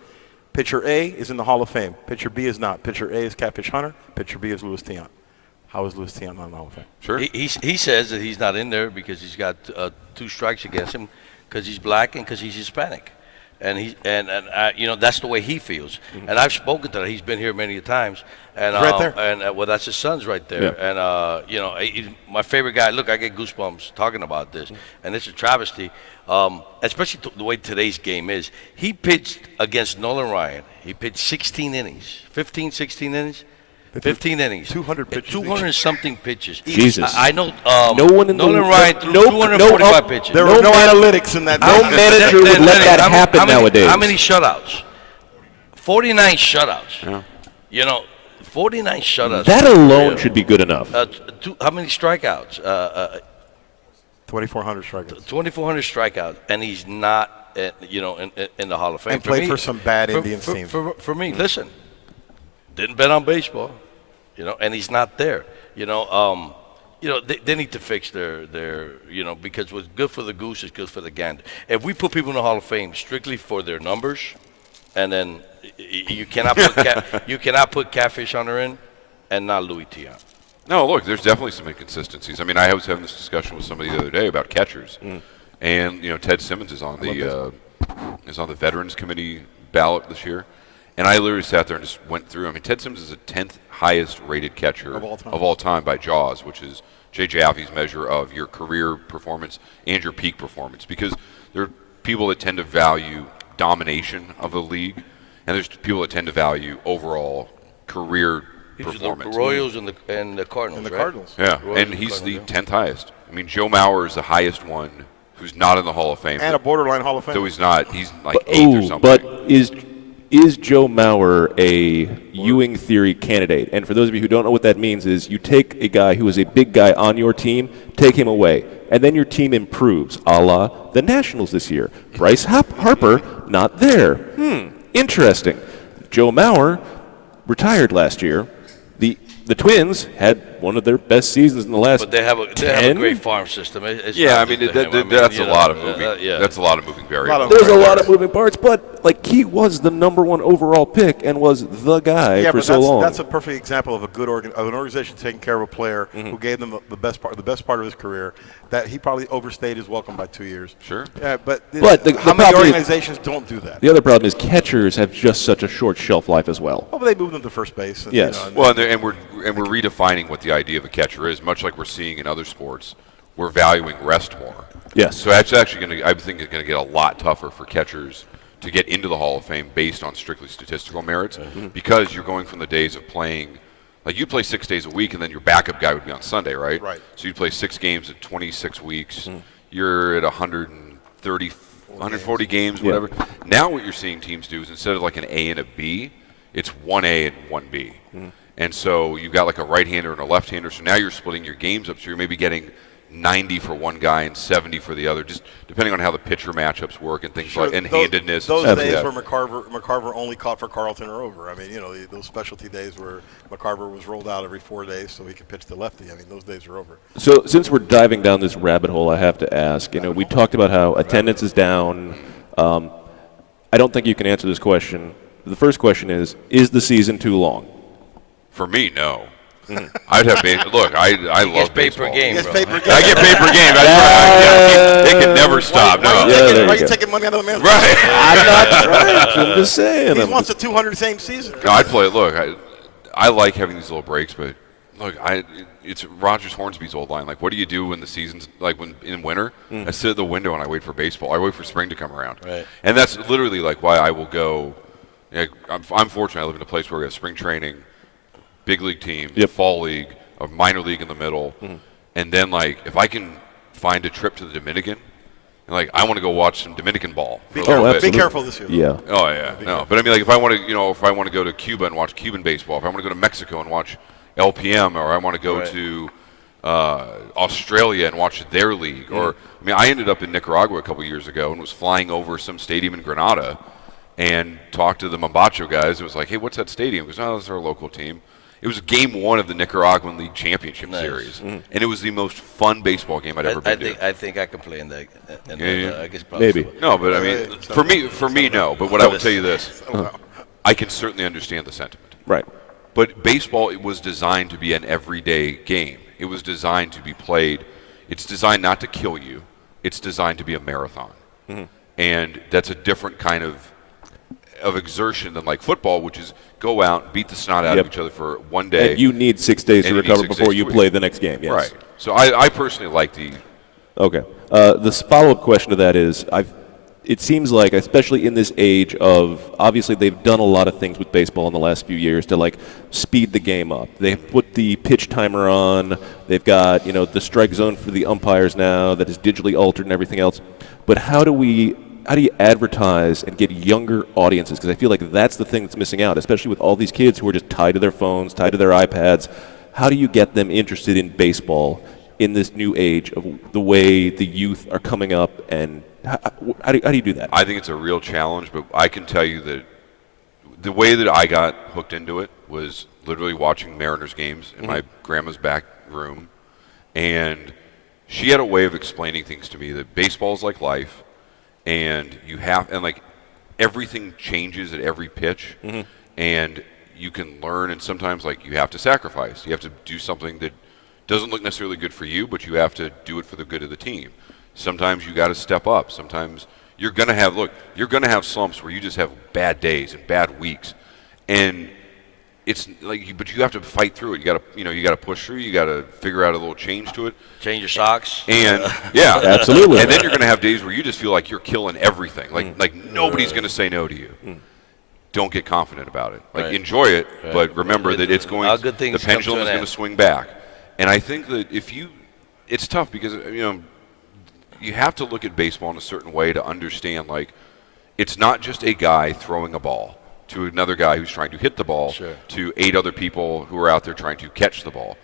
Pitcher A is in the Hall of Fame. Pitcher B is not. Pitcher A is Catfish Hunter. Pitcher B is Louis Tiant. How is Louis Tiant not in the Hall of Fame? Sure. He says that he's not in there because he's got 2 strikes against him because he's black and because he's Hispanic. And that's the way he feels. Mm-hmm. And I've spoken to him. He's been here many times. And He's right there. And well, that's his son's right there. Yeah. And he's my favorite guy. Look, I get goosebumps talking about this, and it's a travesty. Especially the way today's game is. He pitched against Nolan Ryan. He pitched 16 innings, 16 innings. 15 innings. 200 pitches 200 something pitches. Jesus. I know. No one in the Nolan Ryan threw no- 245 pitches. There were no analytics in that. No manager would let that happen nowadays. How many shutouts? 49 shutouts. Yeah. 49 shutouts. That alone should be good enough. How many strikeouts? 2,400 strikeouts. 2,400 strikeouts, and he's not, in the Hall of Fame. And played for some bad Indians teams. For me, listen, didn't bet on baseball, and he's not there. They need to fix their because what's good for the goose is good for the gander. If we put people in the Hall of Fame strictly for their numbers, and then you cannot put Catfish Hunter in, and not Louis Tiant. No, look, there's definitely some inconsistencies. I mean, I was having this discussion with somebody the other day about catchers, and Ted Simmons is on the Veterans Committee ballot this year, and I literally sat there and just went through. I mean, Ted Simmons is the 10th highest rated catcher of all time by JAWS, which is Jay Jaffe's measure of your career performance and your peak performance, because there are people that tend to value domination of the league, and there's people that tend to value overall career performance. The Royals and the Cardinals. And the right? Cardinals. Yeah, Royals and he's the 10th highest. I mean, Joe Mauer is the highest one who's not in the Hall of Fame. And a borderline Hall of Fame. Though he's not. He's like 8th or something. But is Joe Mauer a Ewing theory candidate? And for those of you who don't know what that means, is you take a guy who is a big guy on your team, take him away, and then your team improves, a la the Nationals this year. Bryce Harper, not there. Interesting. Joe Mauer retired last year. The Twins had one of their best seasons in the last But they have a great farm system. It's yeah, I nothing mean, to him. that's a lot of moving. yeah. That's a lot of moving variables. There's a lot of moving parts, but he was the number 1 overall pick and was the guy for but so long. that's a perfect example of an organization taking care of a player who gave them the best part of his career. That he probably overstayed his welcome by 2 years. Sure. Yeah, but the how many problem is- organizations don't do that? The other problem is catchers have just such a short shelf life as well. Oh, but they moved them to first base. And, Yes. and- Well, and we're redefining what the idea of a catcher is, much like we're seeing in other sports. We're valuing rest more. Yes. So it's actually going to, I think it's going to get a lot tougher for catchers to get into the Hall of Fame based on strictly statistical merits, because you're going from the days of playing, like you play 6 days a week, and then your backup guy would be on Sunday, right? Right. So you play 6 games at 26 weeks. You're at 130, 140 games, whatever. Now what you're seeing teams do is instead of like an A and a B, it's 1A and 1B. And so you've got like a right-hander and a left-hander. So now you're splitting your games up. So you're maybe getting 90 for one guy and 70 for the other, just depending on how the pitcher matchups work and things like, and handedness. Those and days stuff. where McCarver only caught for Carlton or over. I mean, those specialty days where McCarver was rolled out every 4 days so he could pitch the lefty. I mean, those days are over. So since we're diving down this rabbit hole, I have to ask. We talked about how attendance is down. I don't think you can answer this question. The first question is the season too long? For me, no. I'd have look. I love pay baseball. per game, bro. I get paid per game. That's right. They can never stop. Why No. are you taking money out of the man's Right. I'm not right. I'm just saying. He wants a 200 same season. No, I'd play it. Look, I like having these little breaks, but look, it's Rogers Hornsby's old line. Like, what do you do when the season's like when in winter? I sit at the window and I wait for baseball. I wait for spring to come around. Right. And that's literally like why I will go. I'm fortunate. I live in a place where we have spring training, big league team, fall league, a minor league in the middle, and then like if I can find a trip to the Dominican, and like I want to go watch some Dominican ball. For a little bit. Be careful this year. Yeah. Oh yeah, no. But I mean, like if I want to, if I want to go to Cuba and watch Cuban baseball, if I want to go to Mexico and watch LPM, or I want to go to Australia and watch their league, or I mean, I ended up in Nicaragua a couple years ago and was flying over some stadium in Granada, and talked to the Mambacho guys. It was like, hey, what's that stadium? Because that's our local team. It was game 1 of the Nicaraguan League Championship Series, and it was the most fun baseball game I'd ever been to. I think I can play in that. I guess Maybe. No, but I mean, for me, no. But what I will tell you this, I can certainly understand the sentiment. Right. But baseball, it was designed to be an everyday game. It was designed to be played. It's designed not to kill you. It's designed to be a marathon, and that's a different kind of exertion than like football, which is go out, beat the snot out of each other for one day. And you need 6 days to And you need recover 6 before days you to play the next game. Yes. Right. So I personally like the. Okay. The follow-up question to that is, it seems like, especially in this age of, obviously they've done a lot of things with baseball in the last few years to like speed the game up. They put the pitch timer on. They've got the strike zone for the umpires now that is digitally altered and everything else. But how do you advertise and get younger audiences? Because I feel like that's the thing that's missing out, especially with all these kids who are just tied to their phones, tied to their iPads. How do you get them interested in baseball in this new age of the way the youth are coming up, and how do you do that? I think it's a real challenge, but I can tell you that the way that I got hooked into it was literally watching Mariners games in my grandma's back room, and she had a way of explaining things to me that baseball is like life, and like everything changes at every pitch, and you can learn, and sometimes like you have to sacrifice. You have to do something that doesn't look necessarily good for you, but you have to do it for the good of the team. Sometimes you got to step up. Sometimes you're going to have slumps where you just have bad days and bad weeks, and it's like, but you have to fight through it. You got to push through. You got to figure out a little change to it. Change your socks. And yeah, Absolutely. And then you're going to have days where you just feel like you're killing everything. Like nobody's going to say no to you. Don't get confident about it. Like enjoy it, but remember that it's going. The pendulum is going to swing back. And I think that it's tough because you have to look at baseball in a certain way to understand, like, it's not just a guy throwing a ball to another guy who's trying to hit the ball to 8 other people who are out there trying to catch the ball.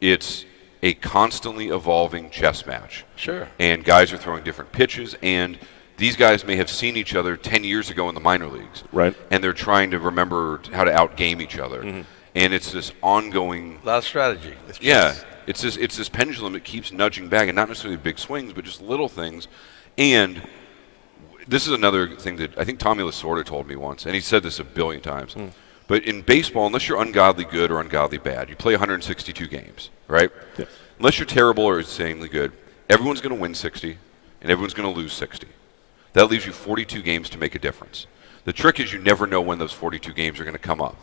It's a constantly evolving chess match. Sure. And guys are throwing different pitches, and these guys may have seen each other 10 years ago in the minor leagues. Right. And they're trying to remember how to outgame each other. And it's this ongoing A lot of strategy. It's this pendulum that keeps nudging back, and not necessarily big swings, but just little things. And this is another thing that I think Tommy Lasorda told me once, and he said this a billion times. But in baseball, unless you're ungodly good or ungodly bad, you play 162 games, right? Yeah. Unless you're terrible or insanely good, everyone's going to win 60, and everyone's going to lose 60. That leaves you 42 games to make a difference. The trick is you never know when those 42 games are going to come up.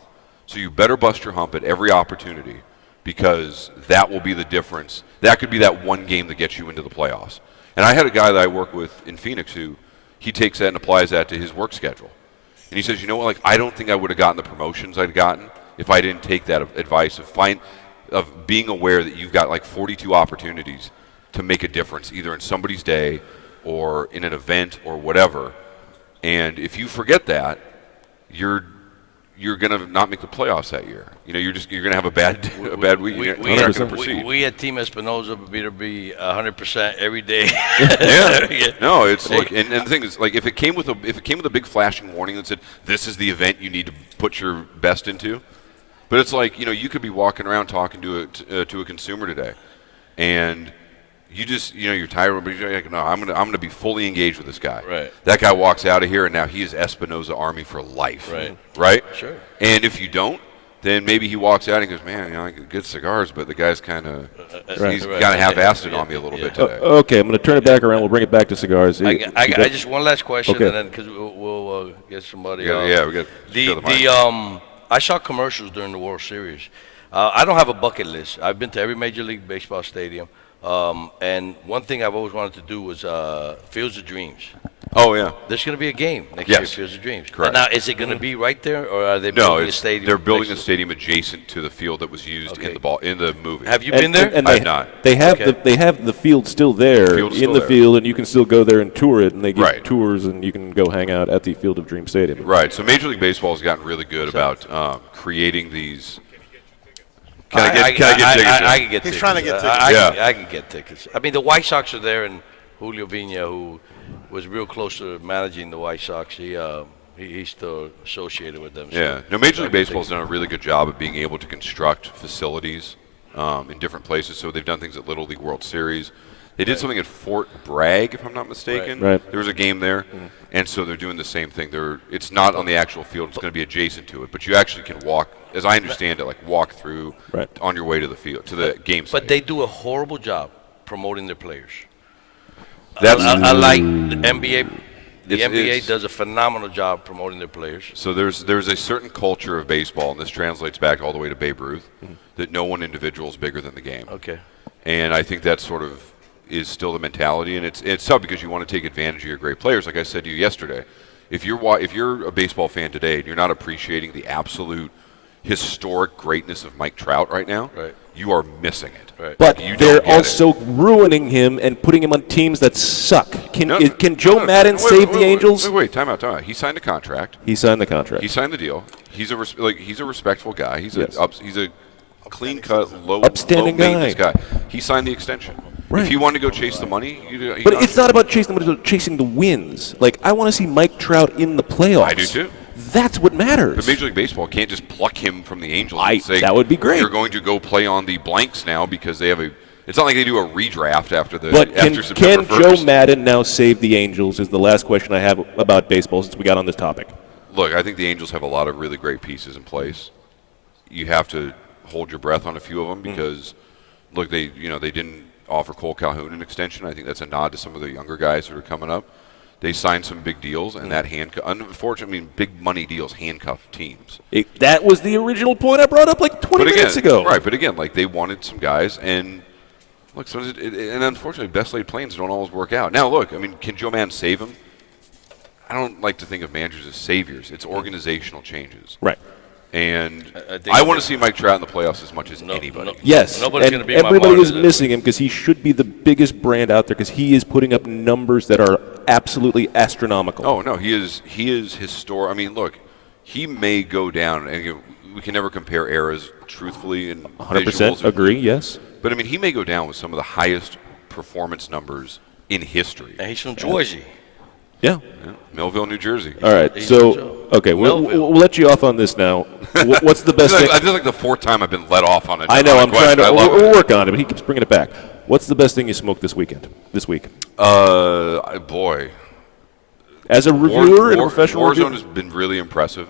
So you better bust your hump at every opportunity, because that will be the difference. That could be that one game that gets you into the playoffs. And I had a guy that I work with in Phoenix who he takes that and applies that to his work schedule. And he says, you know what, like I don't think I would have gotten the promotions I'd gotten if I didn't take that advice of being aware that you've got like 42 opportunities to make a difference either in somebody's day or in an event or whatever. And if you forget that, you're going to not make the playoffs that year. You know, you're going to have a bad week. You're not going to proceed. We at Team Espinosa better be 100% every day. Yeah. No, it's like, and the thing is, like, if it came with a big flashing warning that said this is the event you need to put your best into, but it's like, you know, you could be walking around talking to a consumer today, and you just, you know, you're tired, but you're like, no, I'm gonna be fully engaged with this guy. Right. That guy walks out of here, and now he is Espinosa Army for life. Right. Right. Sure. And if you don't, then maybe he walks out and goes, man, you know, I get good cigars, but the guy's kind of he's kind of half-assed on me a little bit today. Okay, I'm going to turn it back around. We'll bring it back to cigars. I just one last question, Okay. and then because we'll get somebody. We got I saw commercials during the World Series. I don't have a bucket list. I've been to every Major League Baseball stadium, and one thing I've always wanted to do was Fields of Dreams. Oh yeah. There's going to be a game next Yes. year, Fields of Dreams. Correct. Now, is it going to be right there, or are they No, building a stadium? they're building a next to- stadium adjacent to the field that was used in the movie. Have you been there? And I've not. They have Okay. they have the field still there Field's in still the there. field, and you can still go there and tour it. And they give Right. tours, and you can go hang out at the Field of Dreams Stadium. Right. So Major League Baseball has gotten really good about creating these. Can I get tickets? I can get tickets. He's trying to get tickets. I can get tickets. I mean, the White Sox are there, and Julio Vina, who was real close to managing the White Sox, he's still associated with them. So Yeah. No, Major I League can Baseball has done a really good job of being able to construct facilities in different places. So they've done things at Little League World Series. They did something at Fort Bragg, if I'm not mistaken. Right. There was a game there, and so they're doing the same thing. It's not on the actual field; it's going to be adjacent to it. But you actually can walk, as I understand it, like walk through on your way to the field, to the game site. But they do a horrible job promoting their players. That's I like the NBA. The It's- NBA it's- does a phenomenal job promoting their players. So there's a certain culture of baseball, and this translates back all the way to Babe Ruth, that no one individual is bigger than the game. Okay. And I think that sort of is still the mentality, and it's tough because you want to take advantage of your great players. Like I said to you yesterday, if you're a baseball fan today and you're not appreciating the absolute historic greatness of Mike Trout right now, Right. you are missing it. Right. But You don't they're get it. also ruining him and putting him on teams that suck. Can Joe No, Madden wait, save wait, the Angels? Wait, time out. He signed a contract. He signed the contract. He signed the deal. He's a respectful guy. He's Yes. he's a clean-cut, Upstanding low-maintenance guy. He signed the extension. Right. If he wanted to go chase the money, But it's not about chasing the money, it's about chasing the wins. Like, I want to see Mike Trout in the playoffs. I do too. That's what matters. But Major League Baseball can't just pluck him from the Angels I- and say, that would be great. You're going to go play on the blanks now because they have a. It's not like they do a redraft after But after can September Joe 1st. Madden now save the Angels is the last question I have about baseball since we got on this topic. Look, I think the Angels have a lot of really great pieces in place. You have to hold your breath on a few of them because, look, they didn't offer Cole Calhoun an extension. I think that's a nod to some of the younger guys that are coming up. They signed some big deals, and that unfortunately, big money deals handcuff teams. That was the original point I brought up like 20 minutes ago. Right, but again, like they wanted some guys, and look, and unfortunately, best laid plans don't always work out. Now, look, I mean, can Joe Madden save him? I don't like to think of managers as saviors. It's organizational changes. Right. And I think I want to see Mike Trout in the playoffs as much as anybody. no. Yes, Nobody's and gonna beat my everybody is Marlins. missing him because he should be the biggest brand out there because he is putting up numbers that are absolutely astronomical. Oh no, he is historic. I mean, look, he may go down, and again, we can never compare eras truthfully and 100% agree, yes. But I mean, he may go down with some of the highest performance numbers in history. And he's from Georgia. Yeah. Yeah, Millville, New Jersey. All right, He's so, from okay, we'll Melville. let you off on this now. What's the best thing? This is like the fourth time I've been let off on it. I know, I'm trying to, I love we'll it. work on it, but he keeps bringing it back. What's the best thing you smoked this week? Boy. As a reviewer and a professional Warzone reviewer? has been really impressive.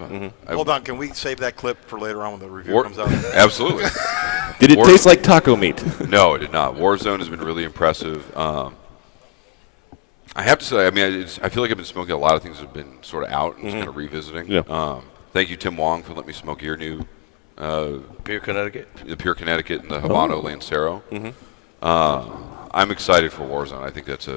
Hold on, can we save that clip for later on when the review War- comes out? Absolutely. Did it War- taste like taco meat? No, it did not. Warzone has been really impressive. I have to say, I mean, I feel like I've been smoking a lot of things that have been sort of out and just kind of revisiting. Yeah. Thank you, Tim Wong, for letting me smoke your new Pure Connecticut. the Pure Connecticut and the Habano Lancero. I'm excited for Warzone. I think that's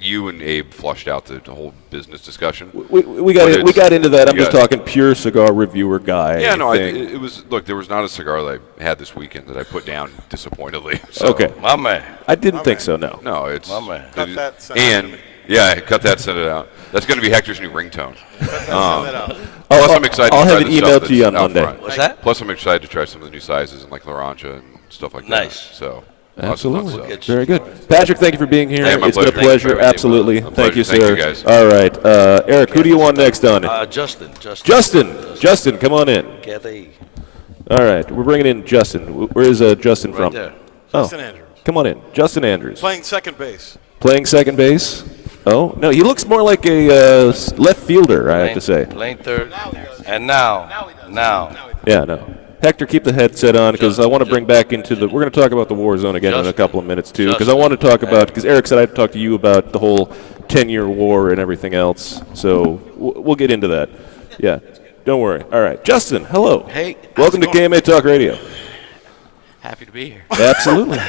you and Abe flushed out the whole business discussion. We got into that. I'm just got- talking pure cigar reviewer guy. Yeah, no, thing. it was. Look, there was not a cigar that I had this weekend that I put down disappointedly. So, Okay. My man. I didn't think so. No. No, it's. My man. Cut that, send it to And me. yeah, cut that, send it out. That's going to be Hector's new ringtone. Send that out. Plus, I'm excited. I'll to have try it the stuff emailed to you that's on out Monday. front. What's that? Plus, I'm excited to try some of the new sizes and like Laranja and stuff like Nice. that. So. Absolutely. Lots of fun stuff. Very good. Patrick, thank you for being here. Hey, my It's been a pleasure. Thank you for pleasure. everything, Absolutely. brother. Thank you, Pleasure. sir. Thank you, guys. All right. Eric, who do you want next on? Justin. Justin, come on in. Kathy. All right. We're bringing in Justin. Where is Justin Right from? there. Oh, Justin Andrews. come on in. Justin Andrews. Playing second base. Playing second base. Oh, no, he looks more like a left fielder, I have to say. Playing third. And now. Yeah, no. Hector, keep the headset on because I want to bring back into the. We're going to talk about the war zone again in a Justin. couple of minutes too, because I Justin. want to talk about. Because Eric said I'd talk to you about the whole 10-year war and everything else. So we'll get into that. Yeah, don't worry. All right, Justin. Hello. Hey, how's Welcome it to going? KMA Talk Radio. Happy to be here. Absolutely.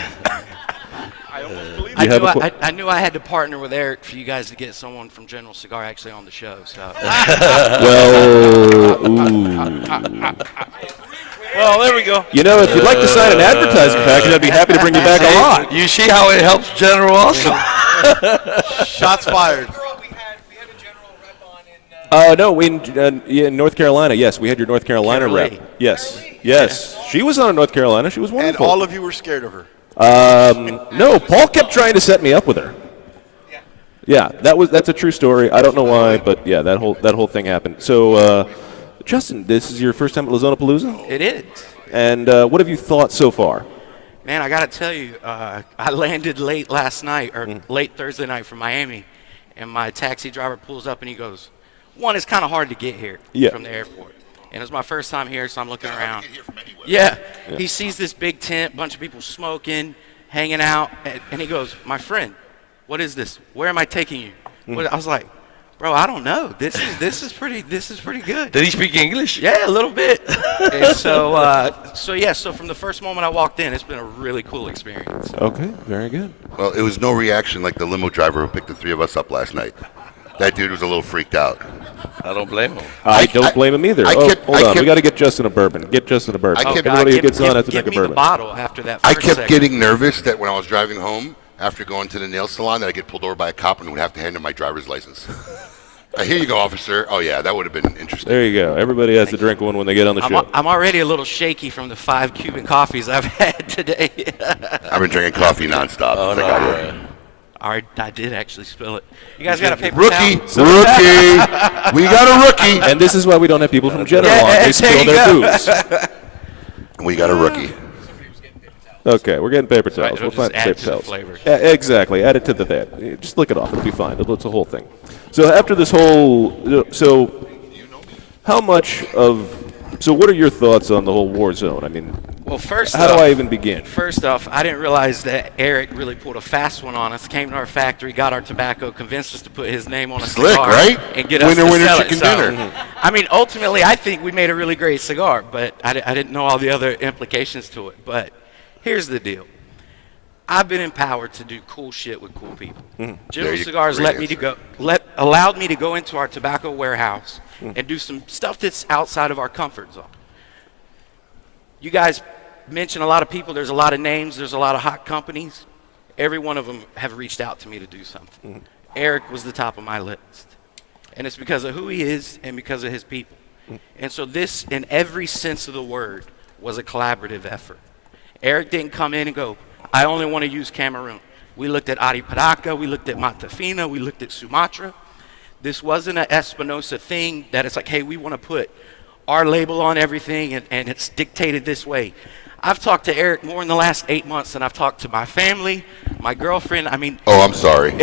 I You have knew a I knew I had to partner with Eric for you guys to get someone from General Cigar actually on the show. So Well, ooh. Well, there we go. You know, if you'd like to sign an advertising package, I'd be happy to bring you back a lot. You see how it helps General also? Shots fired. No, in North Carolina, yes. We had your North Carolina rep. Kimberly. Yes. She was on North Carolina. She was And wonderful. all of you were scared of her. No, Paul kept trying to set me up with her. Yeah, that's a true story. I don't know why, but yeah, that whole thing happened. So, Justin, this is your first time at Zona Palooza, it is. and what have you thought so far? Man, I got to tell you, I landed late last night or late Thursday night from Miami, and my taxi driver pulls up and he goes, "One, it's kind of hard to get here from the airport." And it was my first time here, so I'm looking around. Yeah. He sees this big tent, bunch of people smoking, hanging out, and he goes, "My friend, what is this? Where am I taking you?" I was like, "Bro, I don't know. This is pretty good." Did he speak English? Yeah, a little bit. And so from the first moment I walked in, it's been a really cool experience. Okay, very good. Well, it was no reaction like the limo driver who picked the three of us up last night. That dude was a little freaked out. I don't blame him. I don't blame him either. I Hold on. kept- We got to get Justin a bourbon. Get Justin a bourbon. I kept- Everybody who give- gets on give- has to give drink a me the bourbon. bottle after that I first kept segment. getting nervous that when I was driving home after going to the nail salon that I get pulled over by a cop and would have to hand him my driver's license. Here you go, officer. Oh, yeah, that would have been interesting. There you go. Everybody has to drink one when they get on the show. I'm already a little shaky from the 5 Cuban coffees I've had today. I've been drinking coffee nonstop. Oh, since I got no. here. All right, I did actually spill it. You guys got a paper Rookie, towel? rookie. We got a rookie. And this is why we don't have people from General Yeah, on. there They you spill their go. booze. We got a rookie. Okay, we're getting paper towels. it'll We'll find just add paper to the towels. flavor. Yeah, exactly. Add it to the that. Just lick it off. It'll be fine. It's a whole thing. So after this whole, how much of, so what are your thoughts on the whole war zone? I mean, Well, first how off, do I even begin? First off, I didn't realize that Eric really pulled a fast one on us. Came to our factory, got our tobacco, convinced us to put his name on a Slick, cigar, right? and get us Winner, to winner, sell chicken it. So, dinner. I mean, ultimately, I think we made a really great cigar, but I didn't know all the other implications to it. But here's the deal: I've been empowered to do cool shit with cool people. General Cigars great allowed me to go into our tobacco warehouse and do some stuff that's outside of our comfort zone. You guys mention a lot of people. There's a lot of names. There's a lot of hot companies. Every one of them have reached out to me to do something. Eric was the top of my list. And it's because of who he is and because of his people. And so this, in every sense of the word, was a collaborative effort. Eric didn't come in and go, "I only want to use Cameroon." We looked at Ariparaca. We looked at Matafina. We looked at Sumatra. This wasn't an Espinosa thing that it's like, hey, we want to put our label on everything and it's dictated this way. I've talked to Eric more in the last 8 months than I've talked to my family, my girlfriend. I mean, Oh, I'm sorry.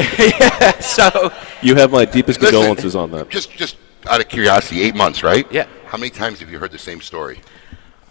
so You have my deepest Listen, condolences on that. Just out of curiosity, 8 months, right? Yeah. How many times have you heard the same story?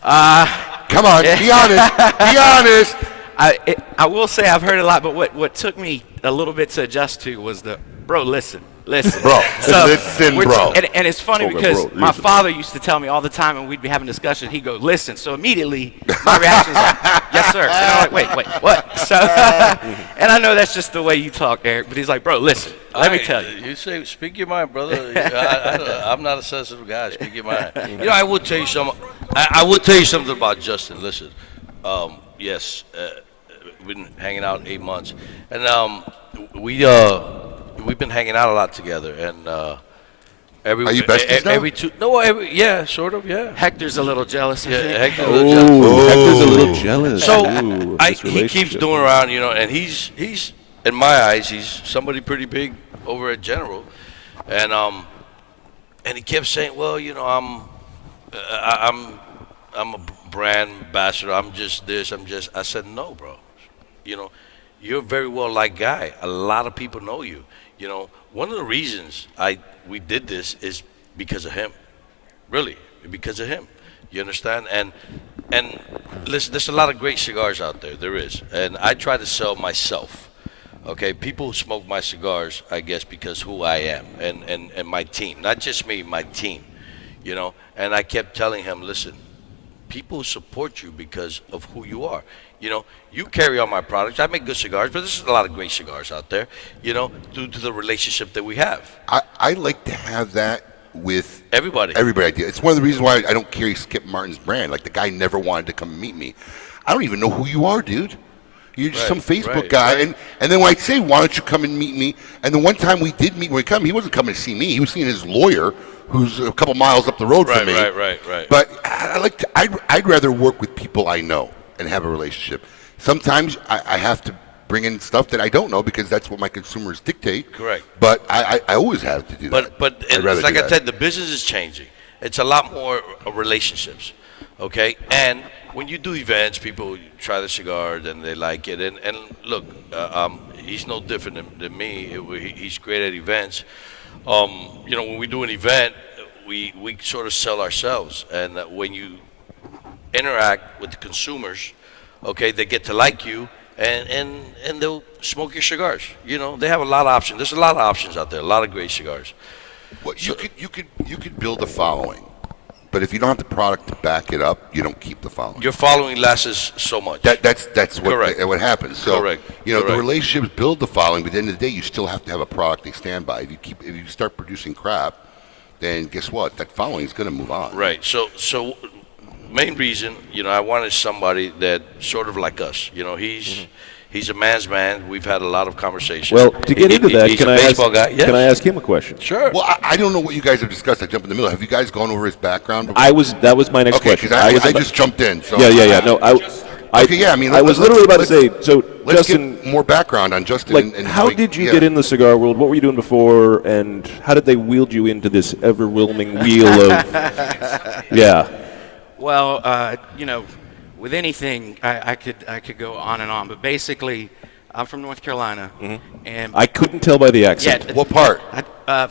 Come on, be honest. Be honest. I will say I've heard a lot, but what took me a little bit to adjust to was bro, listen, Listen, Bro, so listen, we're- bro. And it's funny Okay, because bro, my listen. father used to tell me all the time when we'd be having discussions, he'd go, listen. So immediately my reaction is like, yes, sir. And I'm like, wait, what? So, and I know that's just the way you talk, Eric, but he's like, bro, listen, let me tell you. You say, speak your mind, brother. I'm not a sensitive guy. Speak your mind. You know, I will tell you something. I will tell you something about Justin. Listen, yes, we've been hanging out 8 months, and we've been hanging out a lot together, and every Are you besties now? yeah, sort of, yeah. Hector's a little jealous. I Yeah, think. Hector's a little jealous. Ooh, Hector's a little jealous. So Ooh, he this keeps relationship. doing around, you know, and he's in my eyes, he's somebody pretty big over at General, and he kept saying, well, you know, I'm a brand ambassador. I'm just this. I said, no, bro. You know, you're a very well liked guy. A lot of people know you. You know, one of the reasons we did this is because of him. Really, because of him. You understand? And listen, there's a lot of great cigars out there. There is, and I try to sell myself. Okay, people smoke my cigars, I guess, because who I am and my team. Not just me, my team. You know, and I kept telling him, listen, people support you because of who you are. You know, you carry on my products. I make good cigars, but there's a lot of great cigars out there, you know, due to the relationship that we have. I like to have that with Everybody. Everybody I do. It's one of the reasons why I don't carry Skip Martin's brand. Like, the guy never wanted to come meet me. I don't even know who you are, dude. You're just Right, some Facebook right, guy. right. And then when I say, why don't you come and meet me? And the one time we did meet, when he come, he wasn't coming to see me. He was seeing his lawyer, who's a couple miles up the road from me. Right. But I'd rather work with people I know and have a relationship. Sometimes I have to bring in stuff that I don't know because that's what my consumers dictate. Correct. But I always have to do that. But I'd rather it's like do I that. said, the business is changing. It's a lot more relationships, okay? And when you do events, people try the cigar, then they like it. And look, he's no different than me. He's great at events. You know, when we do an event, we sort of sell ourselves. And when you interact with the consumers, okay, they get to like you, and they'll smoke your cigars. You know, they have a lot of options. There's a lot of options out there, a lot of great cigars. Well, you could build a following, but if you don't have the product to back it up, you don't keep the following. Your following lasts so much. That's Correct. what happens. So Correct. you know, the Correct. relationships build the following, but at the end of the day, you still have to have a product they stand by. If you start producing crap, then guess what? That following is going to move on. Right. So main reason, you know, I wanted somebody that sort of like us. You know, he's a man's man. We've had a lot of conversation. Well, to get into that, he's can a I ask? baseball guy. Yes. Can I ask him a question? Sure. Well, I don't know what you guys have discussed. I jump in the middle. Have you guys gone over his background? That was my next Okay, question. because I just jumped in. So Yeah. No, Okay, yeah, I mean, I was let's- literally about to say. So, let's Justin, get more background on Justin. like, and how he- did you yeah. get in the cigar world? What were you doing before, and how did they wield you into this ever-whelming wheel of? Yeah. Well, you know, with anything, I could go on and on, but basically, I'm from North Carolina, and I couldn't tell by the accent. What part?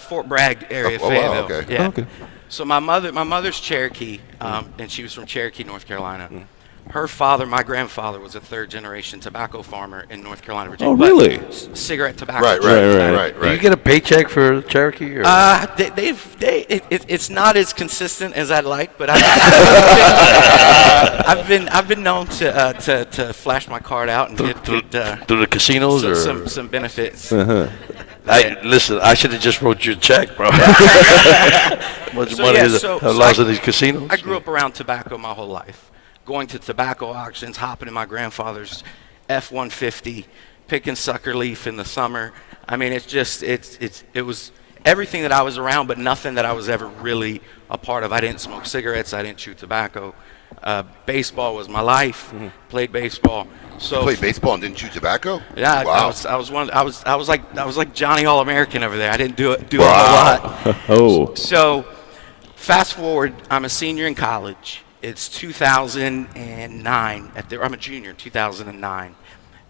Fort Bragg area, Oh, wow, Fayetteville. okay. Yeah. Okay. So my mother's Cherokee, and she was from Cherokee, North Carolina. Her father, my grandfather, was a third-generation tobacco farmer in North Carolina, Virginia. Oh, but really? Cigarette tobacco. Right. Do you get a paycheck for Cherokee? Or? It's not as consistent as I'd like, but I've been known to flash my card out and get through the casinos or some benefits. Listen, I should have just wrote you a check, bro. Much So, money yeah, is so allows in these casinos. I grew up around tobacco my whole life, going to tobacco auctions, hopping in my grandfather's F-150, picking sucker leaf in the summer. I mean, it was everything that I was around, but nothing that I was ever really a part of. I didn't smoke cigarettes. I didn't chew tobacco. Baseball was my life. Played baseball. So You played baseball and didn't chew tobacco? yeah, Wow. I was like Johnny All-American over there. I didn't do a whole lot. Oh. So, fast forward, I'm a senior in college. It's 2009. I'm a junior in 2009.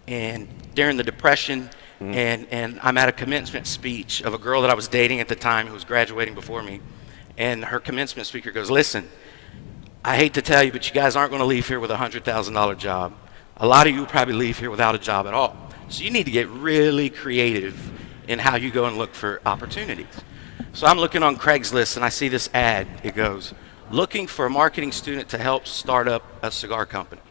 And during the Depression, and I'm at a commencement speech of a girl that I was dating at the time who was graduating before me. And her commencement speaker goes, listen, I hate to tell you, but you guys aren't going to leave here with a $100,000 job. A lot of you will probably leave here without a job at all. So you need to get really creative in how you go and look for opportunities. So I'm looking on Craigslist and I see this ad. It goes, looking for a marketing student to help start up a cigar company.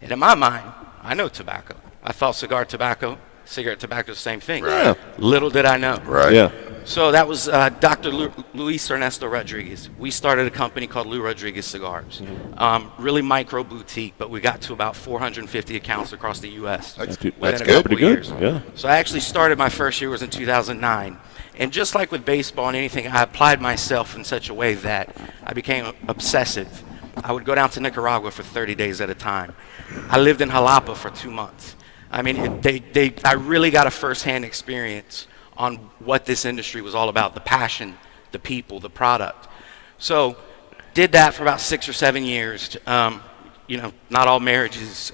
And in my mind, I know tobacco. I thought cigarette tobacco, the same thing. Right. Little did I know. Right. Yeah. So that was Dr. Luis Ernesto Rodriguez. We started a company called Lou Rodriguez Cigars. Really micro boutique, but we got to about 450 accounts across the U.S. That's within good. a couple Pretty good. years. Yeah. So I actually started, my first year was in 2009. And just like with baseball and anything, I applied myself in such a way that I became obsessive. I would go down to Nicaragua for 30 days at a time. I lived in Jalapa for 2 months. I mean, I really got a firsthand experience on what this industry was all about, the passion, the people, the product. So did that for about 6 or 7 years. You know, not all marriages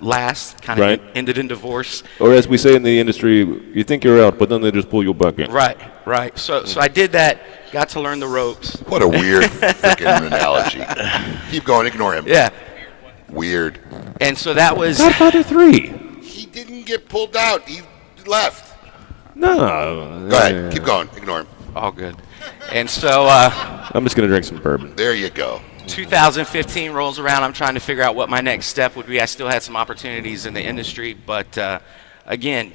last, kind of Right. ended in divorce. Or as we say in the industry, you think you're out, but then they just pull you back in. Right. So I did that, got to learn the ropes. What a weird freaking analogy. Keep going. Ignore him. Yeah. Weird. And so that was, Godfather 3. He didn't get pulled out. He left. No. Go ahead. Keep going. Ignore him. all good. And so I'm just going to drink some bourbon. There you go. 2015 rolls around. I'm trying to figure out what my next step would be. I still had some opportunities in the industry, but again,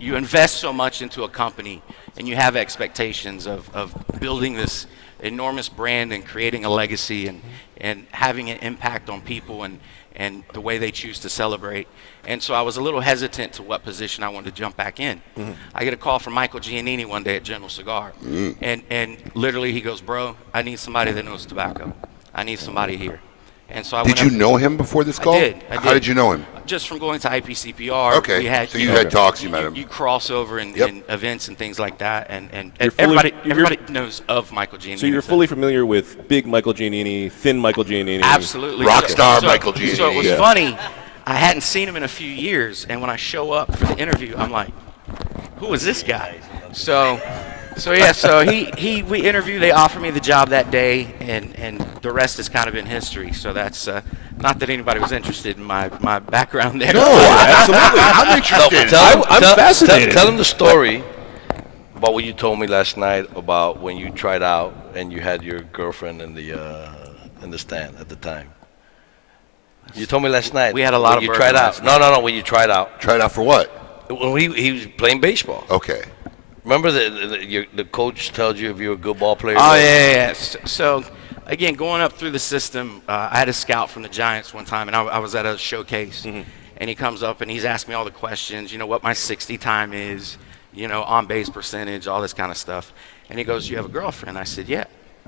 you invest so much into a company and you have expectations of building this enormous brand and creating a legacy and having an impact on people and the way they choose to celebrate. And so I was a little hesitant to what position I wanted to jump back in. Mm-hmm. I get a call from Michael Giannini one day at General Cigar. And literally he goes, bro, I need somebody that knows tobacco. I need somebody here. And so I Did you know him before this call? I did. How did you know him? Just from going to IPCPR. Okay, We had, so you had talks, you met him. You cross over in events and things like that. And You're fully- everybody knows of Michael Giannini. So you're fully familiar with big Michael Giannini, thin Michael Giannini. Absolutely. Rock star Michael Giannini. So it was funny. I hadn't seen him in a few years, and when I show up for the interview, I'm like, who is this guy? So we interview. They offer me the job that day, and the rest has kind of been history. So that's not that anybody was interested in my background there. No, absolutely. I'm interested. I'm fascinated. Tell him the story about what you told me last night about when you tried out and you had your girlfriend in the stand at the time. You told me last night. We had a lot when of you bourbon tried last out. No. When you tried out. Tried out for what? When he was playing baseball. Okay. Remember the coach tells you if you're a good ball player? Oh, yeah. So, again, going up through the system, I had a scout from the Giants one time, and I was at a showcase, and he comes up and he's asking me all the questions, what my 60 time is, on base percentage, all this kind of stuff. And he goes, you have a girlfriend? I said, yeah.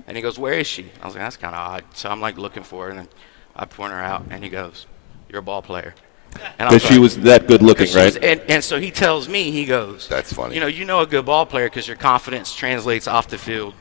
And he goes, where is she? I was like, that's kind of odd. So I'm like looking for her, and then I point her out, and he goes, you're a ball player. Because she was that good looking, right? And so he tells me, he goes, That's funny. you know a good ball player because your confidence translates off the field.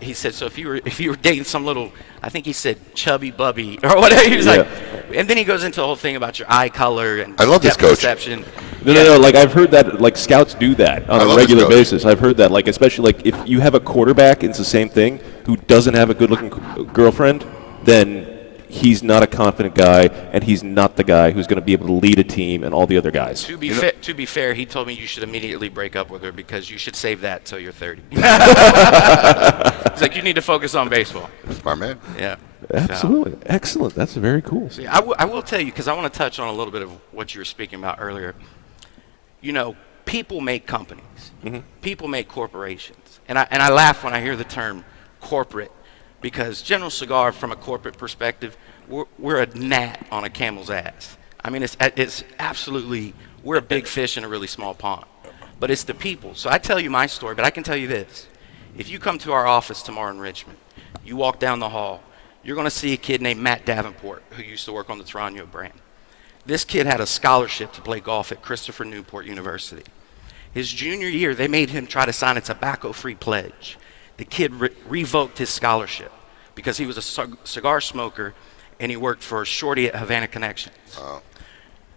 He said, so if you were dating some little, I think he said chubby bubby or whatever. He was like, and then he goes into the whole thing about your eye color and I love this depth coach. perception. No. Like I've heard that, like scouts do that on I a love this regular coach. basis. I've heard that, like especially like if you have a quarterback, it's the same thing, who doesn't have a good-looking girlfriend, then he's not a confident guy, and he's not the guy who's going to be able to lead a team and all the other guys. To be fair, he told me you should immediately break up with her because you should save that till you're 30. It's like you need to focus on baseball. Smart man. Yeah. Absolutely. Excellent. That's very cool. See, I will tell you, because I want to touch on a little bit of what you were speaking about earlier. People make companies. People make corporations. And I laugh when I hear the term corporate, because General Cigar, from a corporate perspective, we're a gnat on a camel's ass. I mean, it's absolutely, we're a big fish in a really small pond. But it's the people. So I tell you my story, but I can tell you this. If you come to our office tomorrow in Richmond, you walk down the hall, you're going to see a kid named Matt Davenport, who used to work on the Toronto brand. This kid had a scholarship to play golf at Christopher Newport University. His junior year, they made him try to sign a tobacco-free pledge. The kid revoked his scholarship because he was a cigar smoker and he worked for Shorty at Havana Connections.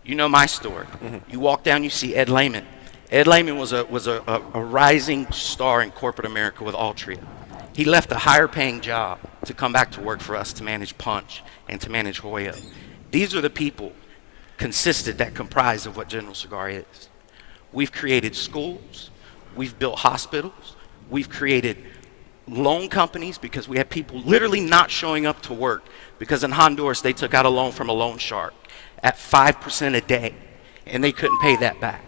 You know my story. You walk down, you see Ed Lehman. Ed Lehman was a rising star in corporate America with Altria. He left a higher paying job to come back to work for us to manage Punch and to manage Hoya. These are the people consistent that comprise of what General Cigar is. We've created schools. We've built hospitals. We've created loan companies because we have people literally not showing up to work because in Honduras they took out a loan from a loan shark at 5% a day and they couldn't pay that back.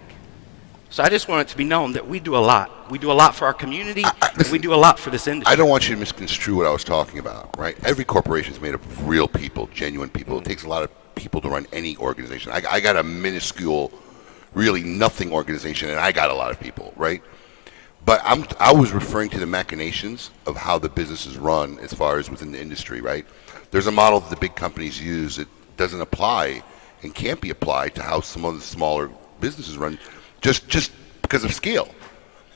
So I just want it to be known that we do a lot. We do a lot for our community, and we do a lot for this industry. I don't want you to misconstrue what I was talking about, right? Every corporation is made up of real people, genuine people. It takes a lot of people to run any organization. I got a minuscule, really nothing organization, and I got a lot of people, right? But I was referring to the machinations of how the business is run as far as within the industry, right? There's a model that the big companies use that doesn't apply and can't be applied to how some of the smaller businesses run, just because of scale.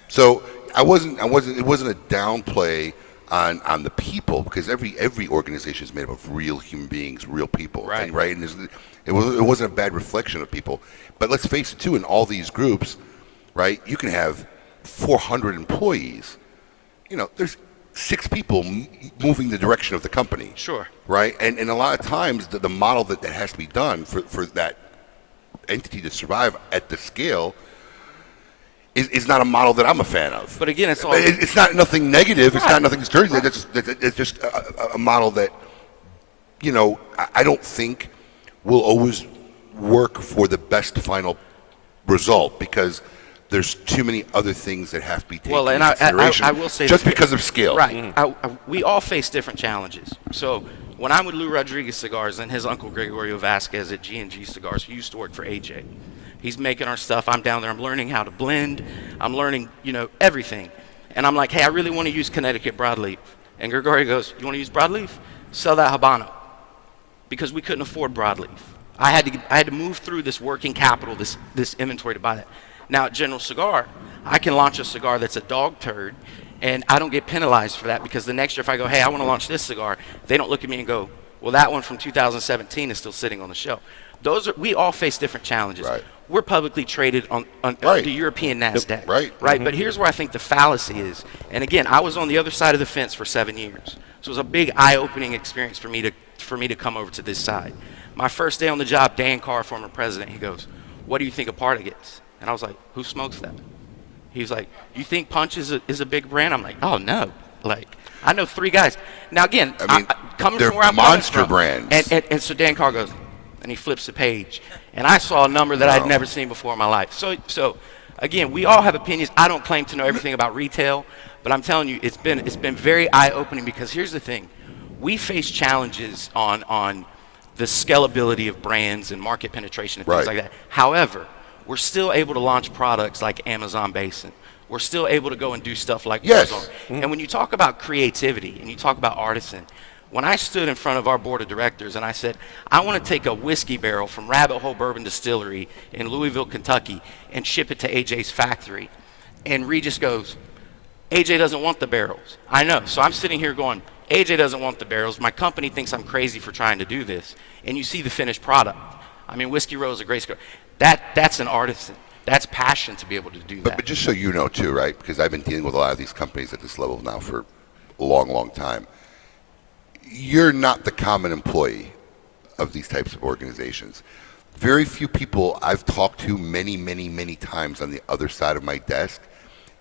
So it wasn't a downplay on the people, because every organization is made up of real human beings, real people, right? And, right, and it wasn't a bad reflection of people. But let's face it too, in all these groups, right, you can have 400 employees. You know, there's 6 people moving the direction of the company. Sure. Right, and a lot of times the model that has to be done for that entity to survive at the scale is not a model that I'm a fan of. But again, it's not nothing negative. Right. It's not nothing discouraging. It's just a model that, you know, I don't think will always work for the best final result, because there's too many other things that have to be taken into consideration. I will say just this, because of scale. Right. We all face different challenges. So when I'm with Lou Rodriguez Cigars and his uncle Gregorio Vasquez at G&G Cigars, who used to work for AJ, he's making our stuff. I'm down there. I'm learning how to blend. I'm learning, you know, everything. And I'm like, hey, I really want to use Connecticut broadleaf. And Gregorio goes, you want to use broadleaf? Sell that Habano. Because we couldn't afford broadleaf. I had to move through this working capital, this inventory to buy that. Now at General Cigar, I can launch a cigar that's a dog turd, and I don't get penalized for that, because the next year if I go, hey, I want to launch this cigar, they don't look at me and go, well, that one from 2017 is still sitting on the shelf. We all face different challenges. Right. We're publicly traded on Right. the European NASDAQ. Right. Right. But here's where I think the fallacy is. And again, I was on the other side of the fence for 7 years. So it was a big eye-opening experience for me to come over to this side. My first day on the job, Dan Carr, former president, he goes, what do you think of Partagas? And I was like, who smokes that? He was like, you think Punch is a big brand? I'm like, oh, no. Like, I know 3 guys. Now, again, I mean, coming they're from where I'm monster coming from, brands. And so Dan Carr goes, and he flips the page. And I saw a number that I'd never seen before in my life. So again, we all have opinions. I don't claim to know everything about retail, but I'm telling you, it's been very eye-opening, because here's the thing. We face challenges on the scalability of brands and market penetration and things Right. like that. However, we're still able to launch products like Amazon Basin. We're still able to go and do stuff like Yes. Warzone. And when you talk about creativity and you talk about artisan, when I stood in front of our board of directors and I said, I want to take a whiskey barrel from Rabbit Hole Bourbon Distillery in Louisville, Kentucky, and ship it to AJ's factory, and Regis goes, AJ doesn't want the barrels. I know. So I'm sitting here going, AJ doesn't want the barrels. My company thinks I'm crazy for trying to do this. And you see the finished product. I mean, Whiskey Row is a great cigar. That's an artisan. That's passion to be able to do that. But just so you know too, right? Because I've been dealing with a lot of these companies at this level now for a long, long time. You're not the common employee of these types of organizations. Very few people I've talked to many, many, many times on the other side of my desk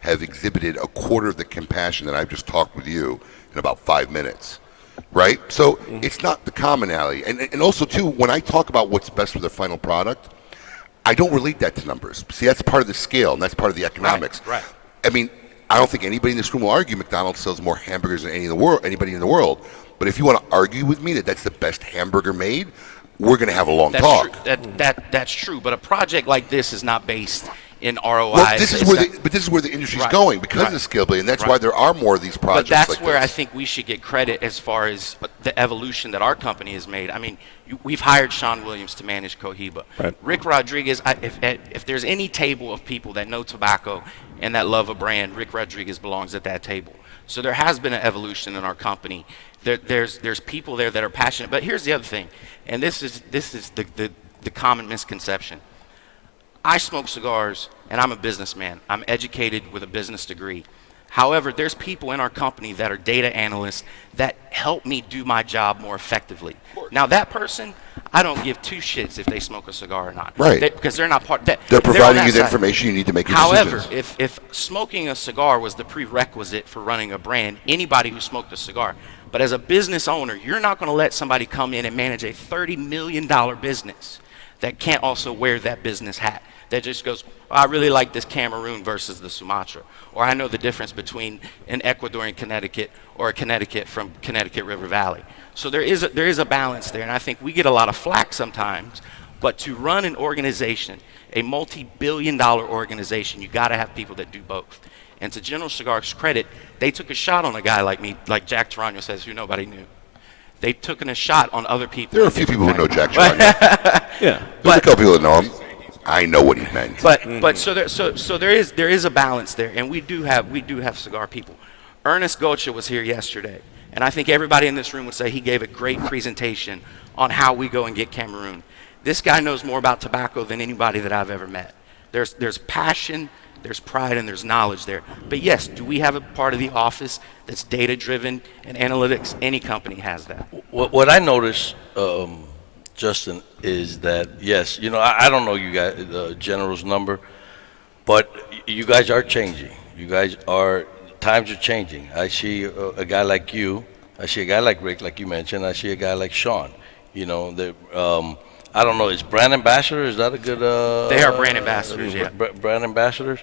have exhibited a quarter of the compassion that I've just talked with you in about 5 minutes, right? So it's not the commonality. And also, too, when I talk about what's best for the final product, I don't relate that to numbers. See, that's part of the scale, and that's part of the economics. Right. I mean, I don't think anybody in this room will argue McDonald's sells more hamburgers than anybody in the world. But if you want to argue with me that that's the best hamburger made, we're going to have a long talk. True. That's true. But a project like this is not based in ROI. Well, this is where the industry's Right. going because Right. of the scalability, and that's Right. why there are more of these projects. But that's like where I this. think we should get credit as far as the evolution that our company has made. I mean, we've hired Sean Williams to manage Cohiba. Right. Rick Rodriguez, if there's any table of people that know tobacco and that love a brand, Rick Rodriguez belongs at that table. So there has been an evolution in our company. There's people there that are passionate. But here's the other thing, and this is the common misconception. I smoke cigars, and I'm a businessman. I'm educated with a business degree. However, there's people in our company that are data analysts that help me do my job more effectively. Now, that person, I don't give two shits if they smoke a cigar or not. Right. Because they're not part. They're on providing that you the side. information you need to make your However, decisions. if smoking a cigar was the prerequisite for running a brand, anybody who smoked a cigar. But as a business owner, you're not going to let somebody come in and manage a $30 million business that can't also wear that business hat. That just goes, oh, I really like this Cameroon versus the Sumatra. Or I know the difference between an Ecuadorian Connecticut or a Connecticut from Connecticut River Valley. So there is a balance there, and I think we get a lot of flack sometimes. But to run an organization, a multi-billion-dollar organization, you got to have people that do both. And to General Cigar's credit, they took a shot on a guy like me, like Jack Tarano says, who nobody knew. They took a shot on other people. There are a few people who know Jack Tarano. Yeah. There's a couple people that know him. I know what he meant. But so there is a balance there, and we do have cigar people. Ernest Gocha was here yesterday, and I think everybody in this room would say he gave a great presentation on how we go and get Cameroon. This guy knows more about tobacco than anybody that I've ever met. There's passion, there's pride, and there's knowledge there. But yes, do we have a part of the office that's data-driven and analytics? Any company has that. What I noticed, Justin, is that, yes, I don't know you guys, General's number, but you guys are changing. Times are changing. I see a guy like you. I see a guy like Rick, like you mentioned. I see a guy like Sean. I don't know, is brand ambassador, is that a good... They are brand ambassadors, yeah. Brand ambassadors.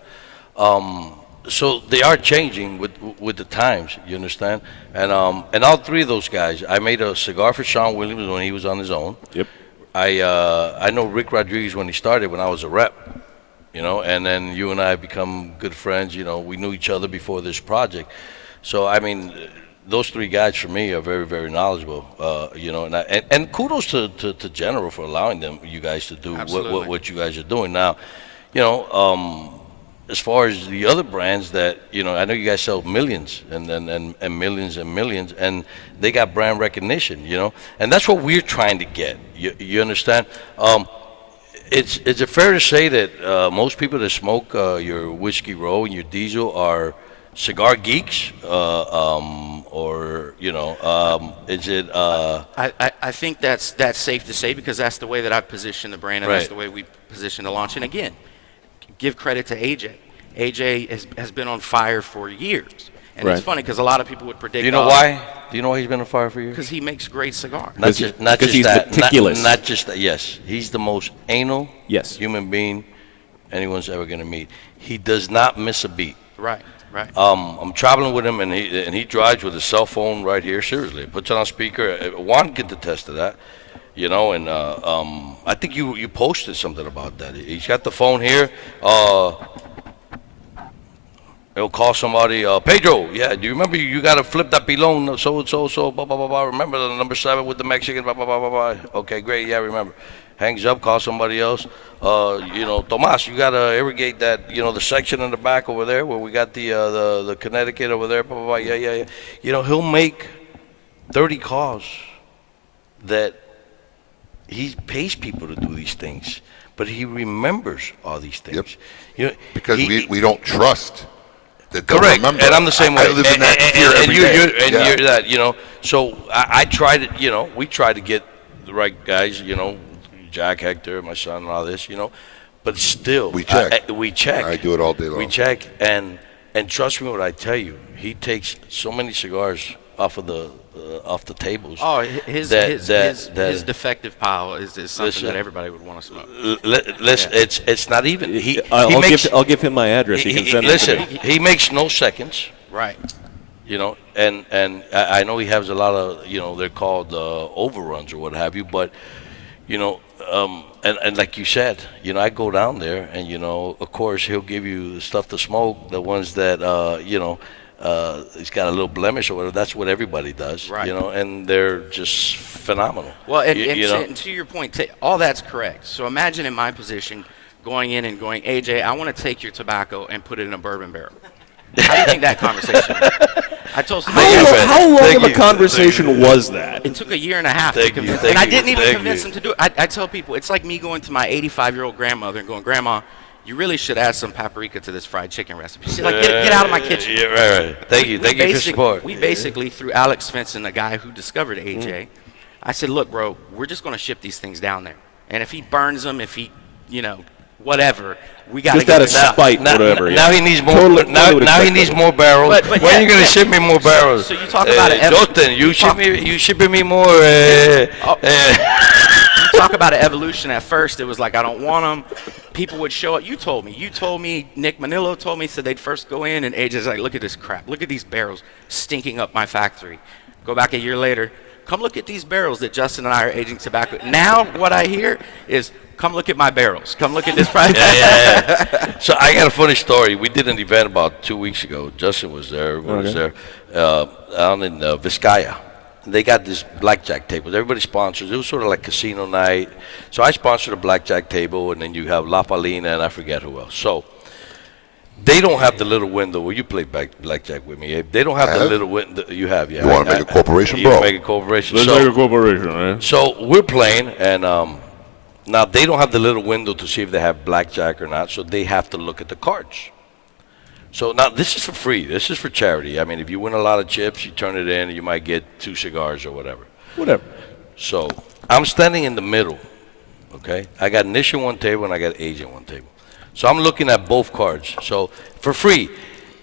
So they are changing with the times, you understand? And all three of those guys, I made a cigar for Sean Williams when he was on his own. Yep. I know Rick Rodriguez when he started, when I was a rep, and then you and I have become good friends. We knew each other before this project. So, I mean, those three guys for me are very, very knowledgeable, and kudos to General for allowing you guys to do what you guys are doing now. As far as the other brands that, I know you guys sell millions and millions and millions, and they got brand recognition, and that's what we're trying to get. You understand? Is it fair to say that most people that smoke your Whiskey Row and your Diesel are cigar geeks, or is it? I think that's safe to say, because that's the way that I position the brand, and Right. that's the way we position the launch. And again, give credit to AJ. AJ has been on fire for years, and Right. it's funny because a lot of people would predict. Do you know why? Do you know why he's been on fire for years? Because he makes great cigars. Not just because he's that. meticulous. Not just that. Yes, he's the most anal Yes. human being anyone's ever gonna meet. He does not miss a beat. Right. I'm traveling with him, and he drives with his cell phone right here. Seriously, puts it on speaker. Juan can attest to that, And I think you posted something about that. He's got the phone here. He'll call somebody. Pedro, yeah. Do you remember you got to flip that pilon? So blah blah blah blah. Remember the number 7 with the Mexican? Blah blah blah blah blah. Okay, great. Yeah, remember. Hangs up, calls somebody else. Tomas, you gotta irrigate that, the section in the back over there where we got the Connecticut over there. Blah, blah, blah. Yeah. He'll make 30 calls that he pays people to do these things, but he remembers all these things. Yep. Because we don't trust that they'll correct. remember. And I'm the same way. I live in that fear every day. You're that, So I try to, we try to get the right guys, Jack, Hector, my son, and all this, but still, We check. We check. I do it all day long. We check, and trust me when I tell you, he takes so many cigars off the tables. Oh, his defective pile is something that everybody would want to smoke. It's not even. I'll give him my address. He can send it to me. He makes no seconds. Right. And I know he has a lot of, they're called overruns or what have you, but, and like you said, I go down there and, of course, he'll give you the stuff to smoke, the ones that, it's got a little blemish or whatever. That's what everybody does, Right. And they're just phenomenal. Well, and to your point, all that's correct. So imagine in my position going in and going, AJ, I want to take your tobacco and put it in a bourbon barrel. How do you think that conversation went? I told somebody. How long of a conversation was that? It took a year and a half to convince, thank and I you, didn't even thank convince you. him to do it. I tell people it's like me going to my 85-year-old grandmother and going, Grandma, you really should add some paprika to this fried chicken recipe. She's like, get out of my kitchen. Yeah, right. Thank you for your support. We basically, through Alex Fenton, the guy who discovered AJ, I said, look, bro, we're just going to ship these things down there. And if he burns them, if he, whatever, we got to Just out of spite, whatever. Now he needs more. Totally now would he expect needs that. more barrels. But when are you gonna ship me more barrels? So you talk about it. Justin, you shipping me more. You talk about an evolution. At first, it was like, I don't want them. People would show up. You told me, Nick Manillo told me, said they'd first go in, and AJ's like, look at this crap. Look at these barrels stinking up my factory. Go back a year later. Come look at these barrels that Justin and I are aging tobacco. Now what I hear is, come look at my barrels. Come look at this price. Yeah. So I got a funny story. We did an event about 2 weeks ago. Justin was there. Everyone was there. Down in Vizcaya. They got this blackjack table. Everybody sponsors. It was sort of like casino night. So I sponsored a blackjack table, and then you have La Palina, and I forget who else. So they don't have the little window. Well, you play blackjack with me, Abe. They don't have the little window. You have, yeah. You want to make a corporation, you bro? make a corporation. Let's make a corporation, right? So we're playing, and now they don't have the little window to see if they have blackjack or not, so they have to look at the cards. So now this is for free. This is for charity. I mean, if you win a lot of chips, you turn it in, and you might get 2 cigars or whatever. Whatever. So I'm standing in the middle, okay? I got Nish on one table, and I got AJ on one table. So I'm looking at both cards. So for free,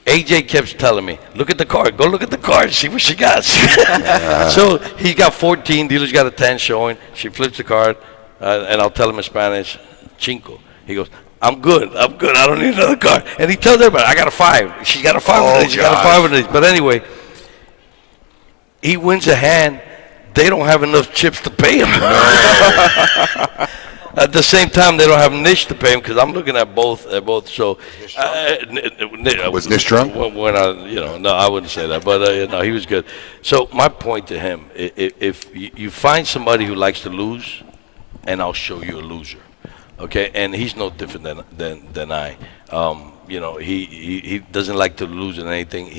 AJ kept telling me, look at the card. Go look at the card. See what she got. So he got 14. Dealer's got a 10 showing. She flips the card, and I'll tell him in Spanish, cinco. He goes, I'm good. I don't need another card. And he tells everybody, I got a 5. She's got a 5 of these. She got a 5 of these. But anyway, he wins a hand. They don't have enough chips to pay him. At the same time, they don't have Nish to pay him because I'm looking at both. So, Was Nish drunk? When no, I wouldn't say that, but no, he was good. So my point to him: if you find somebody who likes to lose, and I'll show you a loser, okay? And he's no different than I. He doesn't like to lose in anything.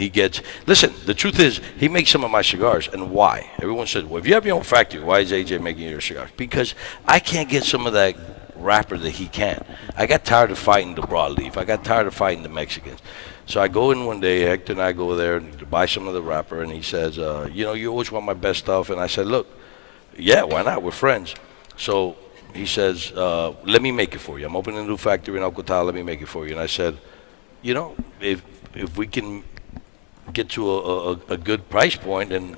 Listen, the truth is, he makes some of my cigars, and why? Everyone says, well, if you have your own factory, why is AJ making your cigars? Because I can't get some of that wrapper that he can. I got tired of fighting the broadleaf. I got tired of fighting the Mexicans. So I go in one day, Hector and I go there to buy some of the wrapper, and he says, you always want my best stuff. And I said, look, yeah, why not? We're friends. So he says, let me make it for you. I'm opening a new factory in Alcotal. Let me make it for you. And I said, if we can get to a good price point, and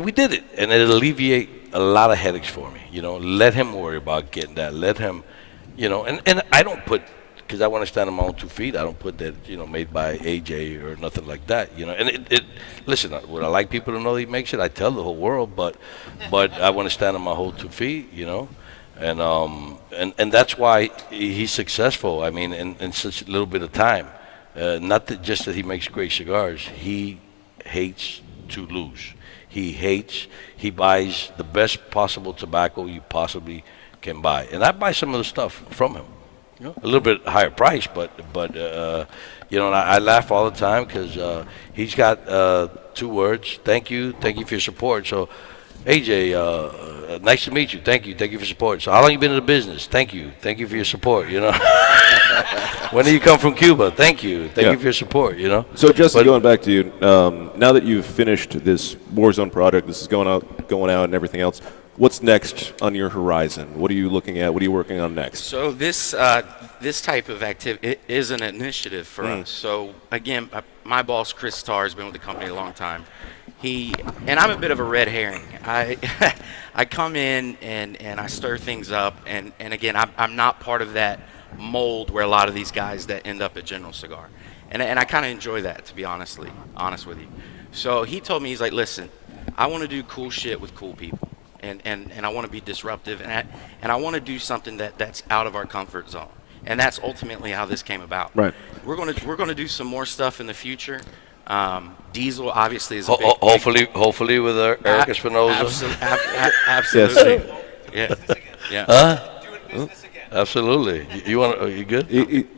we did it, and it'll alleviate a lot of headaches for me. Let him worry about getting that. Let him, and I don't put, because I want to stand on my own 2 feet. I don't put that, made by AJ or nothing like that. And listen, would I like people to know he makes it? I tell the whole world, but I want to stand on my whole 2 feet. And that's why he's successful. I mean, in such a little bit of time. Not just that he makes great cigars. He hates to lose. He buys the best possible tobacco you possibly can buy. And I buy some of the stuff from him. A little bit higher price, but and I laugh all the time because he's got 2 words. Thank you for your support. So, AJ, nice to meet you. Thank you for your support. So how long you been in the business? Thank you for your support. When do you come from Cuba? Thank you for your support. So Justin, going back to you, now that you've finished this Warzone product, this is going out, and everything else. What's next on your horizon? What are you looking at? What are you working on next? So this type of activity is an initiative for us. So again, my boss Chris Starr has been with the company a long time. And I'm a bit of a red herring. I come in and I stir things up, and again, I'm not part of that mold where a lot of these guys that end up at General Cigar, and I kind of enjoy that, to be honest with you. So he told me, he's like, listen, I want to do cool shit with cool people. And I want to be disruptive, and I want to do something that's out of our comfort zone, and that's ultimately how this came about. Right. We're gonna do some more stuff in the future. Diesel obviously is a hopefully with Eric Espinosa. Absolutely. Yeah. Huh? Absolutely. You want? Are you good?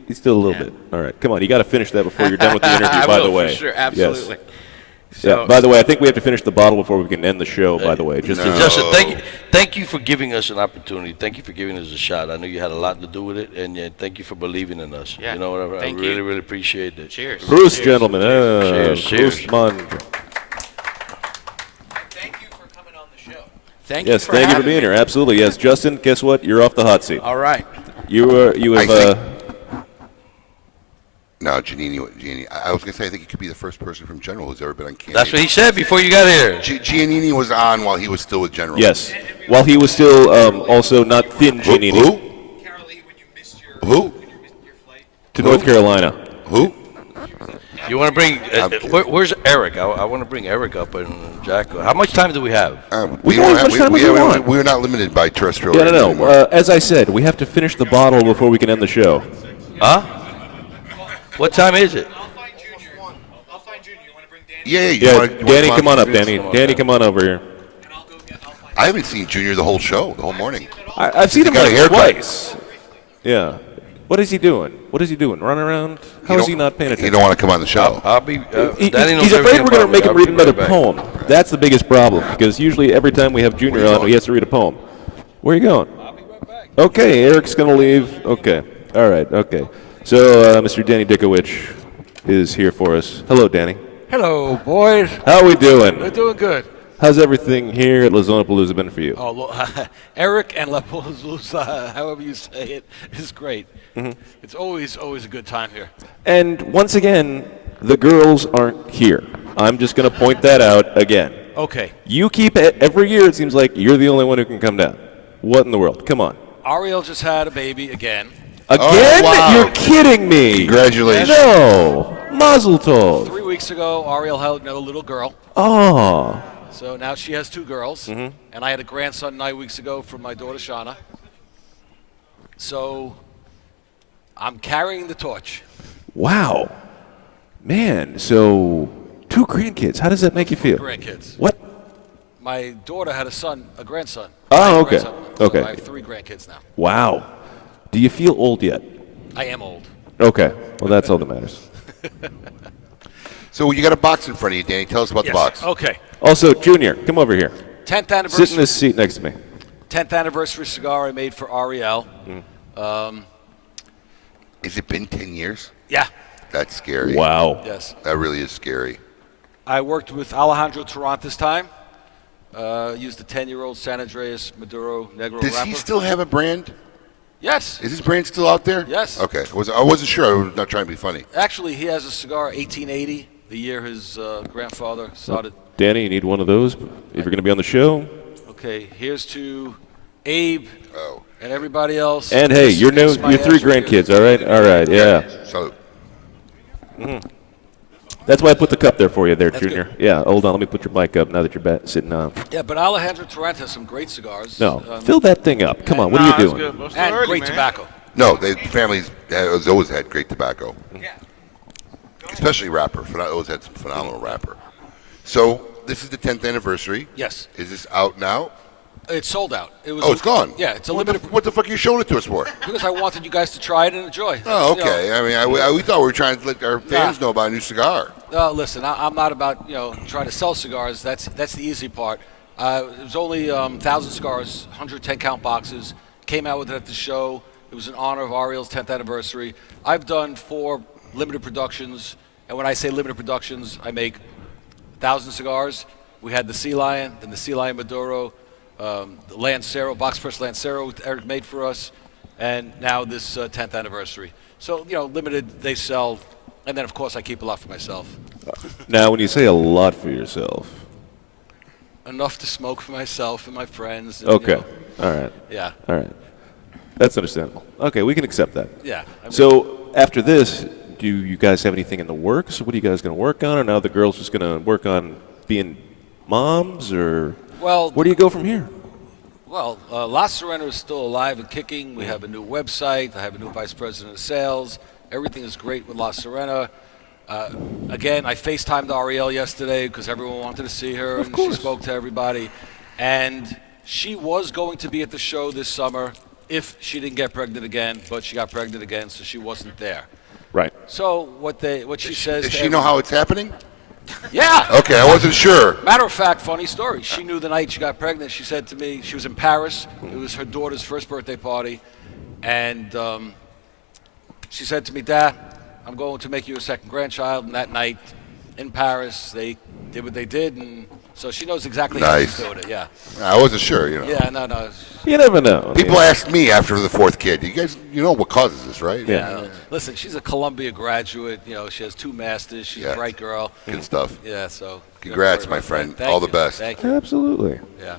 He's still a little bit. All right, come on. You got to finish that before you're done with the interview. By the way, for sure, absolutely. Yes. Yeah. By the way, I think we have to finish the bottle before we can end the show. By the way, Justin, thank you for giving us an opportunity. Thank you for giving us a shot. I know you had a lot to do with it, and thank you for believing in us. Yeah. You know what? I really, really appreciate it. Cheers. Proust, gentlemen. Cheers. Proust, man. Thank you for coming on the show. Thank Yes, you for thank you for having being me. here. Absolutely. Yes, Justin. Guess what? You're off the hot seat. All right. You have. No, Giannini. I was going to say, I think he could be the first person from General who's ever been on Candid. That's what he said before you got here. Giannini was on while he was still with General. Yes. While he was still also not thin Giannini. Who? To North Carolina. Who? You want to bring? Where's Eric? I want to bring Eric up and Jack. How much time do we have? We can have as much time as we want. We're not limited by terrestrial. Yeah, radio no. anymore. As I said, we have to finish the bottle before we can end the show. Huh? What time is it? I'll find Junior. You want to bring Danny? Yeah. Yeah, Danny, come on up, Danny. Danny, come on over here. I haven't seen Junior the whole show, the whole morning. I've seen him got a like haircut. twice. Yeah. What is he doing? Running around? How is he not paying attention? He don't want to come on the show. I'll be. Danny knows He's afraid everything we're going to about make me. him I'll read be another right back. poem. That's the biggest problem, because usually every time we have Junior on, he has to read a poem. Where are you going? I'll be right back. Okay, Eric's going to leave. Okay. All right, okay. So Mr. Danny Dickowich is here for us. Hello, Danny. Hello, boys. How we doing? We're doing good. How's everything here at La Zona Palooza been for you? Eric and La Palooza, however you say it, is great. Mm-hmm. It's always a good time here. And once again, the girls aren't here. I'm just going to point that out again. Okay. You keep it every year. It seems like you're the only one who can come down. What in the world? Come on. Ariel just had a baby again. Again? wow. You're kidding me. Congratulations. No. Mazel tov. 3 weeks ago, Ariel had another little girl. Oh. So now she has 2 girls. Mm-hmm. And I had a grandson 9 weeks ago from my daughter Shauna. So I'm carrying the torch. Wow. Man, so 2 grandkids. How does that make you feel? Grandkids. What? My daughter had a grandson. Oh, I have a okay. grandson. So Okay. I have 3 grandkids now. Wow. Do you feel old yet? I am old. Okay. Well, that's all that matters. So you got a box in front of you, Danny. Tell us about the box. Okay. Also, Junior, come over here. 10th anniversary. Sit in this seat next to me. 10th anniversary cigar I made for Ariel. Has it been 10 years? Yeah. That's scary. Wow. Yes. That really is scary. I worked with Alejandro Tarant this time. Used the 10-year-old San Andreas Maduro Negro Does wrapper. he still have a brand? Yes. Is his brand still out there? Yes. Okay. I wasn't sure. I was not trying to be funny. Actually, he has a cigar 1880, the year his grandfather started. Danny, you need one of those if you're going to be on the show. Okay, here's to Abe Oh. and everybody else. And hey, your 3 grandkids, all right? All right, yeah. So That's why I put the cup there for you there, That's Junior. good. Yeah, hold on. Let me put your mic up now that you're sitting down. Yeah, but Alejandro Tarant has some great cigars. No, fill that thing up. Come on, what are you doing? And great tobacco. no, the families has always had great tobacco. Yeah. Especially wrapper. Always had some phenomenal wrapper. So this is the 10th anniversary. Yes. Is this out now? It's sold out. It was Oh, it's gone. Yeah, it's a What limited. the fuck are you showing it to us for? Because I wanted you guys to try it and enjoy. Oh, You know, okay. I mean, we thought we were trying to let our fans know about a new cigar. Listen, I'm not about trying to sell cigars. That's the easy part. It was only 1,000 cigars, 110 count boxes. Came out with it at the show. It was in honor of Ariel's 10th anniversary. I've done 4 limited productions, and when I say limited productions, I make 1,000 cigars. We had the Sea Lion, then the Sea Lion Maduro, the Lancero, box press Lancero Eric made for us, and now this 10th anniversary. So limited they sell. And then, of course, I keep a lot for myself. Now, when you say a lot for yourself. Enough to smoke for myself and my friends. And, Okay. All right. Yeah. All right. That's understandable. Okay, we can accept that. Yeah. I mean, So after this, do you guys have anything in the works? What are you guys going to work on? Or now the girls just going to work on being moms? Or Well, where do you go from here? Well, La Serena is still alive and kicking. We have a new website. I have a new vice president of sales. Everything is great with La Serena. Again, I FaceTimed Ariel yesterday because everyone wanted to see her, and she spoke to everybody. And she was going to be at the show this summer if she didn't get pregnant again, but she got pregnant again, so she wasn't there. Right. So what she says. Does to she know how it's happening? Yeah. Okay, I wasn't sure. Matter of fact, funny story. She knew the night she got pregnant. She said to me, she was in Paris. It was her daughter's first birthday party. And she said to me, Dad, I'm going to make you a second grandchild. And that night in Paris, they did what they did. And so she knows exactly how she's doing it, yeah. I wasn't sure, Yeah, no. You never know. People ask me after the fourth kid, you know what causes this, right? Yeah. Listen, she's a Columbia graduate. She has 2 masters. She's a bright girl. Good stuff. Yeah, so. Congrats, my friend. All the best. Thank you. Absolutely. Yeah.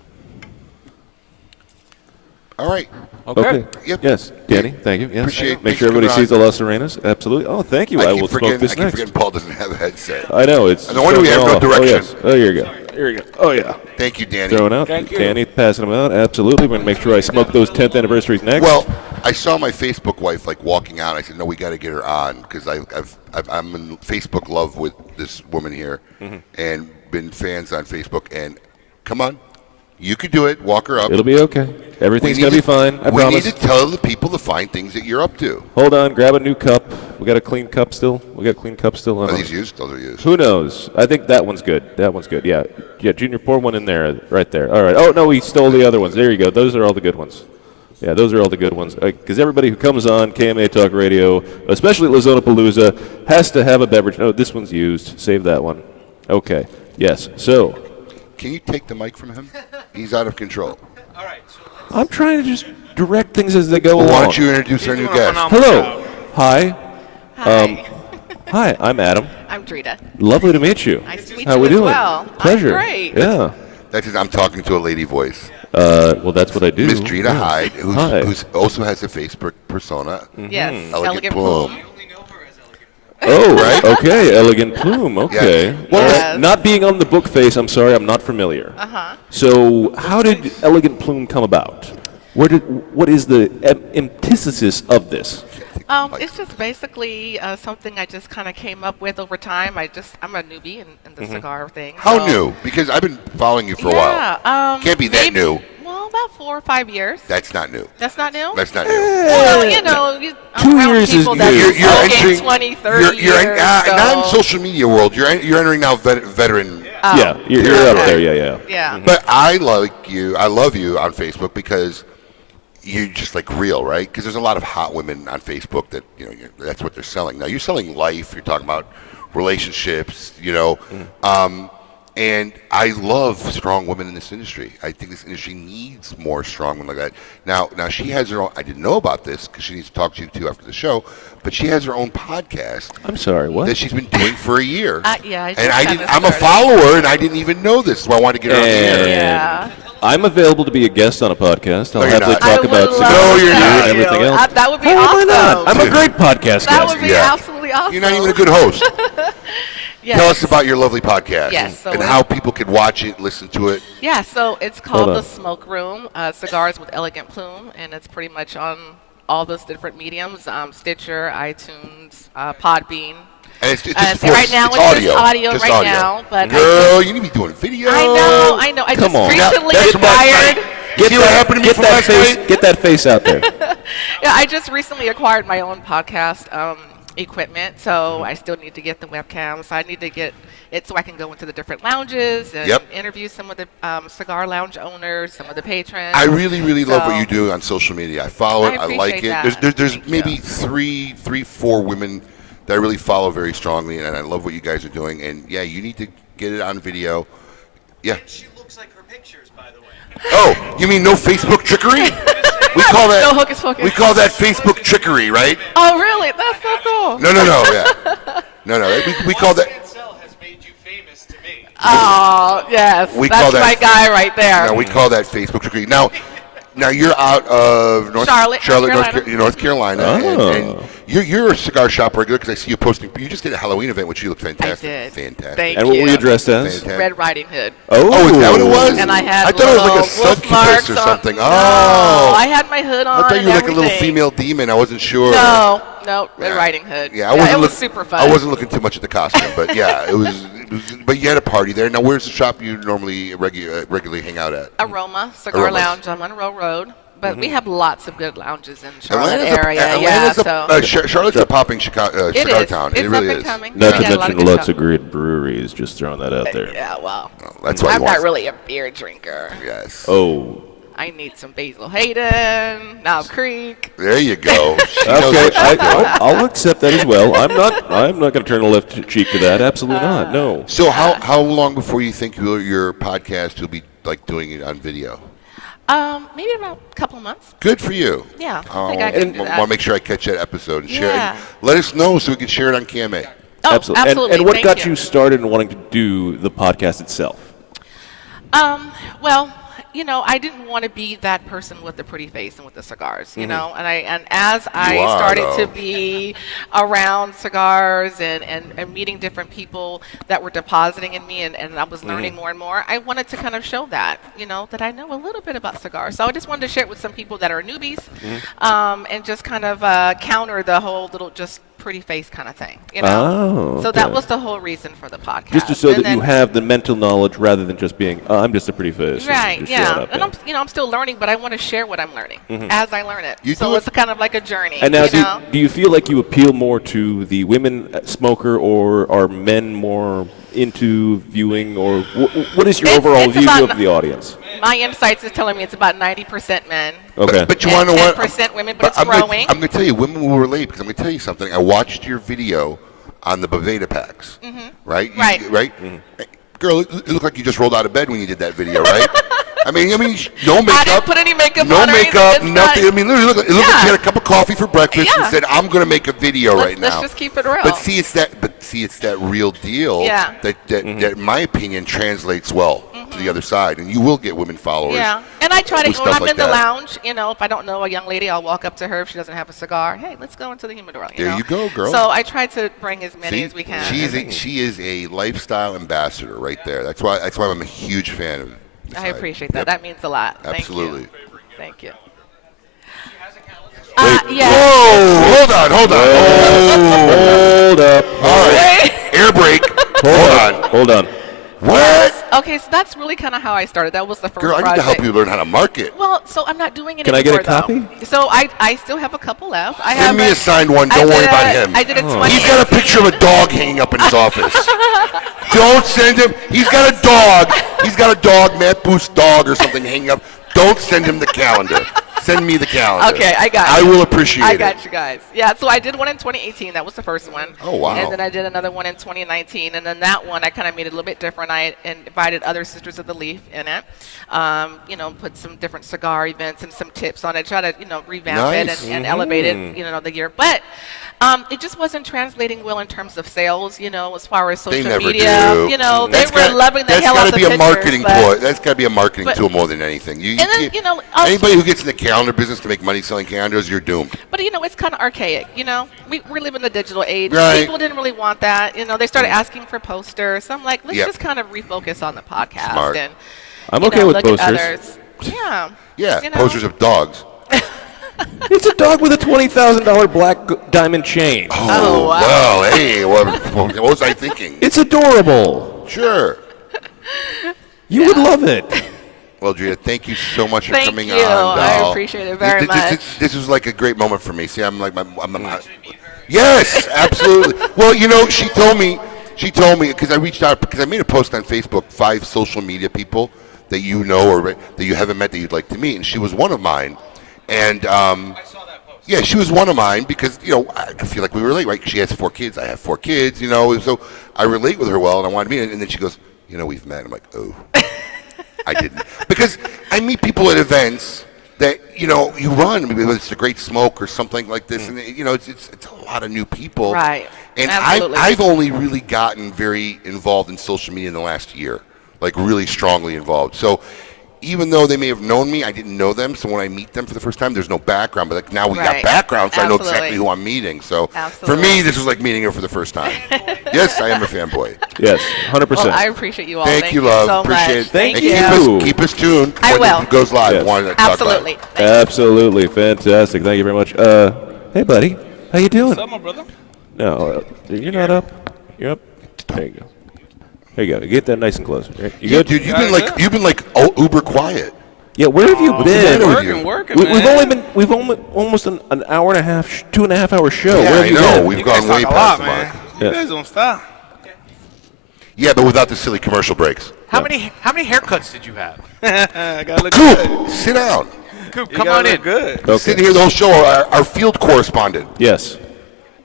All right. Okay. Yep. Yes, Danny, thank you. Yes. Appreciate- Make thanks sure for everybody coming sees the Las Serenas. Absolutely. Oh, thank you. I will smoke this I keep next. forgetting Paul doesn't have a headset. I know. It's No wonder we have no off. direction. Oh, yes. Oh, here you go. Here you go. Oh, yeah. Thank you, Danny. Throwing out. Thank you. Danny passing them out. Absolutely. We're going to make sure I smoke those 10th anniversaries next. Well, I saw my Facebook wife walking out. I said, "No, we got to get her on because I'm in Facebook love with this woman here, and been fans on Facebook. And come on, you could do it. Walk her up. It'll be okay. Everything's going to be fine. I we promise. need to tell the people the fine things that you're up to. Hold on. Grab a new cup. We got a clean cup still. We got a clean cup still. Are these used? Those are used. Who knows? I think that one's good. That one's good. Yeah. Yeah, Junior, pour one in there. Right there. All right. Oh, no, he stole the other ones. There you go. Those are all the good ones. Yeah, those are all the good ones. Because everybody who comes on KMA Talk Radio, especially at Zona Palooza, has to have a beverage. No, this one's used. Save that one. Okay. Yes. So. Can you take the mic from him? He's out of control. All right. I'm trying to just direct things as they go along. Why don't you introduce our new guest? Hello. Hi. Hi. Hi, I'm Adam. I'm Drita. Lovely to meet you. Nice to meet How you we as doing? well. I'm Pleasure. great. Yeah. That's just, I'm talking to a lady voice. Well, that's what I do. Miss Drita Yeah. Hyde, Hi. who's also has a Facebook persona. Yes. Elegant Plume. Oh, Right? Okay, Elegant Plume. Okay. Yes. Well, Yes. not being on the book face, I'm sorry, I'm not familiar. Uh-huh. So, how did Elegant Plume come about? What is the antithesis of this? It's just basically something I just kind of came up with over time. I'm a newbie in the cigar thing. How so- new? Because I've been following you for a Yeah. while. Can't be that maybe- new. Well, about 4 or 5 years. That's not new. That's not new? That's not new. Well, I'm 2 around years is people that new. have You're been entering. smoking 20, 30 you're years. not in so- social media world. You're entering now veteran. Yeah, you're up there. Yeah. Yeah. But I like you. I love you on Facebook because you're just real, right? Because there's a lot of hot women on Facebook that that's what they're selling. Now you're selling life. You're talking about relationships. And I love strong women in this industry. I think this industry needs more strong women like that. Now she has her own. I didn't know about this because she needs to talk to you too after the show. But she has her own podcast I'm sorry, what? that she's been doing for a year. Yeah, I just and kinda I'm a started. follower, and I didn't even know this, so I wanted to get her on the air. And Yeah. I'm available to be a guest on a podcast. I'll No, you're happily not. I talk would about love cigars No, you're to not. and have you. everything else. That would be How am I awesome. not? I'm a great podcast That guest. would be Yeah. absolutely awesome. You're not even a good host. Yes. Tell us about your lovely podcast Yes, so and it- how people could watch it, listen to it. Yeah, so it's called Hold The on. Smoke Room, Cigars with Elegant Plume, and it's pretty much on all those different mediums, Stitcher, iTunes, Podbean. And it's just So right now it's audio. just audio Just right audio. now, but Girl, you need to be doing video. I know. I Come just on. recently That's from last acquired. night. See what happened to me Get from that last face. night? Get that face out there. Yeah, I just recently acquired my own podcast equipment, so I still need to get the webcam. So I need to get it so I can go into the different lounges and Yep. interview some of the cigar lounge owners, some of the patrons. I really, really love what So- you do on social media. I follow it. I I like appreciate it. that. There's Thank maybe you. three, 4 women that I really follow very strongly, and I love what you guys are doing. And yeah, you need to get it on video. Yeah. She looks like her pictures, by the way. Oh, you mean no Facebook trickery? We call that No hocus pocus. We call that Facebook trickery, right? Oh, really? That's so cool. No, yeah. No. We call that. Ansel has made you famous to me. Oh, yes. We call That's that- my guy right there. No, we call that Facebook trickery. Now you're out of Charlotte, North Carolina, Oh. and you're a cigar shop regular because I see you posting. You just did a Halloween event, which you look fantastic. I did. Fantastic. Thank And what you. were you dressed as? Fantastic. Red Riding Hood. Oh, is that what it was? And I had I thought it was like a little wolf succubus marks or on- something. No, Oh, I had my hood on. I thought you and were like a little everything. female demon. I wasn't sure. No, Red Yeah. Riding Hood. Yeah, I wasn't it was look- super fun. I wasn't looking too much at the costume, but yeah, it was. But you had a party there. Now, where's the shop you normally regularly hang out at? Aroma Cigar Aromas. Lounge on Monroe Road. But we have lots of good lounges in Charlotte Atlanta's area. Atlanta's so Charlotte's a popping cigar is. town. It's It really up and is. coming. Not We to got a lot of mention good lots stuff. of great breweries. Just throwing that out there. Yeah, well, That's why I'm you not want. really a beer drinker. Yes. Oh. I need some Basil Hayden, Knob Creek. There you go. She knows Okay, what she's doing. I'll accept that as well. I'm not going to turn a left cheek to that. Absolutely not. No. So how long before you think your podcast will be like doing it on video? Maybe about a couple of months. Good for you. Yeah, I think I can do Want that. to make sure I catch that episode and share Yeah. it. Let us know so we can share it on KMA. Oh, Absolutely. And what Thank got you started in wanting to do the podcast itself? Well, I didn't want to be that person with the pretty face and with the cigars, you know. And as I are, started though. to be around cigars and meeting different people that were depositing in me, and I was learning more and more, I wanted to kind of show that, that I know a little bit about cigars. So I just wanted to share it with some people that are newbies, and just kind of counter the whole little just pretty face kind of thing, Oh, So that okay. was the whole reason for the podcast. Just to so And that you then- have the mental knowledge rather than just being, I'm just a pretty face. and Right, just yeah. showing up, And I'm still learning, but I want to share what I'm learning as I learn it. You So do it's kind of like a journey. And now, you know? do you feel like you appeal more to the women smoker, or are men more into viewing, or what is your overall it's view about of the audience? My insights is telling me it's about 90% men. Okay. But you and want to know what? 10% women, but it's I'm growing. I'm going to tell you, women will relate because I'm going to tell you something. I watched your video on the Boveda packs, right? Right. Right? Hey, girl, it looked like you just rolled out of bed when you did that video, right? I mean, no makeup. I didn't put any makeup no on or anything. makeup, It's nothing. not- I mean, literally, it looked like you had a cup of coffee for breakfast and Yeah. said, "I'm going to make a video right now." Let's just keep it real. But see, it's that real deal. Yeah. That, in my opinion, translates well to the other side, and you will get women followers. Yeah, and I try to, with when stuff I'm like in the that. lounge, if I don't know a young lady, I'll walk up to her if she doesn't have a cigar. Hey, let's go into the humidor. There you go, girl. So I try to bring as many See, as we can. she is a lifestyle ambassador right there. That's why I'm a huge fan of. this I side. appreciate that. Yep. That means a lot. Absolutely. Thank you. Whoa! Yeah. Hold on. Hold up. All right. Air brake. Hold on. What? Okay, so that's really kind of how I started. That was the first Girl, I need project. to help you learn how to market. Well, so I'm not doing it Can I get a anymore, copy? though. So I still have a couple left. I Send have me a signed one. Don't worry about him. I did a 20. He's got a picture of a dog hanging up in his office. Don't send him. He's got a dog. He's got a dog, Matt Booth's dog or something hanging up. Don't send him the calendar. Send me the calendar. Okay, I got I you. will appreciate I it. got you guys. Yeah, so I did one in 2018. That was the first one. Oh, wow. And then I did another one in 2019. And then that one I kind of made it a little bit different. I invited other Sisters of the Leaf in it. Put some different cigar events and some tips on it. Try to, revamp Nice. it and elevate it, the year. But it just wasn't translating well in terms of sales, as far as social They never media. do. They That's were loving the hell out of the That's got to be a pictures, marketing but- ploy. That's got to be a marketing but- tool more than anything. You And then, can't- also- anybody who gets in the calendar business to make money selling calendars, you're doomed. But it's kind of archaic. We live in the digital age. Right. People didn't really want that. They started asking for posters. So I'm like, let's Yep. just kind of refocus on the podcast Smart. and I'm okay with look at posters. others. Yeah. Yeah, posters of dogs. It's a dog with a $20,000 black diamond chain. Oh, wow. Well, hey, what was I thinking? It's adorable. Sure. You would love it. Well, Drea, thank you so much for Thank coming you. on. I doll. appreciate it very much. This was like a great moment for me. See, I'm like, yes, absolutely. Well, she told me, because I reached out, because I made a post on Facebook, 5 social media people that you know or that you haven't met that you'd like to meet, and she was one of mine. And yeah, she was one of mine because I feel like we relate, right? She has 4 kids, I have 4 kids, so I relate with her well, and I wanted to meet her. And then she goes, we've met. I'm like, oh, I didn't, because I meet people at events that you run, whether it's a Great Smoke or something like this, and it's a lot of new people, Right. And Absolutely. I've only really gotten very involved in social media in the last year, like really strongly involved. So even though they may have known me, I didn't know them. So when I meet them for the first time, there's no background. But like now we got Right. background, so I know Absolutely. exactly who I'm meeting. So Absolutely. for me, this was like meeting her for the first time. Yes, I am a fanboy. Yes, 100%. Well, I appreciate you all. Thank you, love. so Appreciate much. it. Thank And you. Keep us tuned I when will. it goes live. Yes. Wanted to talk about it. Absolutely. Absolutely. Fantastic. Thank you very much. Hey, buddy. How you doing? What's up, my brother? No, you're not up. You're up. There you go. There you go. Get that nice and close. You Yeah, good? dude, you've been like uber quiet. Yeah, where have you been? Working, We've man. we've almost an hour and a half, 2.5 hour show. Yeah, Where have I you know. been? We've You gone guys way talk a past lot, the man. mark. You Yeah. guys don't stop. Yeah, but without the silly commercial breaks. How many haircuts did you have? I gotta look good. Coop, sit down. Coop, You come gotta on look in. good. Okay. Sitting here the whole show, our field correspondent. Yes.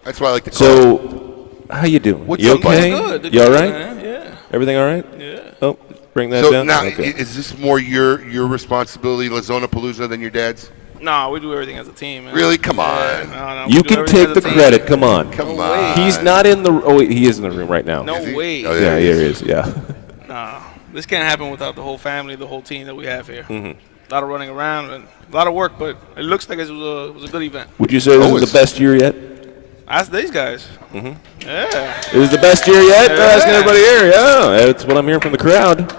That's why I like to call So, how you doing? What's you up, buddy? okay? Good. You all right? Man. Yeah. Everything all right? Yeah. Oh, bring that So down. now, Okay. is this more your responsibility, La Zona Palooza, than your dad's? Nah, we do everything as a team, man. Really? Come on. No, we You do can everything take as the a team. credit. Come on. Come No on. way. He's not in the. Oh, wait, he is in the room right now. No Is he? way. Oh, Yeah, here he is. Yeah. Nah, this can't happen without the whole family, the whole team that we have here. Mm-hmm. A lot of running around and a lot of work, but it looks like it was a good event. Would you say this Oh, is it's- the best year yet? Ask these guys. Mm-hmm. Yeah. It was the best year yet? Yeah. Asking everybody here. Yeah, that's what I'm hearing from the crowd.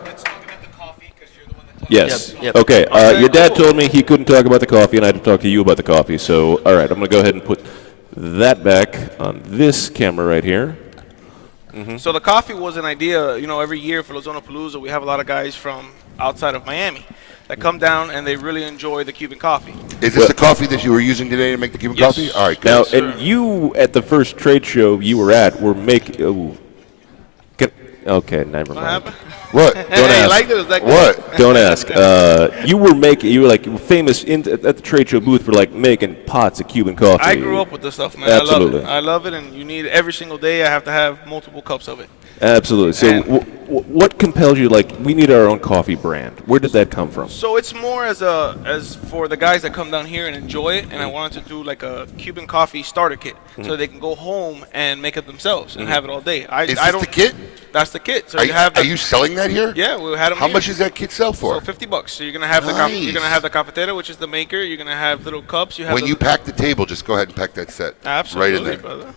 Yes. Yep, yep. Okay. Okay, Your dad cool. told me he couldn't talk about the coffee, and I had to talk to you about the coffee. So, all right, I'm going to go ahead and put that back on this camera right here. So the coffee was an idea, every year for Zona Palooza, we have a lot of guys from outside of Miami that come down and they really enjoy the Cuban coffee. Is this the coffee that you were using today to make the Cuban Yes. coffee? All right, good. Now, sir. and you at the first trade show you were at were making. Okay, never What mind. happened? What? Don't Hey, ask. you liked it? Was that good? What? Don't ask. You were like famous at the trade show booth for like making pots of Cuban coffee. I grew up with this stuff, man. Absolutely. I love it, and you need every single day. I have to have multiple cups of it. Absolutely. So, And- what compels you? Like, we need our own coffee brand. Where did that come from? So it's more as for the guys that come down here and enjoy it, and I wanted to do like a Cuban coffee starter kit, so they can go home and make it themselves and have it all day. Is I this don't. the kit? That's the kit. So Are you have. are you selling that here? Yeah, we had them. How much does that kit sell for? So $50. So you're gonna have you're gonna have the cafetera, which is the maker. You're gonna have little cups. You have When the, you pack the table, just go ahead and pack that set. absolutely, Right in there. brother.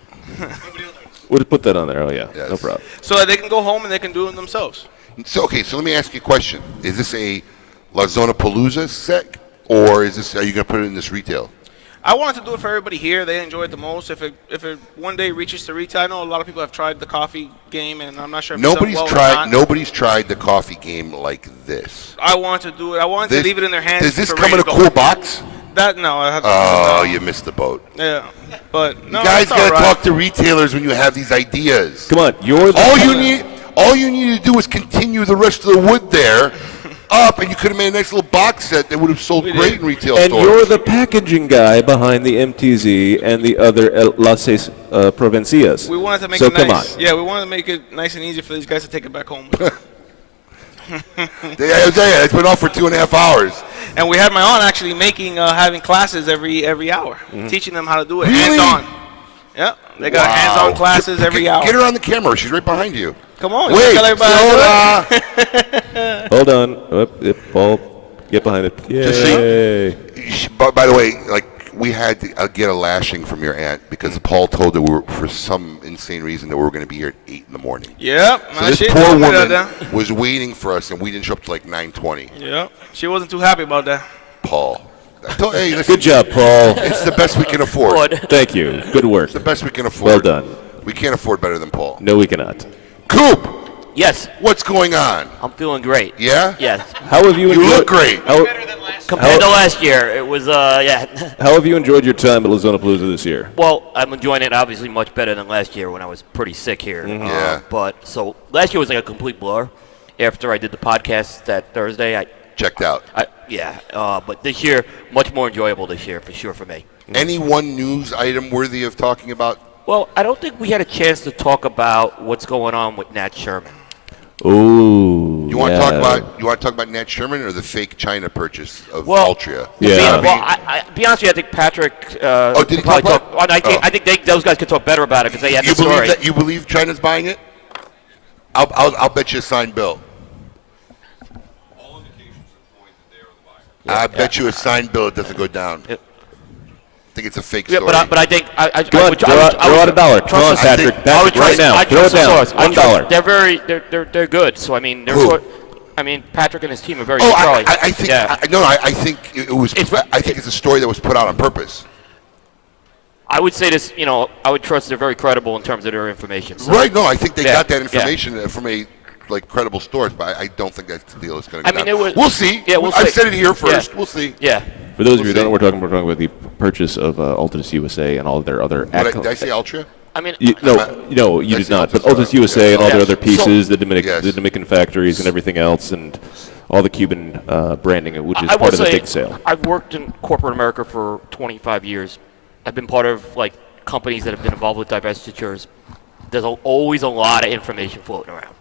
We'll just put that on there. Oh yeah, Yes. no problem. So that they can go home and they can do it themselves. So okay, so let me ask you a question: is this a La Zona Palooza set, or are you going to put it in this retail? I wanted to do it for everybody here. They enjoy it the most. If it one day reaches to retail, I know a lot of people have tried the coffee game, and I'm not sure if it's done well or not. Nobody's tried the coffee game like this. I wanted to do it. I wanted This- to leave it in their hands. Does this for come in ready a to cool go. box? That no, I have to. Oh, no. you missed the boat. Yeah, but no, You guys it's all got to right. talk to retailers when you have these ideas. Come on, you're the All you need to do is continue the rest of the wood there up, and you could have made a nice little box set that would have sold We great did. in retail and stores. you're the packaging guy behind the MTZ and the other Las Seis Provincias. We wanted to make so it come nice. on. Yeah, we wanted to make it nice and easy for these guys to take it back home. It's been off for 2.5 hours. And we had my aunt actually having classes every hour, teaching them how to do it Really? hands-on. Yeah, they got hands-on classes every hour. Get her on the camera. She's right behind you. Come on, you Wait, tell everybody how to do it. Hold on. Paul, get behind it. Just so Yay. By the way, we had to get a lashing from your aunt because Paul told her for some insane reason that we were going to be here at 8 in the morning. Yep, So my this shit poor told me woman that. was waiting for us, and we didn't show up till like 9:20. Yep, she wasn't too happy about that. Paul. Hey, listen, Good job, Paul. it's the best we can afford. Thank you. Good work. It's the best we can afford. Well done. We can't afford better than Paul. No, we cannot. Coop, Yes, what's going on? I'm feeling great. Yeah? Yes. How have you You enjoyed? look great. Compared to last year, it was, yeah. How have you enjoyed your time at La Zona Palooza this year? Well, I'm enjoying it obviously much better than last year when I was pretty sick here. Yeah. But so last year was like a complete blur. After I did the podcast that Thursday, Checked out. but this year, much more enjoyable this year for sure for me. Any one news item worthy of talking about? Well, I don't think we had a chance to talk about what's going on with Nat Sherman. Ooh. You want to talk about Nat Sherman or the fake China purchase of Altria? Yeah. Well, I be honest with you, I think Patrick. did he could probably talk about it? I think those guys could talk better about it because they had the story. You believe China's buying it? I'll bet you a signed bill. I bet you a signed bill it doesn't go down. Yep. I think it's a fake Yeah, story. but I think I Go on, would throw out a dollar. Come on, Patrick. Patrick, right now. Throw it down. $1. They're good. So I mean, Who? Patrick and his team are very Oh, strong. I think I think it was. I think it's a story that was put out on purpose. I would say this. I would trust they're very credible in terms of their information. So. Right? No, I think they Yeah, got that yeah. information from a like credible stores, but I don't think that's the deal. It's going to I go mean, down. it was. We'll see. Yeah, we'll I've see. said it here first. Yeah. We'll see. Yeah. For those of We'll you who don't know, see. we're talking about the purchase of Altus USA and all their other. Did I say Altria? I mean, You did not. But Altus USA and all their other pieces, the Dominican factories and everything else, and all the Cuban branding, which is I part will of the say, big sale. I've worked in corporate America for 25 years. I've been part of like companies that have been involved with divestitures. There's always a lot of information floating around.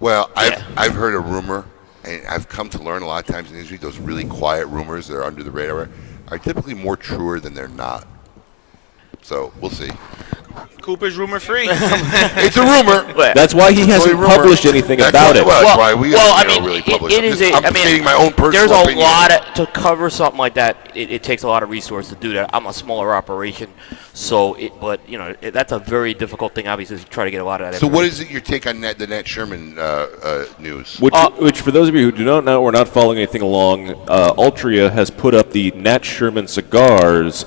Well, I've heard a rumor, and I've come to learn a lot of times in the industry, those really quiet rumors that are under the radar are typically more truer than they're not. So we'll see. Cooper's rumor free. It's a rumor. That's why he hasn't published anything about it. Well, that's why we don't really it publish. is stating my own personal There's a opinion. lot to cover something like that. It takes a lot of resources to do that. I'm a smaller operation, so that's a very difficult thing. Obviously, to try to get a lot of that. So what is it your take on the Nat Sherman news? Which, for those of you who do not know or not following anything along, Altria has put up the Nat Sherman cigars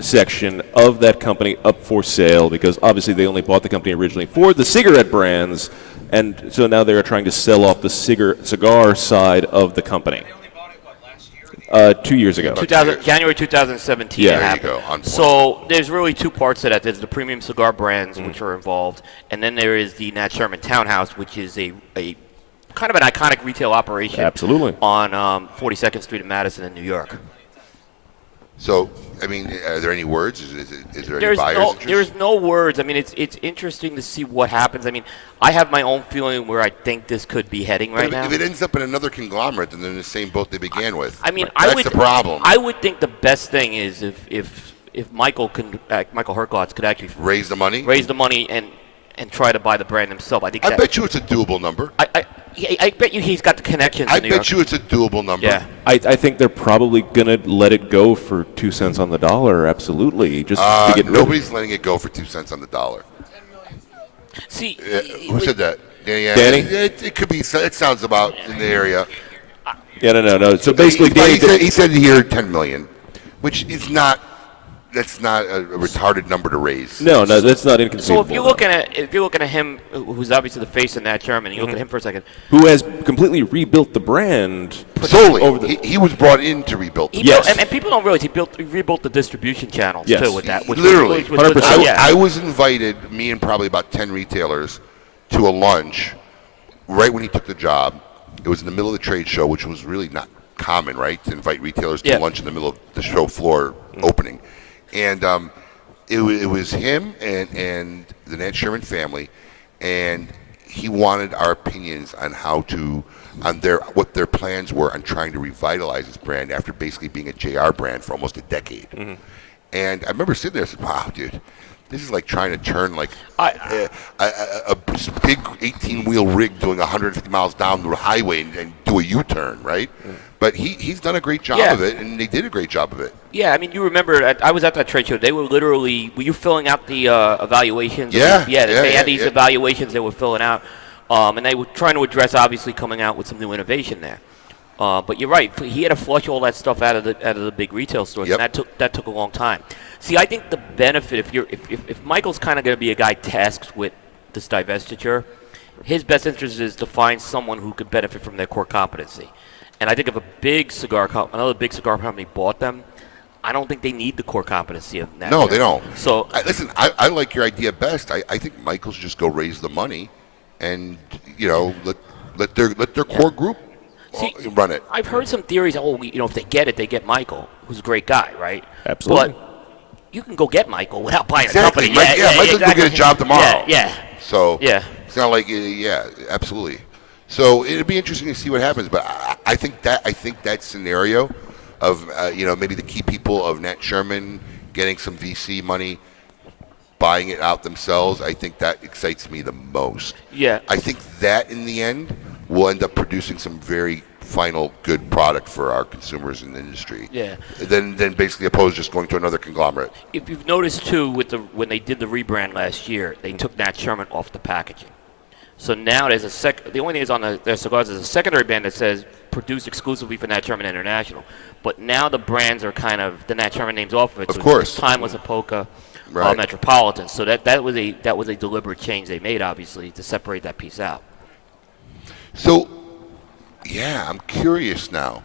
section of that company up for sale because obviously they only bought the company originally for the cigarette brands, and so now they are trying to sell off the cigar side of the company. 2 years ago. January 2017. Yeah, it there happened. you go. So there's really two parts to that. There's the premium cigar brands, which are involved, and then there is the Nat Sherman Townhouse, which is a kind of an iconic retail operation. Absolutely. On 42nd Street in Madison in New York. So, I mean, are there any words? Is there any buyers interest? There's no words. I mean, it's interesting to see what happens. I mean, I have my own feeling where I think this could be heading right now. If it ends up in another conglomerate, then they're in the same boat they began with. I mean, that's the problem. I would think the best thing is if Michael Herklots could actually raise the money, and try to buy the brand himself. I bet you it's a doable number. I bet you he's got the connections. I in New York. bet you it's a doable number. Yeah. I think they're probably going to let it go for 2 cents on the dollar, absolutely. Just to get nobody's letting it go for 2 cents on the dollar. See, who said that? Danny? It could be. It sounds about in the area. Yeah, no. So basically, he said here 10 million, which is not. That's not a retarded number to raise. No, that's not inconceivable. So if you're looking at him, who's obviously the face of Nat Sherman, you look at him for a second, who has completely rebuilt the brand solely. He was brought in to rebuild. Yes, and people don't realize he rebuilt the distribution channels too with that. Literally, 100%. I was invited, me and probably about 10 retailers, to a lunch right when he took the job. It was in the middle of the trade show, which was really not common, right, to invite retailers to lunch in the middle of the show floor opening. And it was him and the Nat Sherman family, and he wanted our opinions on what their plans were on trying to revitalize his brand after basically being a JR brand for almost a decade. Mm-hmm. And I remember sitting there and said, "Wow, dude, this is like trying to turn like a big 18-wheel rig doing 150 miles down the highway and do a U-turn, right?" Mm. But he's done a great job of it, and they did a great job of it. Yeah, I mean, you remember, I was at that trade show. They were were you filling out the evaluations? Yeah. They had these evaluations they were filling out, and they were trying to address, obviously, coming out with some new innovation there. But you're right, he had to flush all that stuff out of the big retail stores, and that took a long time. See, I think the benefit, if Michael's kind of going to be a guy tasked with this divestiture, his best interest is to find someone who could benefit from their core competency. And I think if another big cigar company bought them, I don't think they need the core competency of that. No, they don't. So listen, I like your idea best. I think Michael should just go raise the money, and let their core group run it. I've heard some theories. If they get it, they get Michael, who's a great guy, right? Absolutely. But you can go get Michael without buying a Exactly. company. Michael can go get a job tomorrow. Yeah. So it's not like absolutely. So it'd be interesting to see what happens, but I think that scenario of maybe the key people of Nat Sherman getting some VC money, buying it out themselves, I think that excites me the most. Yeah. I think that in the end will end up producing some very final good product for our consumers in the industry. Yeah. Then basically opposed to just going to another conglomerate. If you've noticed too, when they did the rebrand last year, they took Nat Sherman off the packaging. So now there's the only thing is on their cigars is a secondary brand that says produced exclusively for Nat Sherman International. But now the brands are kind of the Nat Sherman names off of it. Of course. Timeless, Apoca, Right. Metropolitan. So that was a deliberate change they made, obviously, to separate that piece out. So, yeah, I'm curious now.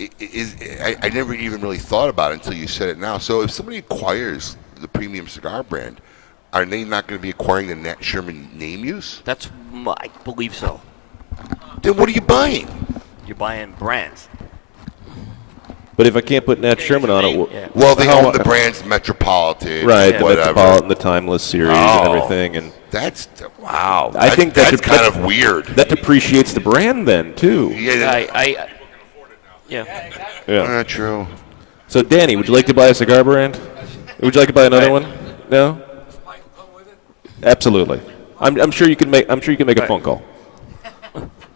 I never even really thought about it until you said it now. So if somebody acquires the premium cigar brand, are they not going to be acquiring the Nat Sherman name use? I believe so. Then what are you buying? You're buying brands. But if I can't put Nat Sherman on it, well, they own the brands Metropolitan, right? Yeah. The Whatever. Metropolitan, the Timeless series, and everything, and that's wow. I think that's kind of weird. That depreciates the brand, then too. Yeah. Yeah. True. So, Danny, would you like to buy a cigar brand? Would you like to buy another one? No. Absolutely. I'm sure you can make. I'm sure you can make a phone call.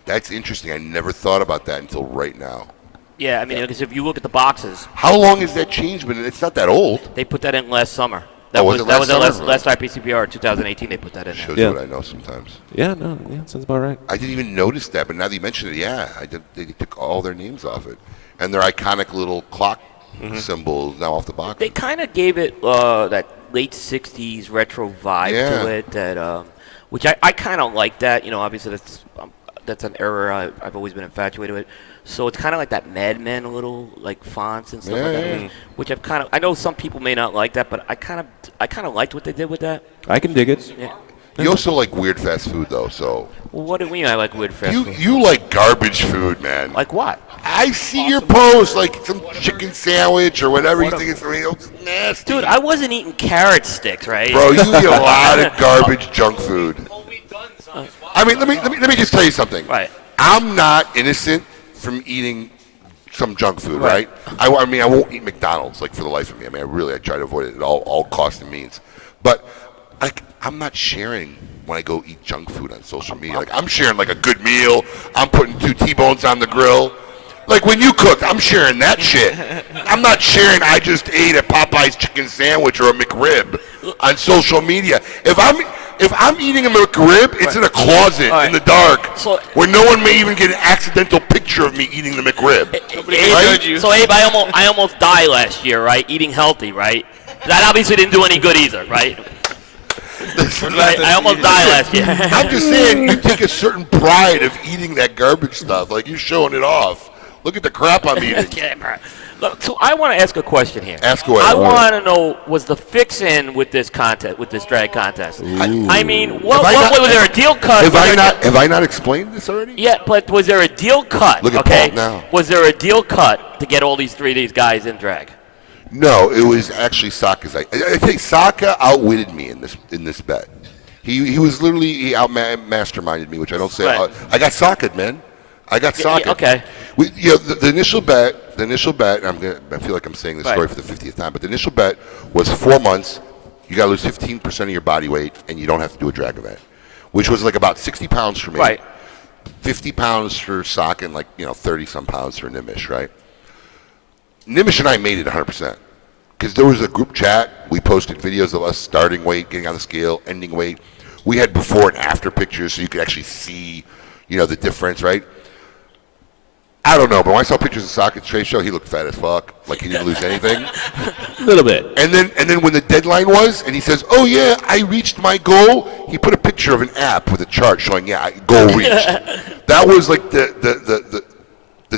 That's interesting. I never thought about that until right now. Yeah, I mean, because if you look at the boxes. How long has that changed? But it's not that old. They put that in last summer. That was last IPCPR 2018. They put that in. Shows you what I know sometimes. Yeah, sounds about right. I didn't even notice that, but now that you mention it, yeah, they took all their names off it, and their iconic little clock symbol is now off the box. They kind of gave it that late '60s retro vibe to it. That which I kind of like that. Obviously that's an era I've always been infatuated with. So it's kind of like that Mad Men, a little like fonts and stuff like that, which I know some people may not like that, but I kind of liked what they did with that. I can dig it. Yeah. You also like weird fast food, though, so. Well, what do you mean I like weird fast food? You like garbage food, man. Like what? I see your post, like some chicken sandwich or whatever you think it's nasty. Dude, I wasn't eating carrot sticks, right? Bro, you eat a lot of garbage junk food. I mean, let me just tell you something. Right. I'm not innocent from eating some junk food, right? I mean, I won't eat McDonald's like for the life of me. I mean, I try to avoid it at all costs and means. But like, I'm not sharing when I go eat junk food on social media. Like, I'm sharing like a good meal. I'm putting 2 T-bones on the grill. Like when you cook, I'm sharing that shit. I'm not sharing I just ate a Popeye's chicken sandwich or a McRib on social media. If I'm eating a McRib, it's in a closet in the dark where no one may even get an accidental picture of me eating the McRib. So Abe, I almost died last year, right? Eating healthy, right? That obviously didn't do any good either, right? I almost died last year. I'm just saying, you take a certain pride of eating that garbage stuff. Like, you're showing it off. Look at the crap I'm eating. Look, so I want to ask a question here. Ask away. I want to know, was the fix-in with this contest, with this drag contest? I mean, was there a deal cut? Have I not explained this already? Yeah, but was there a deal cut? Look at Paul now. Was there a deal cut to get all these guys in drag? No, it was actually Saka's. I think Saka outwitted me in this bet. He was literally masterminded me, which I don't say. Right. I got Saka, man. I got Saka. Okay. The initial bet. I feel like I'm saying this story for the 50th time, but the initial bet was 4 months. You got to lose 15% of your body weight, and you don't have to do a drag event, which was like about 60 pounds for me. Right. 50 pounds for Saka, and 30 some pounds for Nimish, right? Nimish and I made it 100% because there was a group chat. We posted videos of us starting weight, getting on the scale, ending weight. We had before and after pictures so you could actually see, the difference, right? I don't know, but when I saw pictures of Saka at the trade show, he looked fat as fuck, like he didn't lose anything. A little bit. And then when the deadline was, and he says, "Oh yeah, I reached my goal," he put a picture of an app with a chart showing, goal reached. That was like the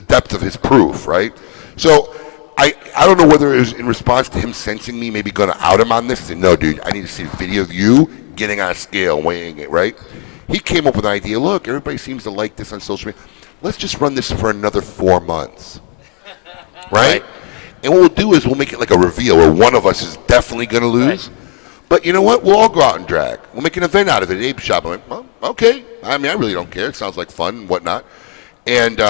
depth of his proof, right? So I don't know whether it was in response to him sensing me maybe going to out him on this. He said, "No, dude, I need to see a video of you getting on a scale, weighing it," right? He came up with an idea. Look, everybody seems to like this on social media. Let's just run this for another 4 months, right? And what we'll do is we'll make it like a reveal where one of us is definitely going to lose. But you know what? We'll all go out and drag. We'll make an event out of it at Abe's shop. I'm like, well, okay. I mean, I really don't care. It sounds like fun and whatnot. And,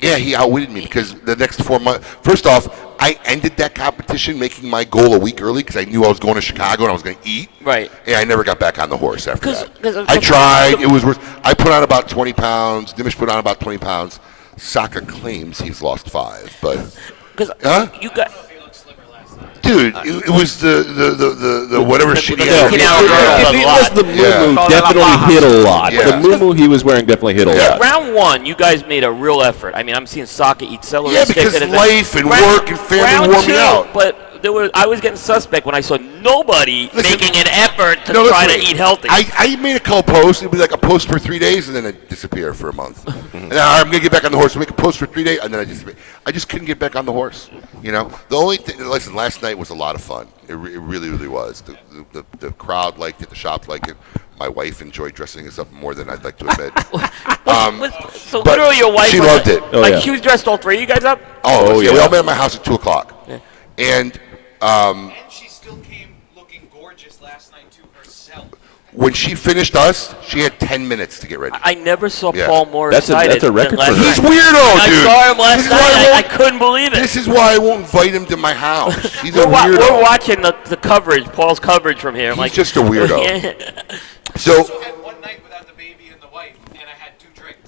he outwitted me because the next 4 months, first off, I ended that competition making my goal a week early because I knew I was going to Chicago and I was going to eat. Right. And I never got back on the horse after that. I tried. It was worse. I put on about 20 pounds. Nimish put on about 20 pounds. Saka claims he's lost 5. But, you got... Dude, it was the whatever shit he had. It was the muumuu definitely hit a lot. Yeah. The muumuu he was wearing definitely hit a lot. Round 1, you guys made a real effort. I mean, I'm seeing Saka eat celery Yeah, sticks. because life and work and family wore me out. But I was getting suspect when I saw nobody making an effort to try to eat healthy. I made a couple posts. It'd be like a post for 3 days, and then I'd disappear for a month. And I'm going to get back on the horse. Make a post for 3 days, and then I disappear. I just couldn't get back on the horse. You know, the only thing. Listen, last night was a lot of fun. It really, really was. The crowd liked it. The shop liked it. My wife enjoyed dressing us up more than I'd like to admit. So literally, your wife. She loved it. She was dressed all 3 of you guys up. Oh yeah. We all met at my house at 2:00. Yeah. And she still came looking gorgeous last night to herself. when she finished us, she had 10 minutes to get ready. I never saw Paul more excited. That's a record for him. He's weirdo, dude. I saw him last night. I couldn't believe it. This is why I won't invite him to my house. He's a we're weirdo. We're watching the coverage, Paul's coverage from here. He's just a weirdo. So.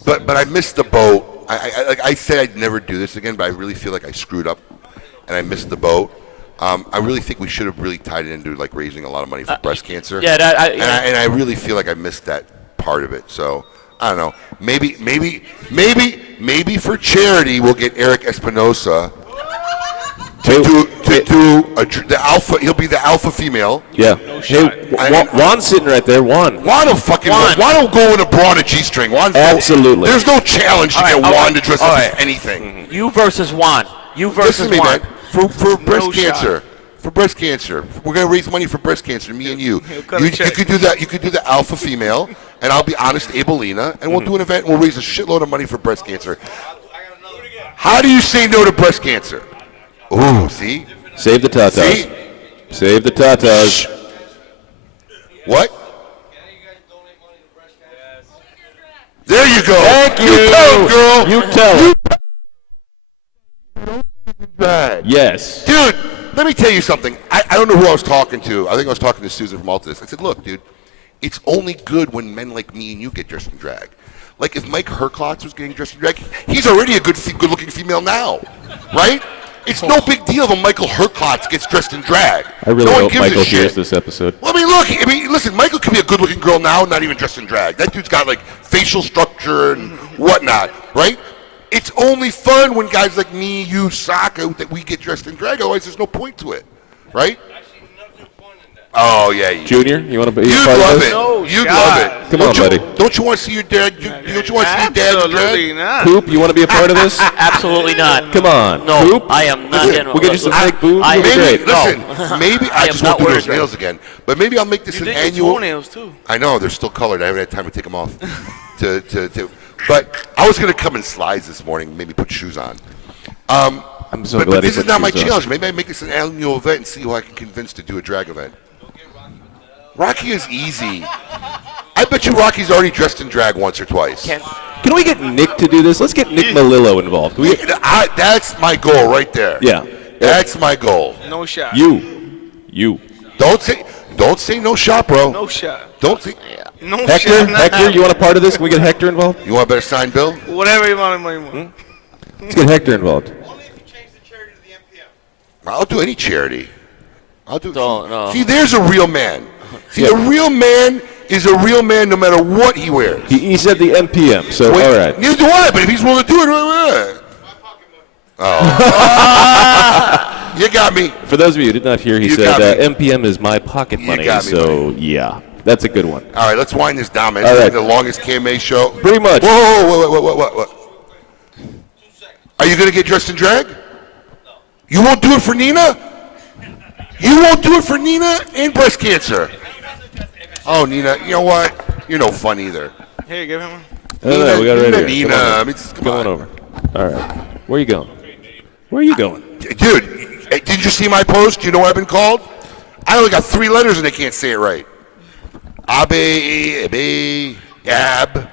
But I missed the boat. I said I'd never do this again, but I really feel like I screwed up, and I missed the boat. I really think we should have really tied it into like raising a lot of money for breast cancer. Yeah, and I really feel like I missed that part of it. So I don't know. Maybe for charity we'll get Eric Espinosa to do the alpha. He'll be the alpha female. Yeah. Juan's sitting right there. Juan will fucking. Juan will go in a bra and a G-string. Absolutely. There's no challenge to get Juan to dress up as anything. You versus Juan. You versus Listen to me, Juan. man. For breast cancer. For breast cancer, we're gonna raise money for breast cancer. Me and you. You could do that. You could do the alpha female, and I'll be honest, Abelina, and we'll do an event. And we'll raise a shitload of money for breast cancer. How do you say no to breast cancer? Ooh, see? Save the tatas. See? Save the tatas. What? There you go. Thank you. You tell him, girl. You tell him. Yes. Dude, let me tell you something. I don't know who I was talking to. I think I was talking to Susan from Altus. I said, look, dude, it's only good when men like me and you get dressed in drag. Like if Mike Herklotz was getting dressed in drag, he's already a good-looking female now, right? It's no big deal when Michael Herklotz gets dressed in drag. I really hope Michael hears this episode. Well, listen, Michael could be a good-looking girl now, not even dressed in drag. That dude's got like facial structure and whatnot, right? It's only fun when guys like me, you, Saka, that we get dressed in drag. Otherwise, there's no point to it, right? Oh yeah, Junior, you want to be? You'd love it. You'd love it. Come on, buddy. Don't you want to see your dad? Don't you want to see your dad in drag? Not. Coop, you want to be a part of this? Absolutely not. Come on, no. Coop. I am not. We'll get you some fake boobs. Maybe I just won't do those nails again. But maybe I'll make this an annual. Toenails too. I know they're still colored. I haven't had time to take them off. But I was gonna come in slides this morning. Maybe put shoes on. I'm so glad but this he is put not my shoes on. challenge. Maybe I make this an annual event and see who I can convince to do a drag event. Rocky is easy. I bet you Rocky's already dressed in drag once or twice. Can we get Nick to do this? Let's get Nick Melillo involved. That's my goal right there. Yeah. That's my goal. No shot. You. Don't say no shot, bro. No shot. Don't say. No Hector, shot. Hector, you want a part of this? Can we get Hector involved? You want a better signed bill? Whatever you want. Let's get Hector involved. I'll do any charity. I'll do. No. See, there's a real man. See, a real man is a real man no matter what he wears. He said the MPM, so all right. Neither do I, but if he's willing to do it, you got me. For those of you who did not hear, he said MPM is my pocket money. got me, so yeah, that's a good one. All right, let's wind this down, man. All This is right. the longest KMA show. Pretty much. Whoa. Are you going to get dressed in drag? No. You won't do it for Nina? You won't do it for Nina and breast cancer. Oh, Nina, you know what? You're no fun either. Here, give him. We got it right here. Nina, Come on over. All right. Where are you going? Where are you going? Dude, did you see my post? You know what I've been called? I only got 3 letters and they can't say it right. Yab.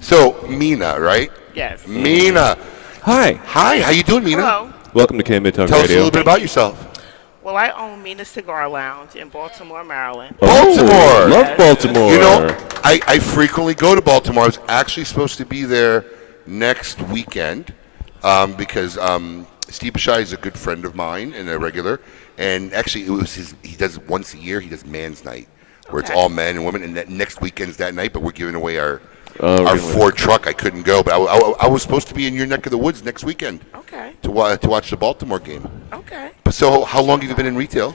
So, Mina, right? Yes. Mina. Hi. Hi, how you doing, Mina? Hello. Welcome to KMA Talk Tell us a Radio. little bit about yourself. Well, I own Mina's Cigar Lounge in Baltimore, Maryland. Baltimore. Love Baltimore. You know, I frequently go to Baltimore. I was actually supposed to be there next weekend because Steve Bashai is a good friend of mine and a regular. And actually, he does it once a year. He does Man's Night, where it's all men and women. And that next weekend's that night, but we're giving away our Ford truck. I couldn't go, but I was supposed to be in your neck of the woods next weekend. Okay. To watch the Baltimore game. Okay. So how long have you been in retail?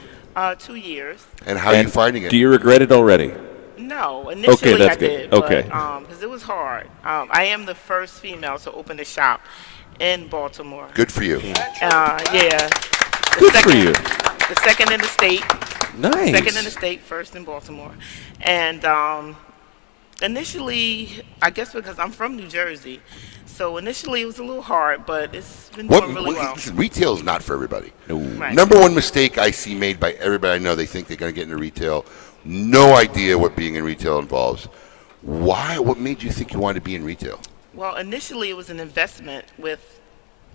2 years. And how are you finding it? Do you regret it already? No, initially that's I good. did. Okay. Because it was hard. I am the first female to open a shop in Baltimore. Good for you. Yeah. Good for you. The second in the state. Nice. Second in the state, first in Baltimore. And initially, I guess because I'm from New Jersey, so initially it was a little hard, but it's been doing really well. Listen, retail is not for everybody. No. Right. Number one mistake I see made by everybody I know, they think they're going to get into retail. No idea what being in retail involves. Why? What made you think you wanted to be in retail? Well, initially it was an investment with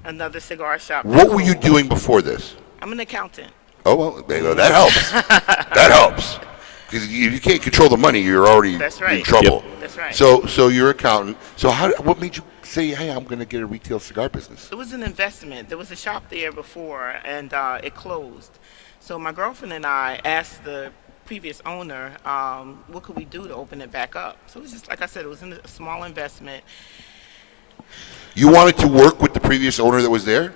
another cigar shop. What were you doing before this? I'm an accountant. Oh, well, that helps. That helps. Because you can't control the money, you're already That's right. in trouble. Yep. That's right. So you're an accountant. So what made you say, hey, I'm going to get a retail cigar business? It was an investment. There was a shop there before, and it closed. So my girlfriend and I asked the previous owner, what could we do to open it back up? So it was just, like I said, it was a small investment. You wanted to work with the previous owner that was there?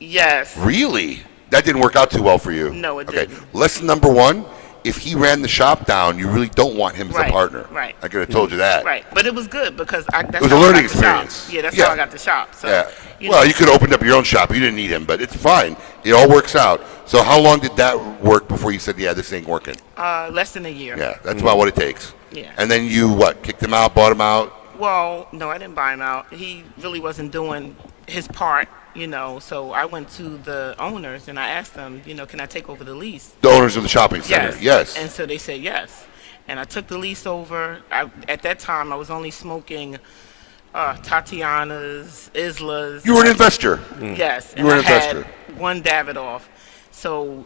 Yes. Really? That didn't work out too well for you? No, it okay. didn't. Lesson number one, if he ran the shop down, you really don't want him as a partner. Right. I could have told you that. Right. But it was good because that's It was a how I learning got the shop. experience. Yeah, that's Yeah. how I got the shop. So, Yeah. you Well, know. you could have opened up your own shop. You didn't need him, but it's fine. It all works out. So how long did that work before you said, yeah, this ain't working? Less than a year. Yeah, that's about what it takes. Yeah. And then you, kicked him out, bought him out? Well, no, I didn't buy him out. He really wasn't doing his part, so I went to the owners and I asked them, can I take over the lease? The owners of the shopping center, yes. And so they said yes. And I took the lease over. At that time, I was only smoking Tatiana's, Isla's. You were an investor. Yes. You were an and I investor. had one Davidoff. So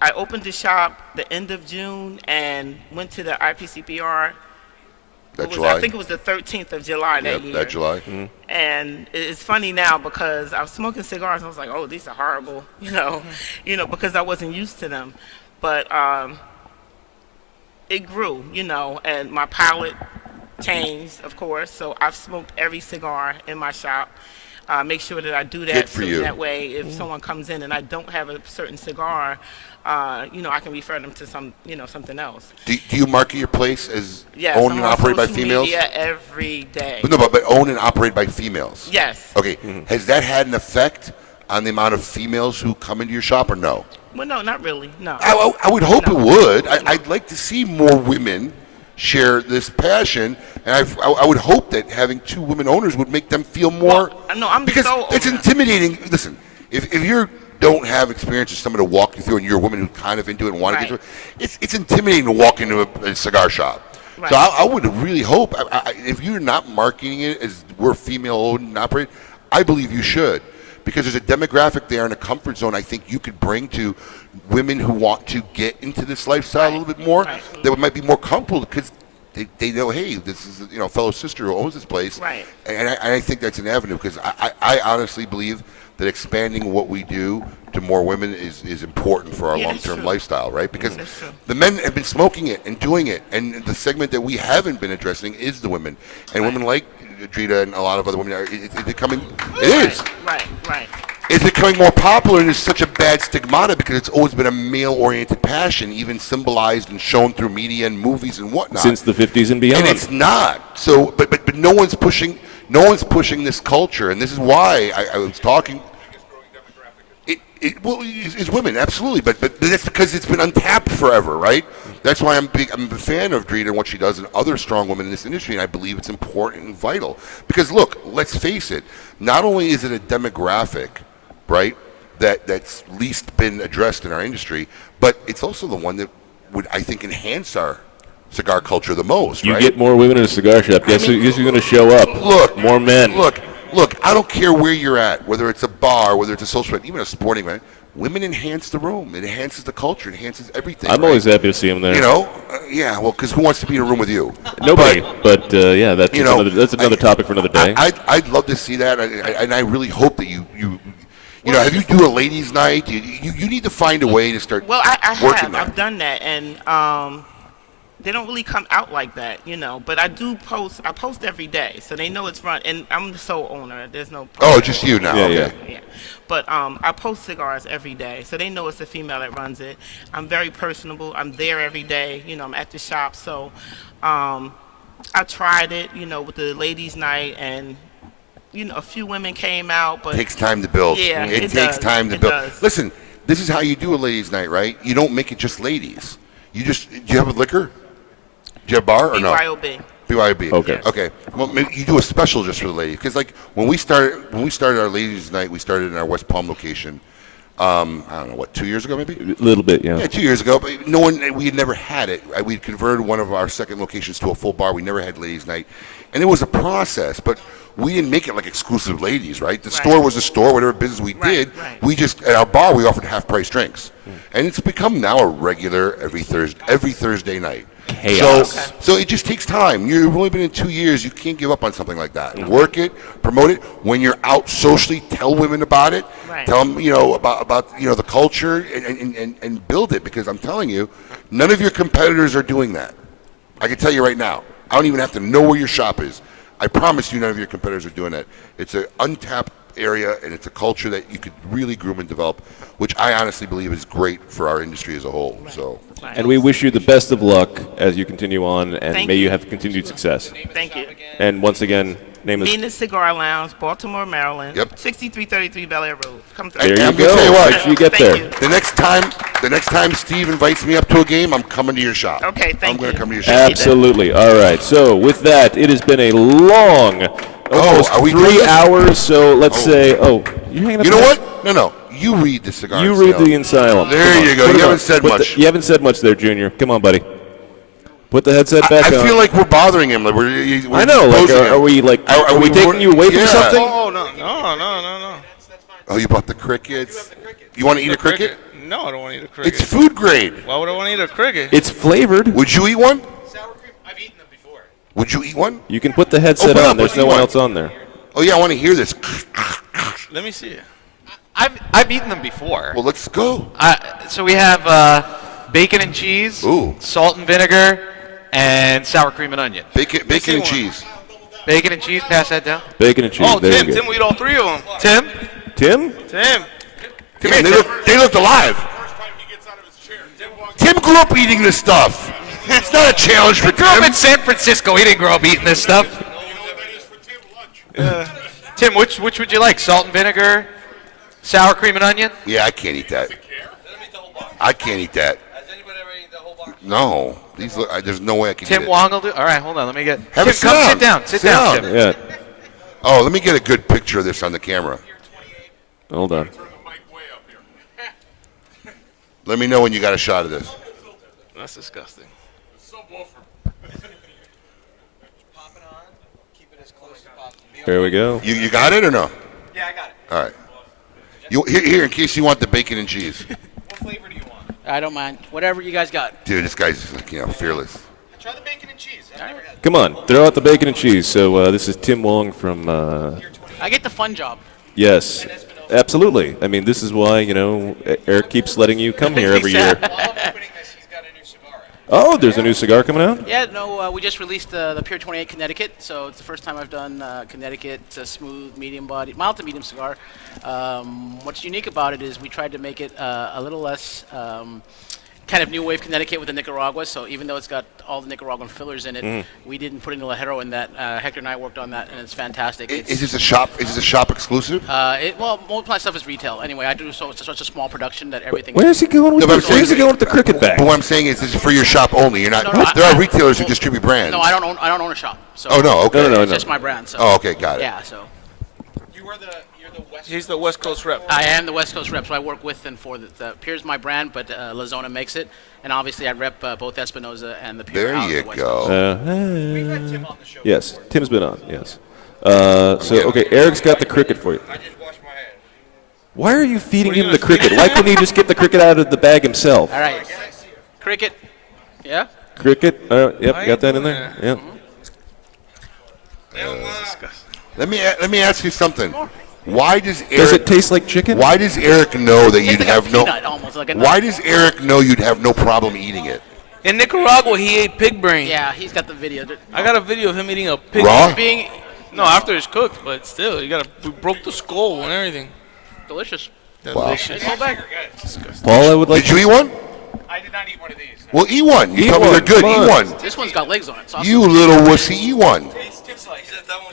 I opened the shop the end of June and went to the IPCPR. July? I think it was the 13th of July that year. That July. And it's funny now because I was smoking cigars and I was like, oh, these are horrible, because I wasn't used to them. But it grew, and my palate changed, of course. So I've smoked every cigar in my shop. Make sure that I do that. Good for you. That way, if someone comes in and I don't have a certain cigar, I can refer them to something else. Do you market your place as Yes, owned I'm and on operated by social females? media every day. No, but owned and operated by females? Yes. Okay. Has that had an effect on the amount of females who come into your shop or no? Well, no, not really. No. I would hope it would. I'd like to see more women share this passion, and I would hope that having two women owners would make them feel more. No, I'm because so it's intimidating. Listen, if you don't have experience with someone to walk you through, and you're a woman who's kind of into it and want to get into it, it's intimidating to walk into a cigar shop. Right. So I would really hope, if you're not marketing it as we're female owned and operated, I believe you should. Because there's a demographic there and a comfort zone I think you could bring to women who want to get into this lifestyle a little bit more, that might be more comfortable because they know, hey, this is a fellow sister who owns this place. Right. And I think that's an avenue because I honestly believe that expanding what we do to more women is important for our long-term lifestyle, right? Because the men have been smoking it and doing it, and the segment that we haven't been addressing is the women. And women like Drita and a lot of other women, it's becoming, it is. Right. It's becoming more popular, and it's such a bad stigmata because it's always been a male-oriented passion, even symbolized and shown through media and movies and whatnot. Since the 50s and beyond. And it's not. So, but no one's pushing this culture, and this is why I was talking. It's women, absolutely, but that's because it's been untapped forever, right? That's why I'm a fan of Drita and what she does and other strong women in this industry, and I believe it's important and vital. Because look, let's face it, not only is it a demographic, right, that's least been addressed in our industry, but it's also the one that would, I think, enhance our cigar culture the most, You right? get more women in a cigar shop. Guess who's going to show up? Look, more men. Look, I don't care where you're at, whether it's a bar, whether it's a social event, even a sporting event. Women enhance the room. It enhances the culture. It enhances everything. I'm always happy to see them there. Yeah, well, because who wants to be in a room with you? Nobody. But yeah, that's another topic for another day. I'd love to see that, and I really hope that you have you do a ladies' night? You need to find a way to start. Well, I working have. that. I've done that, and they don't really come out like that, you know. But I do post. I post every day, so they know it's run. And I'm the sole owner. There's no. Oh, just you now. Yeah, okay. Yeah. But I post cigars every day, so they know it's a female that runs it. I'm very personable. I'm there every day. You know, I'm at the shop. So I tried it, you know, with the ladies' night, and you know, a few women came out, but It takes time to build. Yeah, it takes does. time to It build. does. Listen, this is how you do a ladies' night, right? You don't make it just ladies. Do you have a liquor? Do you have a bar or no? BYOB. BYOB. Okay. Okay. Well, maybe you do a special just for the ladies, because like when we started our ladies' night, we started in our West Palm location. I don't know what, 2 years ago maybe. A little bit, yeah. Yeah, 2 years ago, but we had never had it. We had converted one of our second locations to a full bar. We never had ladies' night, and it was a process, but we didn't make it like exclusive ladies, right? The store was a store, whatever business we did. right. We just at our bar we offered half-price drinks, and it's become now a regular every Thursday night. Chaos. So it just takes time. You've only been in 2 years. You can't give up on something like that. Work it, promote it. When you're out socially, tell women about it. Right. Tell them, about the culture and build it. Because I'm telling you, none of your competitors are doing that. I can tell you right now. I don't even have to know where your shop is. I promise you, none of your competitors are doing that. It's an untapped area, and it's a culture that you could really groom and develop, which I honestly believe is great for our industry as a whole. So. And we wish you the best of luck as you continue on, and Thank may you you. have continued success. Thank you. And once again, name is. Nina's Cigar Lounge, Baltimore, Maryland. Yep. 6333 Bel Air Road. Come through. There you I'm go. gonna tell you what. Make sure you get Thank there. you. The next time Steve invites me up to a game, I'm coming to your shop. Okay, thank I'm going you. to come to your shop. Absolutely. All right. So with that, it has been a long, almost are we 3 doing this? hours. So let's say, you're hanging up. You know there? what? No. You read the cigar. You and read sale. the Asylum. There Come on, you go. put You it haven't on. said Put much. you haven't said much there, Junior. Come on, buddy. Put the headset back on. I feel like we're bothering him. Like we're I know. Like, posing him. are we like? Are we taking you away from Yeah. something? Oh, no. Oh, you bought the crickets. You want to eat a cricket? No, I don't want to eat a cricket. It's food grade. Why would I want to eat a cricket? It's flavored. Would you eat one? Sour cream. I've eaten them before. Would you eat one? You can put the headset Open on. up, There's what no do you one want? else on there. Oh yeah, I want to hear this. Let me see it. I've eaten them before. Well, let's go. So we have bacon and cheese, Ooh. salt and vinegar, and sour cream and onion. Bacon and cheese. Bacon and cheese. Pass that down. Bacon and cheese. Oh, there Tim. you go. Tim, we eat all three of them. Tim. Tim? Tim. Damn, they looked alive. Tim grew up eating this stuff. It's not a challenge for Grew up Tim. in San Francisco. He didn't grow up eating this stuff. Tim, which would you like? Salt and vinegar, sour cream and onion? Yeah, I can't eat that. I can't eat that. No, there's no way I can Tim eat it. Wong will do. All right, hold on. Let me get. Have Tim, a sit come down. sit down. Sit down, Tim. Yeah. Oh, let me get a good picture of this on the camera. Hold on. Let me know when you got a shot of this. That's disgusting. There we go. You got it or no? Yeah, I got it. All right. Here, in case you want the bacon and cheese. What flavor do you want? I don't mind. Whatever you guys got. Dude, this guy's like, fearless. Try the bacon and cheese. I've never had Come on, throw out the bacon and cheese. So this is Tim Wong from. I get the fun job. Yes, absolutely. I mean, this is why Eric keeps letting you come here every year. Oh, there's a new cigar coming out. Yeah, no, we just released the Pure 28 Connecticut, so it's the first time I've done Connecticut, smooth, medium body, mild to medium cigar. What's unique about it is we tried to make it a little less kind of new wave Connecticut with the Nicaragua. So even though it's got all the Nicaraguan fillers in it, we didn't put any Lajero in that. Hector and I worked on that, and it's fantastic. Is this a shop? Is this a shop exclusive? Well, most of my stuff is retail. Anyway, I do so it's such a small production that everything. Where is he going with? Where's he going with the cricket bag? But what I'm saying is, this is for your shop only. You're not. No, there are retailers who distribute brands. No, I don't own a shop. So Oh, no, okay. No. It's just my brand. So. Oh, okay, got it. Yeah, so. You're the West. He's the West Coast rep. I am the West Coast rep, so I work with and for the Pure's my brand, but Zona makes it, and obviously I rep both Espinosa and the Pure. There out of you the West go. Coast. We've had Tim on the show. Yes, Tim's been on. Yes. Okay, Eric's got the cricket for you. I just washed my hands. Why are you feeding him the cricket? Why couldn't he just get the cricket out of the bag himself? All right, cricket. Yeah. Cricket. Yep, got that in there. Yep. Let me ask you something. Why does Eric? Does it taste like chicken? Why does Eric know that you'd Tastes like have a no? peanut almost, like a Why nut. does Eric know you'd have no problem eating it? In Nicaragua, he ate pig brain. Yeah, he's got the video. I got a video of him eating a pig Raw? brain. No, after it's cooked, but still, we broke the skull and everything. Delicious. Delicious. Go back. Paul, I would like. Did you eat one? I did not eat one of these. Well, eat one. You Eat tell me one, they're good. come Eat on. one. This one's got legs on it. It's awesome. You little wussy, eat one.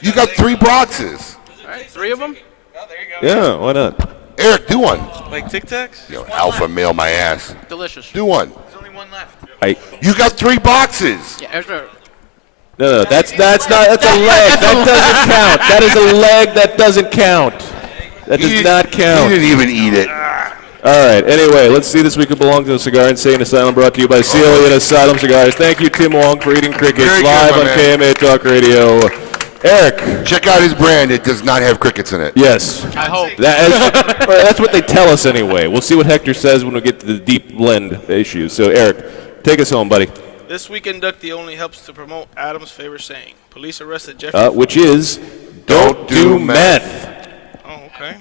You got 3 boxes. All right, 3 of them. Oh, there you go. Yeah, why not? Eric, do one. Like Tic Tacs? Yo, alpha male, my ass. Delicious. Do one. There's only one left. You got 3 boxes. Yeah, Ezra. No, that's not. That's a leg. That doesn't count. That is a leg. That doesn't count. That does not count. You didn't even eat it. All right. Anyway, let's see this week. It belongs to the Cigar Insane Asylum, brought to you by Celia Asylum Cigars. Thank you, Tim Wong, for eating crickets Very good, live my on man. KMA Talk Radio. Eric. Check out his brand. It does not have crickets in it. Yes. I hope. That's what they tell us anyway. We'll see what Hector says when we get to the deep blend issue. So, Eric, take us home, buddy. This week inductee only helps to promote Adam's favorite saying. Police arrested Jeffrey. Which is, don't do meth. Oh, okay.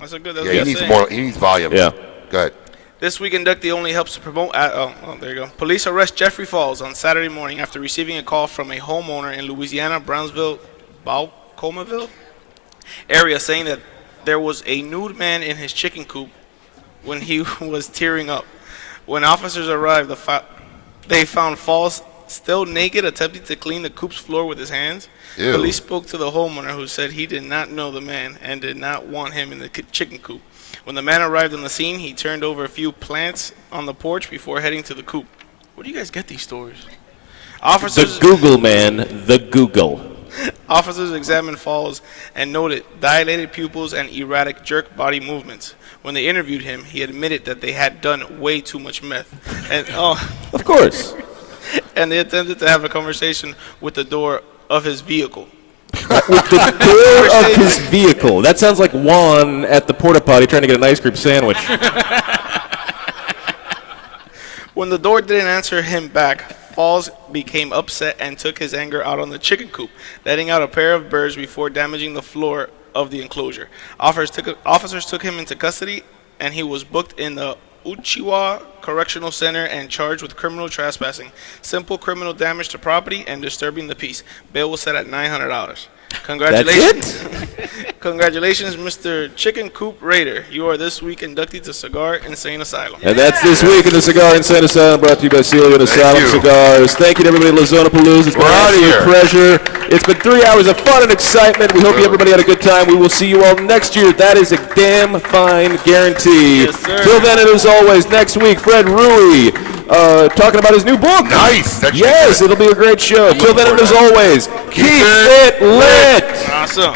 That's a good. That's Yeah, a he good needs saying. more. He needs volume. Yeah. Go ahead. This week inductee only helps to promote. There you go. Police arrest Jeffrey Falls on Saturday morning after receiving a call from a homeowner in Louisiana, Brownsville, Balcomaville area, saying that there was a nude man in his chicken coop when he was tearing up. When officers arrived, they found Falls still naked, attempting to clean the coop's floor with his hands. Ew. Police spoke to the homeowner, who said he did not know the man and did not want him in the chicken coop. When the man arrived on the scene, he turned over a few plants on the porch before heading to the coop. Where do you guys get these stories? The Google, man. The Google. Officers examined Falls and noted dilated pupils and erratic jerk body movements. When they interviewed him, he admitted that they had done way too much meth. And of course. And they attempted to have a conversation with the door of his vehicle. With the door of his vehicle. That sounds like Juan at the porta potty trying to get an ice cream sandwich. When the door didn't answer him back, Falls became upset and took his anger out on the chicken coop, letting out a pair of birds before damaging the floor of the enclosure. Officers took him into custody, and he was booked in the Uchiwa Correctional Center and charged with criminal trespassing, simple criminal damage to property, and disturbing the peace. Bail was set at $900. Congratulations. Congratulations, Mr. Chicken Coop Raider. You are this week inducted to Cigar Insane Asylum. And that's this week in the Cigar Insane Asylum, brought to you by Celia Asylum Cigars. Thank you to everybody at Zona Palooza. It's been an absolute pleasure. It's been 3 hours of fun and excitement. We hope everybody had a good time. We will see you all next year. That is a damn fine guarantee. Yes, sir. Till then, and as always, next week, Fred Rui talking about his new book. Nice. Yes, it'll be a great show. Till then, and as always, keep it lit. Awesome.